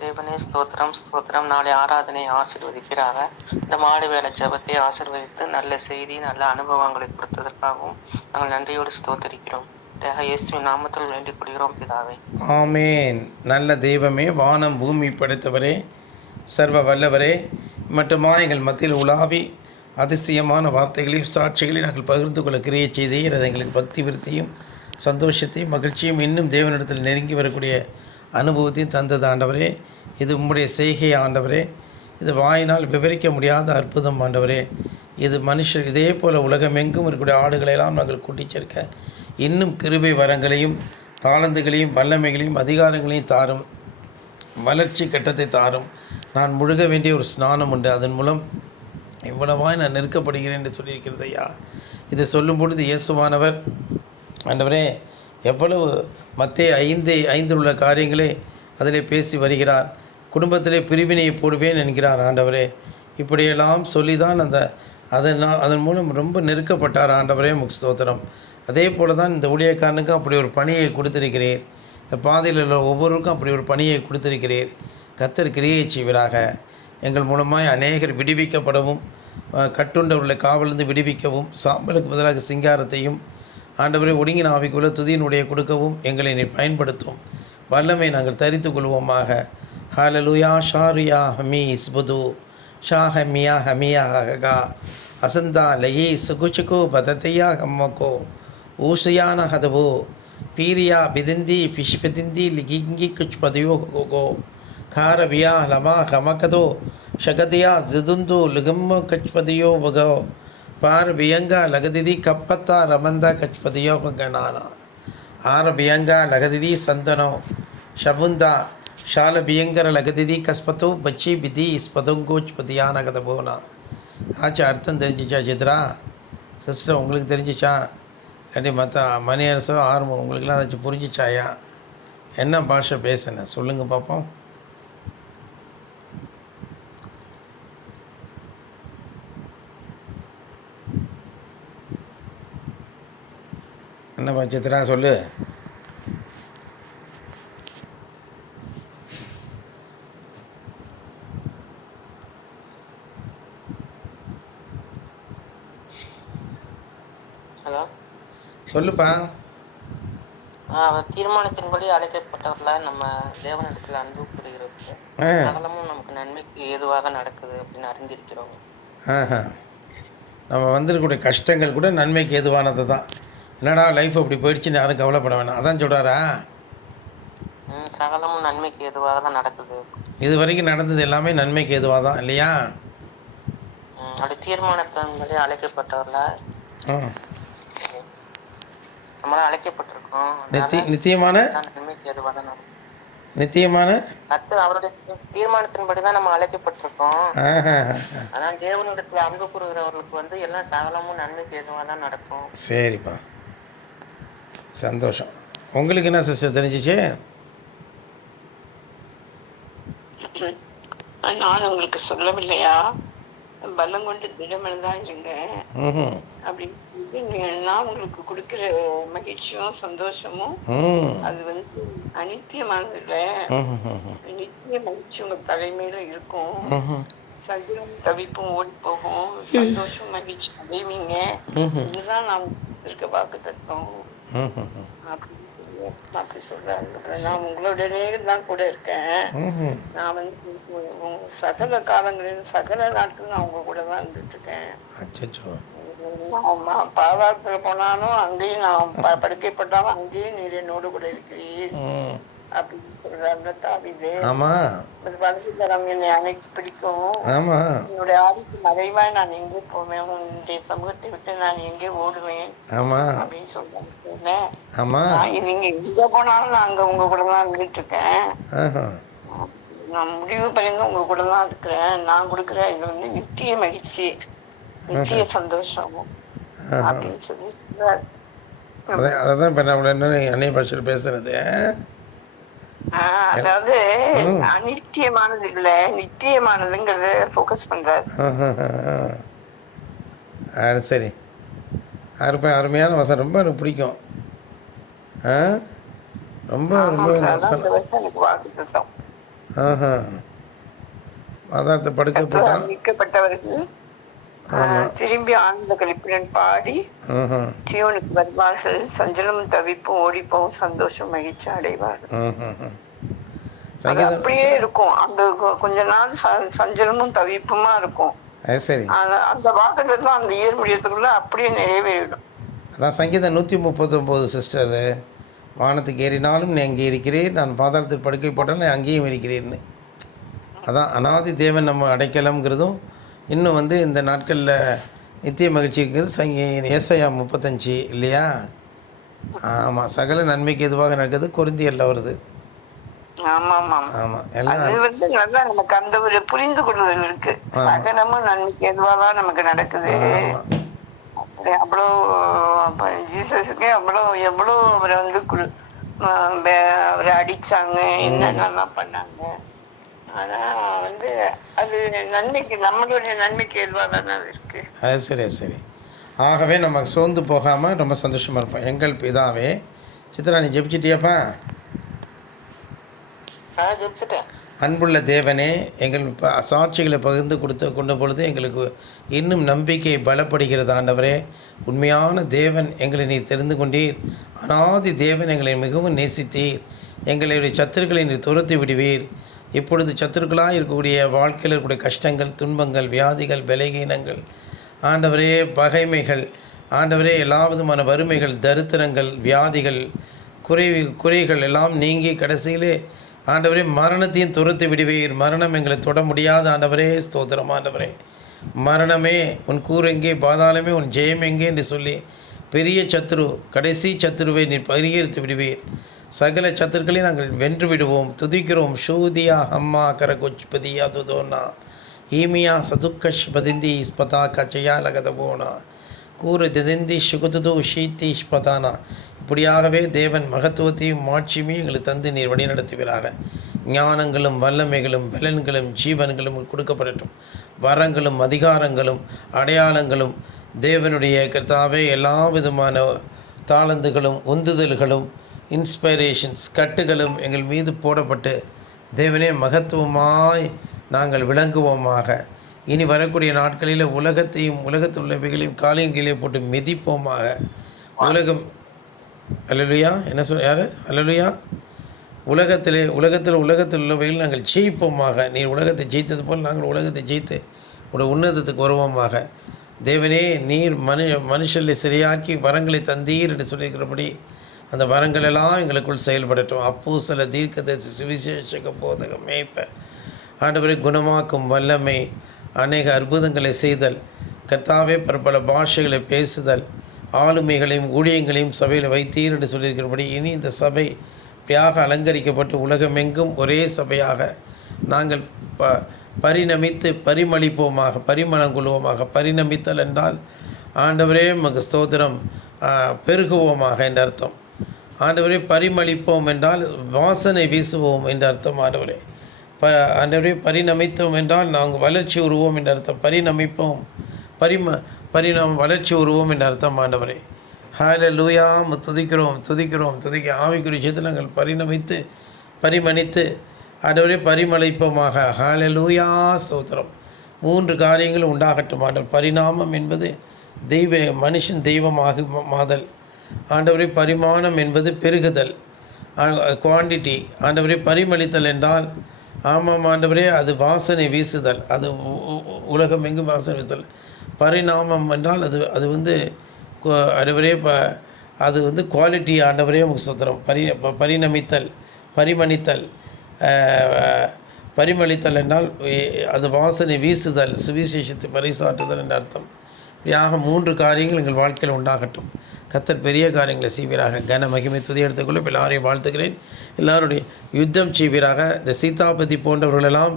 தேவனே ஸ்தோத்திரம் ஸ்தோத்திரம். நாளை ஆராதனை ஆசீர்வதிப்பீராக. இந்த மாலை வேலை ஜெபத்தை ஆசீர்வதித்து நல்ல செய்தி நல்ல அனுபவங்களை கொடுத்ததற்காகவும் நாங்கள் நன்றியோடு ஸ்தோத்திரிக்கிறோம். இயேசுவின் நாமத்தில் வேண்டிக் கொள்கிறோம் பிதாவே. ஆமேன். நல்ல தெய்வமே, வானம் பூமி படைத்தவரே, சர்வ வல்லவரே, மட்டுமா எங்கள் மத்தியில் உலாவி அதிசயமான வார்த்தைகளையும் சாட்சிகளையும் நாங்கள் பகிர்ந்து கொள்ள கிரியை செய்தீர். அது எங்களுக்கு பக்தி விருத்தியும் சந்தோஷத்தையும் மகிழ்ச்சியும் இன்னும் தேவனிடத்தில் நெருங்கி வரக்கூடிய அனுபவத்தையும் தந்தது ஆண்டவரே. இது உம்முடைய செய்கை ஆண்டவரே. இது வாயினால் விவரிக்க முடியாத அற்புதம் ஆண்டவரே. இது மனுஷர் இதே போல் உலகமெங்கும் இருக்கக்கூடிய ஆடுகளெல்லாம் நாங்கள் கூட்டிச் சேர்க்க இன்னும் கிருபை வரங்களையும் தாளந்துகளையும் வல்லமைகளையும் அதிகாரங்களையும் தாரும். வளர்ச்சி கட்டத்தை தாரும். நான் முழுக வேண்டிய ஒரு ஸ்நானம் உண்டு. அதன் மூலம் இவ்வளவாய் நான் நெருக்கப்படுகிறேன் என்று சொல்லியிருக்கிறது ஐயா. இதை சொல்லும் பொழுது இயேசுவானவர் ஆண்டவரே எவ்வளவு மத்தேயு 5 உள்ள காரியங்களே அதிலே பேசி வருகிறார். குடும்பத்திலே பிரிவினையை போடுவேன் என்கிறார் ஆண்டவரே. இப்படியெல்லாம் சொல்லி தான் அதன் மூலம் ரொம்ப நெருக்கப்பட்டார் ஆண்டவரே. ஸ்தோத்திரம். அதே போல் தான் இந்த ஊழியக்காரனுக்கு அப்படி ஒரு பணியை கொடுத்திருக்கிறீர். இந்த பாதையில் உள்ள ஒவ்வொருவருக்கும் அப்படி ஒரு பணியை கொடுத்திருக்கிறீர். கர்த்தர் கிரியை செய்வீராக. எங்கள் மூலமாய் அநேகர் விடுவிக்கப்படவும் கட்டுண்டவர்களை காவலிருந்து விடுவிக்கவும் சாம்பலுக்கு பதிலாக சிங்காரத்தையும் ஆண்டவரை ஒடுங்கின ஆவிக்குள்ள துதியினுடைய கொடுக்கவும் எங்களை நீ பயன்படுத்தும். வல்லமை நாங்கள் தரித்து கொள்வோமாக. ஹalleluya ஷாரியா ஹமீஸ் புது ஷாஹமியா ஹமியா ஹகா அசந்தா லயி சுகுச்சுகோ பதத்தையா ஹம்மக்கோ ஊசையான ஹதவோ பீரியா பிதிந்தி பிஷ்பதிந்தி லிகிங்கி குச் பதையோ கோகோ காரபியா லமா ஹமகதோ ஷகதியா ஜிதுந்து லிகம்மோ கச்பதியோ வகோ பார் பியங்கா லகதிதி கப்பத்தா ரமந்தா கச்பதியோ கனானா ஆர பியங்கா லகதிதி சந்தனோ ஷபுந்தா ஷால பியங்கர லகதிதி கஸ்பத்தோ பச்சி பிதி ஸ்பதங்கோச் பதியான கதபோனா. ஆச்சு அர்த்தம் தெரிஞ்சிச்சா சித்ரா சிஸ்டர்? உங்களுக்கு தெரிஞ்சிச்சா? இல்லாட்டி மற்ற மணி அரசோ ஆர்வம் உங்களுக்கெல்லாம் ஏதாச்சும் புரிஞ்சிச்சாயா? என்ன பாஷை பேசுனேன் சொல்லுங்கள் பார்ப்போம். என்னப்பா சித்ரா சொல்லு. ஹலோ, சொல்லுப்பா. அவர் தீர்மானத்தின்படி அழைக்கப்பட்டவர்கள நம்ம தேவனிடத்தில் அன்பு கூறுகிறது சகலமும் நமக்கு நன்மைக்கு ஏதுவாக நடக்குது அப்படின்னு அறிந்திருக்கிறோம். நம்ம வந்திருக்கக்கூடிய கஷ்டங்கள் கூட நன்மைக்கு ஏதுவானது தான். என்னடா லைஃப் அப்படி போயிடுச்சுன்னு யாரும் கவலைப்பட வேணாம். அதான் சொல்கிறாரா? சகலமும் நன்மைக்கு ஏதுவாக தான் நடக்குது. இது வரைக்கும் நடந்தது எல்லாமே நன்மைக்கு ஏதுவாக தான் இல்லையா? அப்படி தீர்மானத்தின்படி அழைக்கப்பட்டவர்கள நம்மளாம் அழைக்கப்பட்டிருக்கோம். நித்தியமான நன்மைக்கு ஏதுவாக தான் நடக்கும். நித்தியமான அவருடைய தீர்மானத்தின்படி தான் நம்ம அழைக்கப்பட்டிருக்கோம். ஆனா தேவனிடத்துல அன்பு கூறுகிறவர்களுக்கு எல்லாம் சகலமும் நன்மைக்கு எதுவாக தான் நடக்கும். சரிப்பா, சந்தோஷம். உங்களுக்கு என்ன சிஸ்டர் தெரிஞ்சிச்சு? நான் உங்களுக்கு சொல்லவில்லையா, பலம் கொண்டு திடமெனதான் இருங்க அப்படின்னு உங்களுக்கு கொடுக்கிற மகிழ்ச்சியும் சந்தோஷமும் அது அனித்தியமானது இல்ல. நித்திய மகிழ்ச்சி உங்க தலைமையில இருக்கும். சகிலும் தவிப்பும் ஓடி போகும், சந்தோஷம் மகிழ்ச்சி அடைவீங்க. இதுதான் நான் இருக்க வாக்கு தத்துவம் அப்படி சொல்றாரு. நான் உங்களுடனே தான் கூட இருக்கேன். நான் சகல காலங்களிலும் சகல நாட்களும் நான் உங்க கூட தான் இருந்துட்டு இருக்கேன். பாதாளத்துல போனாலும் அங்கேயும் நான் படுக்கைப்பட்டாலும் அங்கேயும் நீர் என்னோடு கூட இருக்கிறீர் அப்படின்னு சொல்றாரு தாவீது. வலதுகரம் என்னை அணைக்கு பிடிக்கும். என்னுடைய ஆவிக்கு மறைவாய் நான் எங்கே போவேன், உன்னுடைய சமூகத்தை விட்டு நான் எங்கே ஓடுவேன் அப்படின்னு சொல்றாங்க. நீங்க எங்க போனாலும் நான் அங்க உங்க கூட தான் இருந்துட்டு இருக்கேன். நான் முடிவு பண்ணி உங்க கூட தான் இருக்கிறேன். நான் கொடுக்குற இது நித்திய மகிழ்ச்சி, நித்திய சந்தோஷம் அப்படின்னு சொல்லி சொல்றாரு. அதை தான் இப்போ நம்மள என்ன அந்நிய பாஷையில் பேசுகிறது. அதாவது அநித்தியமானது இல்ல, நித்தியமானதுங்கிறத ஃபோக்கஸ் பண்றாரு. அது சரி, அருமையான வசனம், ரொம்ப எனக்கு பிடிக்கும். ரொம்ப ரொம்ப இந்த வசனம். எனக்கு வாக்குத்தத்தம். பாதாளத்தை படுக்க போட்டான் மீட்கப்பட்டவர்கள் திரும்பி ஆனந்த கழிப்புடன் பாடி சியோனுக்கு வருவார்கள், சஞ்சலமும் தவிப்பும் ஓடிப்போம், சந்தோஷம் மகிழ்ச்சி அடைவார்கள். அது அப்படியே இருக்கும். அந்த கொஞ்ச நாள் சஞ்சலமும் தவிப்புமா இருக்கும். சரி, அந்த வாக்குத்தத்தம் அந்த இயர் முடியறதுக்குள்ள அப்படியே நிறைவேறிடும். அதான் சங்கீதம் 139 சிஸ்டர். அது வானத்துக்கு ஏறினாலும் நீ அங்கே இருக்கிறேன், நான் பாதாளத்தில் படுக்கை போட்டாலும் அங்கேயும் இருக்கிறேன்னு. அதான் அனாதி தேவன் நம்ம அடைக்கலம்ங்கிறதும். இன்னும் வந்து இந்த நாட்களில் நித்திய மகிழ்ச்சிங்கிறது ஏசாயா 35 இல்லையா? ஆமாம், சகல நன்மைக்கு எதுவாக நடக்குது கொரிந்தியரில் வருது. ஆமாம், எல்லாம் அது வந்து நல்லா நமக்கு அந்த ஒரு புரிந்து கொள்ளுதல் இருக்கு. சகலமும் நன்மைக்கு எதுவாதான் நமக்கு நடக்குது. அவ்வளோ ஜீசஸுக்கே எவ்வளோ அவரை வந்து அவரை அடிச்சாங்க, என்னென்னலாம் பண்ணாங்க. ஆனா வந்து அது நன்மைக்கு, நம்மளுடைய நன்மைக்கு எதுவாக தானே அது இருக்கு. அது சரி. ஆகவே நம்ம சோர்ந்து போகாமல் ரொம்ப சந்தோஷமாக இருப்போம். எங்கள் பிதாவே. சித்ரா, நீ ஜெபிச்சிட்டியாப்பா? ஜெபிச்சிட்டேன். அன்புள்ள தேவனே, எங்கள் சாட்சிகளை பகிர்ந்து கொண்ட பொழுது எங்களுக்கு இன்னும் நம்பிக்கை பலப்படுகிறது. ஆண்டவரே, உண்மையான தேவன் எங்களை நீர் தெரிந்து கொண்டீர். அனாதி தேவன் எங்களை மிகவும் நேசித்தீர். எங்களுடைய சத்துருக்களை நீர் துரத்தி விடுவீர். இப்பொழுது சத்துருக்களாக இருக்கக்கூடிய வாழ்க்கையில் இருக்கக்கூடிய கஷ்டங்கள், துன்பங்கள், வியாதிகள், பலகீனங்கள், ஆண்டவரே பகைமைகள், ஆண்டவரே எல்லா விதமான வறுமைகள், தரித்திரங்கள், வியாதிகள், குறைகள் எல்லாம் நீங்கி கடைசியிலே ஆண்டவரே மரணத்தையும் துரத்தி விடுவீர். மரணம் எங்களை தொட முடியாத ஆண்டவரே, ஸ்தோத்திரம் ஆண்டவரே. மரணமே உன் கூர் எங்கே, பாதாளமே உன் ஜெயம் எங்கே என்று சொல்லி பெரிய சத்துரு, கடைசி சத்துருவை நீர் பரிகரித்து விடுவீர். சகல சத்துருக்களையும் நாங்கள் வென்று விடுவோம். துதிக்கிறோம். ஷூதியா அம்மா கரகொச்பதியா துதோனா ஈமியா சதுக்கஷ் பதிந்தி ஸ்பதா கச்சையா லகதபோனா கூறு திதிந்தி சுகுதுது ஷீத்தி ஸ்பதானா. இப்படியாகவே தேவன் மகத்துவத்தையும் மாட்சியுமே எங்களுக்கு தந்து நீர் வழிநடத்துவீராக. ஞானங்களும் வல்லமைகளும் பலன்களும் ஜீவன்களும் கொடுக்கப்படட்டும். வரங்களும் அதிகாரங்களும் அடையாளங்களும் தேவனுடைய கர்த்தாவே எல்லா விதமான தாளந்துகளும் உந்துதல்களும் இன்ஸ்பைரேஷன்ஸ் கட்டுகளும் எங்கள் மீது போடப்பட்டு தேவனே மகத்துவமாய் நாங்கள் விளங்குவோமாக. இனி வரக்கூடிய நாட்களில் உலகத்தையும் உலகத்தில் உள்ளவைகளையும் காலையும் கீழே போட்டு மிதிப்போமாக. உலகம் அல்லேலூயா என்ன யார் அல்லேலூயா உலகத்தில் உள்ளவைகள் நாங்கள் ஜெயிப்போமாக. நீர் உலகத்தை ஜெயித்தது போல் நாங்கள் உலகத்தை ஜெயித்து உடைய உன்னதத்துக்கு வருவோமாக. தேவனே, நீர் மனுஷனை சரியாக்கி வரங்களை தந்தீர் என்று சொல்லியிருக்கிறபடி அந்த வரங்களெல்லாம் எங்களுக்குள் செயல்படட்டும். அப்போஸ்தல, தீர்க்கதரிசி, சுவிசேஷக, போதகம், மேய்ப்பர், ஆண்டவரை குணமாக்கும் வல்லமை, அநேக அற்புதங்களை செய்தல், கர்த்தாவே பல பாஷைகளை பேசுதல், ஆளுமைகளையும் ஊழியங்களையும் சபையில் வைத்தீர் என்று சொல்லியிருக்கிறபடி இனி இந்த சபை இப்படியாக அலங்கரிக்கப்பட்டு உலகமெங்கும் ஒரே சபையாக நாங்கள் பரிணமித்து பரிமளிப்போமாக, பரிமளம் கொள்வோமாக. பரிணமித்தல் என்றால் ஆண்டவரே உமக்கு ஸ்தோத்திரம், பெருகுவோமாக என்ற அர்த்தம். ஆண்டவரே, பரிமளிப்போம் என்றால் வாசனை வீசுவோம் என்ற அர்த்தம். ஆண்டவரே பரிணமித்தோம் என்றால் நாங்கள் வளர்ச்சி உருவோம் என்ற அர்த்தம். பரிணமிப்போம், வளர்ச்சி உருவோம் என்ற அர்த்தம். ஆண்டவரே ஹல்லேலூயா, துதிக்க ஆவிக்குரிய விஷயத்தில் நாங்கள் பரிமணித்து ஆண்டவரே பரிமளிப்போமாக. ஹல்லேலூயா, ஸ்தோத்திரம். 3 காரியங்கள் உண்டாகட்டும். ஆண்டவர், பரிணாமம் என்பது மனுஷன் தெய்வமாக மாதல். ஆண்டவரே, பரிமாணம் என்பது பெருகுதல், குவான்டிட்டி. ஆண்டவரே, பரிமளித்தல் என்றால் ஆமாம் ஆண்டவரே, அது வாசனை வீசுதல், அது உலகம் எங்கும் வாசனை வீசுதல். பரிணாமம் என்றால் அது வந்து ஆண்டவரே அது வந்து குவாலிட்டி. ஆண்டவரே உமக்கு ஸ்தோத்திரம். பரிணமித்தல், பரிமளித்தல் என்றால் அது வாசனை வீசுதல், சுவிசேஷத்தை பறைசாற்றுதல் என்ற அர்த்தம். இப்படியாக 3 காரியங்கள் எங்கள் வாழ்க்கையில் உண்டாகட்டும். கர்த்தர் பெரிய காரியங்களை செய்வீராக. கன மகிமை துதி எடுத்துக்கொள்ள எல்லாரையும் வாழ்த்துக்கிறேன். எல்லாருடைய யுத்தம் செய்வீராக. இந்த சீதாபதி போன்றவர்களெல்லாம்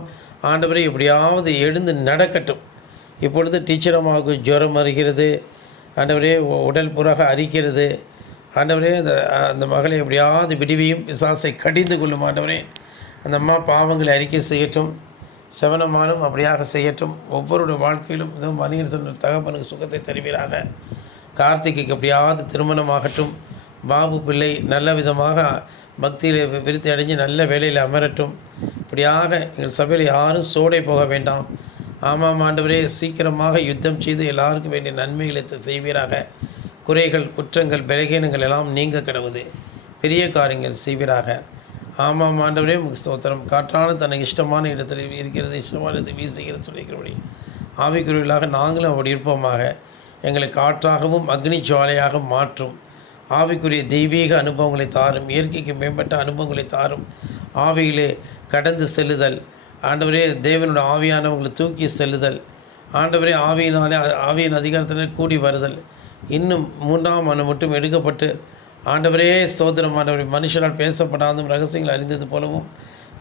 ஆண்டவரை எப்படியாவது எழுந்து நடக்கட்டும். இப்பொழுது டீச்சரமாக ஜுரம் வருகிறது, ஆண்டவரே உடல் புறாக அரிக்கிறது. ஆண்டவரே அந்த அந்த மகளை எப்படியாவது விடுவியும், பிசாசை கடிந்து கொள்ளும். ஆண்டவரே அந்த அம்மா பாவங்களை அறிக்கை செய்யட்டும், செவனமானும் அப்படியாக செய்யட்டும். ஒவ்வொருடைய வாழ்க்கையிலும் இதுவும் மணியரசன் தகப்பனுக்கு சுகத்தை தருவீராக. கார்த்திகைக்கு எப்படியாவது திருமணமாகட்டும். பாபு பிள்ளை நல்ல விதமாக பக்தியில் விருத்தி அடைஞ்சு நல்ல வேலையில் அமரட்டும். இப்படியாக எங்கள் சபையில் யாரும் சோடை போக வேண்டாம். ஆமாம் ஆண்டவரே, சீக்கிரமாக யுத்தம் செய்து எல்லாருக்கும் வேண்டிய நன்மைகளை செய்வீராக. குறைகள், குற்றங்கள், பலகீனங்கள் எல்லாம் நீங்க கிடவுது. பெரிய காரியங்கள் செய்வீராக. ஆமாம் ஆண்டவரே, உங்களுக்கு ஸ்தோத்திரம். காற்றான தனக்கு இஷ்டமான இடத்தில் இருக்கிறது, இஷ்டமானது வீசுகிறது சொல்லிக்கிறபடி ஆவிக்குரியவர்களாக நாங்களும் அப்படி இருப்போமாக. எங்களை காற்றாகவும் அக்னி ஜுவாலையாக மாற்றும். ஆவிக்குரிய தெய்வீக அனுபவங்களை தாரும். இயற்கைக்கு மேம்பட்ட அனுபவங்களை தாரும். ஆவியிலே கடந்து செல்லுதல். ஆண்டவரே, தேவனுடைய ஆவியானவங்களை தூக்கி செல்லுதல். ஆண்டவரே, ஆவியின் அதிகாரத்தில் கூடி வருதல். இன்னும் 3ஆம் மனம் மட்டும் எடுக்கப்பட்டு ஆண்டவரே ஸ்தோத்திரம். ஆண்டவரே, மனுஷனால் பேசப்படாதும் ரகசியங்கள் அறிந்தது போலவும்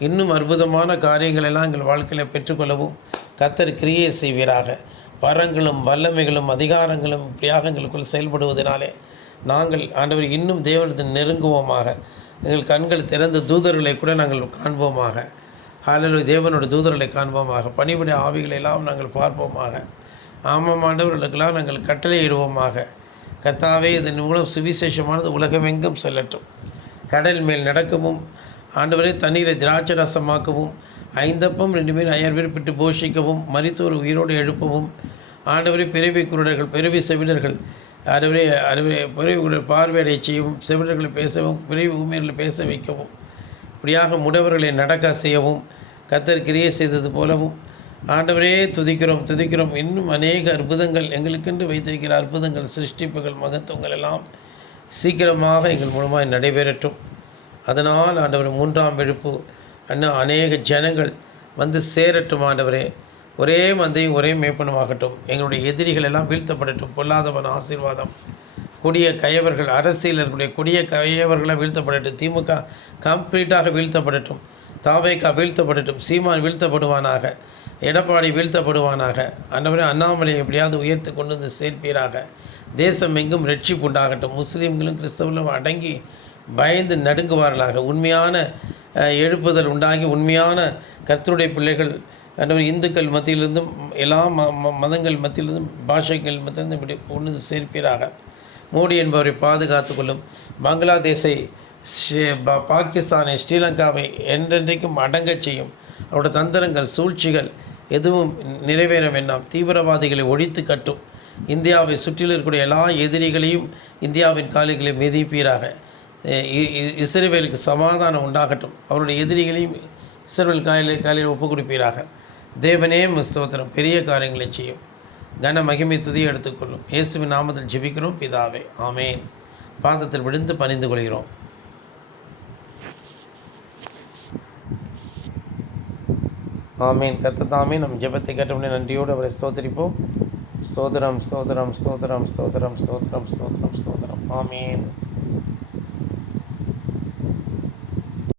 இன்னும் அற்புதமான காரியங்கள் எல்லாம் எங்கள் வாழ்க்கையில் பெற்றுக்கொள்ளவும் கர்த்தர் கிரியை செய்வீராக. வரங்களும் வல்லமைகளும் அதிகாரங்களும் இப்படியாக எங்களுக்குள் செயல்படுவதனாலே நாங்கள் ஆண்டவர் இன்னும் தேவனத்தில் நெருங்குவோமாக. எங்கள் கண்கள் திறந்த தூதர்களை கூட நாங்கள் காண்போமாக. ஹல்லேலூயா, தேவனோட தூதர்களை காண்போமாக. பணிபுரிய ஆவிகளை எல்லாம் நாங்கள் பார்ப்போமாக. ஆமாம் ஆண்டவர்களுக்கெல்லாம் நாங்கள் கட்டளையிடுவோமாக. கர்த்தாவே, இதன் மூலம் சுவிசேஷமானது உலகமெங்கும் செல்லட்டும். கடல் மேல் நடக்கவும், ஆண்டவரே தண்ணீரை திராட்சை ரசமாக்கவும், 5 அப்பம் 2 மீன் 5 பேர் பிட்டு போஷிக்கவும், மரித்தோர் உயிரோடு எழுப்பவும், ஆண்டவரே பிறவி குருடர்கள் பிறவி செவிடர்கள் ஆண்டவரே பிறவி குருடர் பார்வையடை செய்யவும், செவிடர்களை பேசவும், பிறவி ஊமையர்களை பேச வைக்கவும், இப்படியாக முடவர்களை நடக்க செய்யவும் கர்த்தர் கிரியை செய்தது போலவும் ஆண்டவரே துதிக்கிறோம். இன்னும் அநேக அற்புதங்கள் எங்களுக்கென்று வைத்திருக்கிற அற்புதங்கள், சிருஷ்டிப்புகள், மகத்துவங்கள் எல்லாம் சீக்கிரமாக எங்கள் மூலமாக நடைபெறட்டும். அதனால் ஆண்டவர் 3ஆம் எழுப்பு இன்னும் அநேக ஜனங்கள் வந்து சேரட்டும். ஆண்டவரே, ஒரே மந்தையும் ஒரே மேய்ப்பனுமாகட்டும். எங்களுடைய எதிரிகள் எல்லாம் வீழ்த்தப்படட்டும். பொல்லாதவன் ஆசீர்வாதம். கொடிய கயவர்கள், அரசியலர்களுடைய கொடிய கயவர்களாக வீழ்த்தப்படட்டும். திமுக கம்ப்ளீட்டாக வீழ்த்தப்படட்டும். தாவேகா வீழ்த்தப்படட்டும். சீமான் வீழ்த்தப்படுவானாக. எடப்பாடி வீழ்த்தப்படுவானாக. ஆண்டவரே, அண்ணாமலையை எப்படியாவது உயர்த்தி கொண்டு வந்து சேர்ப்பீராக. தேசம் எங்கும் ரட்சிப்பு உண்டாகட்டும். முஸ்லீம்களும் கிறிஸ்தவர்களும் அடங்கி பயந்து நடுங்குவார்களாக. உண்மையான எழுப்புதல் உண்டாகி உண்மையான கர்த்தருடைய பிள்ளைகள் ஆண்டவர் இந்துக்கள் மத்தியிலிருந்தும் எல்லா மதங்கள் மத்தியிலிருந்தும் பாஷைகள் மத்தியிலிருந்தும் இப்படி கொண்டு சேர்ப்பீராக. மோடி என்பவரை பாதுகாத்து கொள்ளும். பங்களாதேஷை, பாகிஸ்தானை, ஸ்ரீலங்காவை என்றென்றைக்கும் அடங்கச் செய்யும். அவருடைய தந்திரங்கள், சூழ்ச்சிகள் எதுவும் நிறைவேற வேண்டாம். தீவிரவாதிகளை ஒழித்து கட்டும். இந்தியாவை சுற்றில் இருக்கக்கூடிய எல்லா எதிரிகளையும் இந்தியாவின் காலிகளை மிதிப்பீராக. இஸ்ரவேலுக்கு சமாதானம் உண்டாகட்டும். அவருடைய எதிரிகளையும் இஸ்ரவேல் காலில் ஒப்புக் கொடுப்பீராக. தேவனே ஸ்தோத்திரம். பெரிய காரியங்களை செய்யும். கன மகிமை துதி எடுத்துக்கொள்ளும். இயேசுவின் நாமத்தில் ஜெபிக்கிறோம் பிதாவே, ஆமேன். பாதத்தில் விழுந்து பணிந்து கொள்கிறோம். ஆமீன். கர்த்தர் தாமே நம் ஜெபத்தை கேட்டவுடனே நன்றியோடு அவரை ஸ்தோத்திரிப்போம். ஸ்தோத்திரம், ஸ்தோத்திரம், ஸ்தோத்திரம், ஸ்தோத்திரம், ஸ்தோத்திரம், ஸ்தோத்திரம், ஸ்தோத்திரம். ஆமீன்.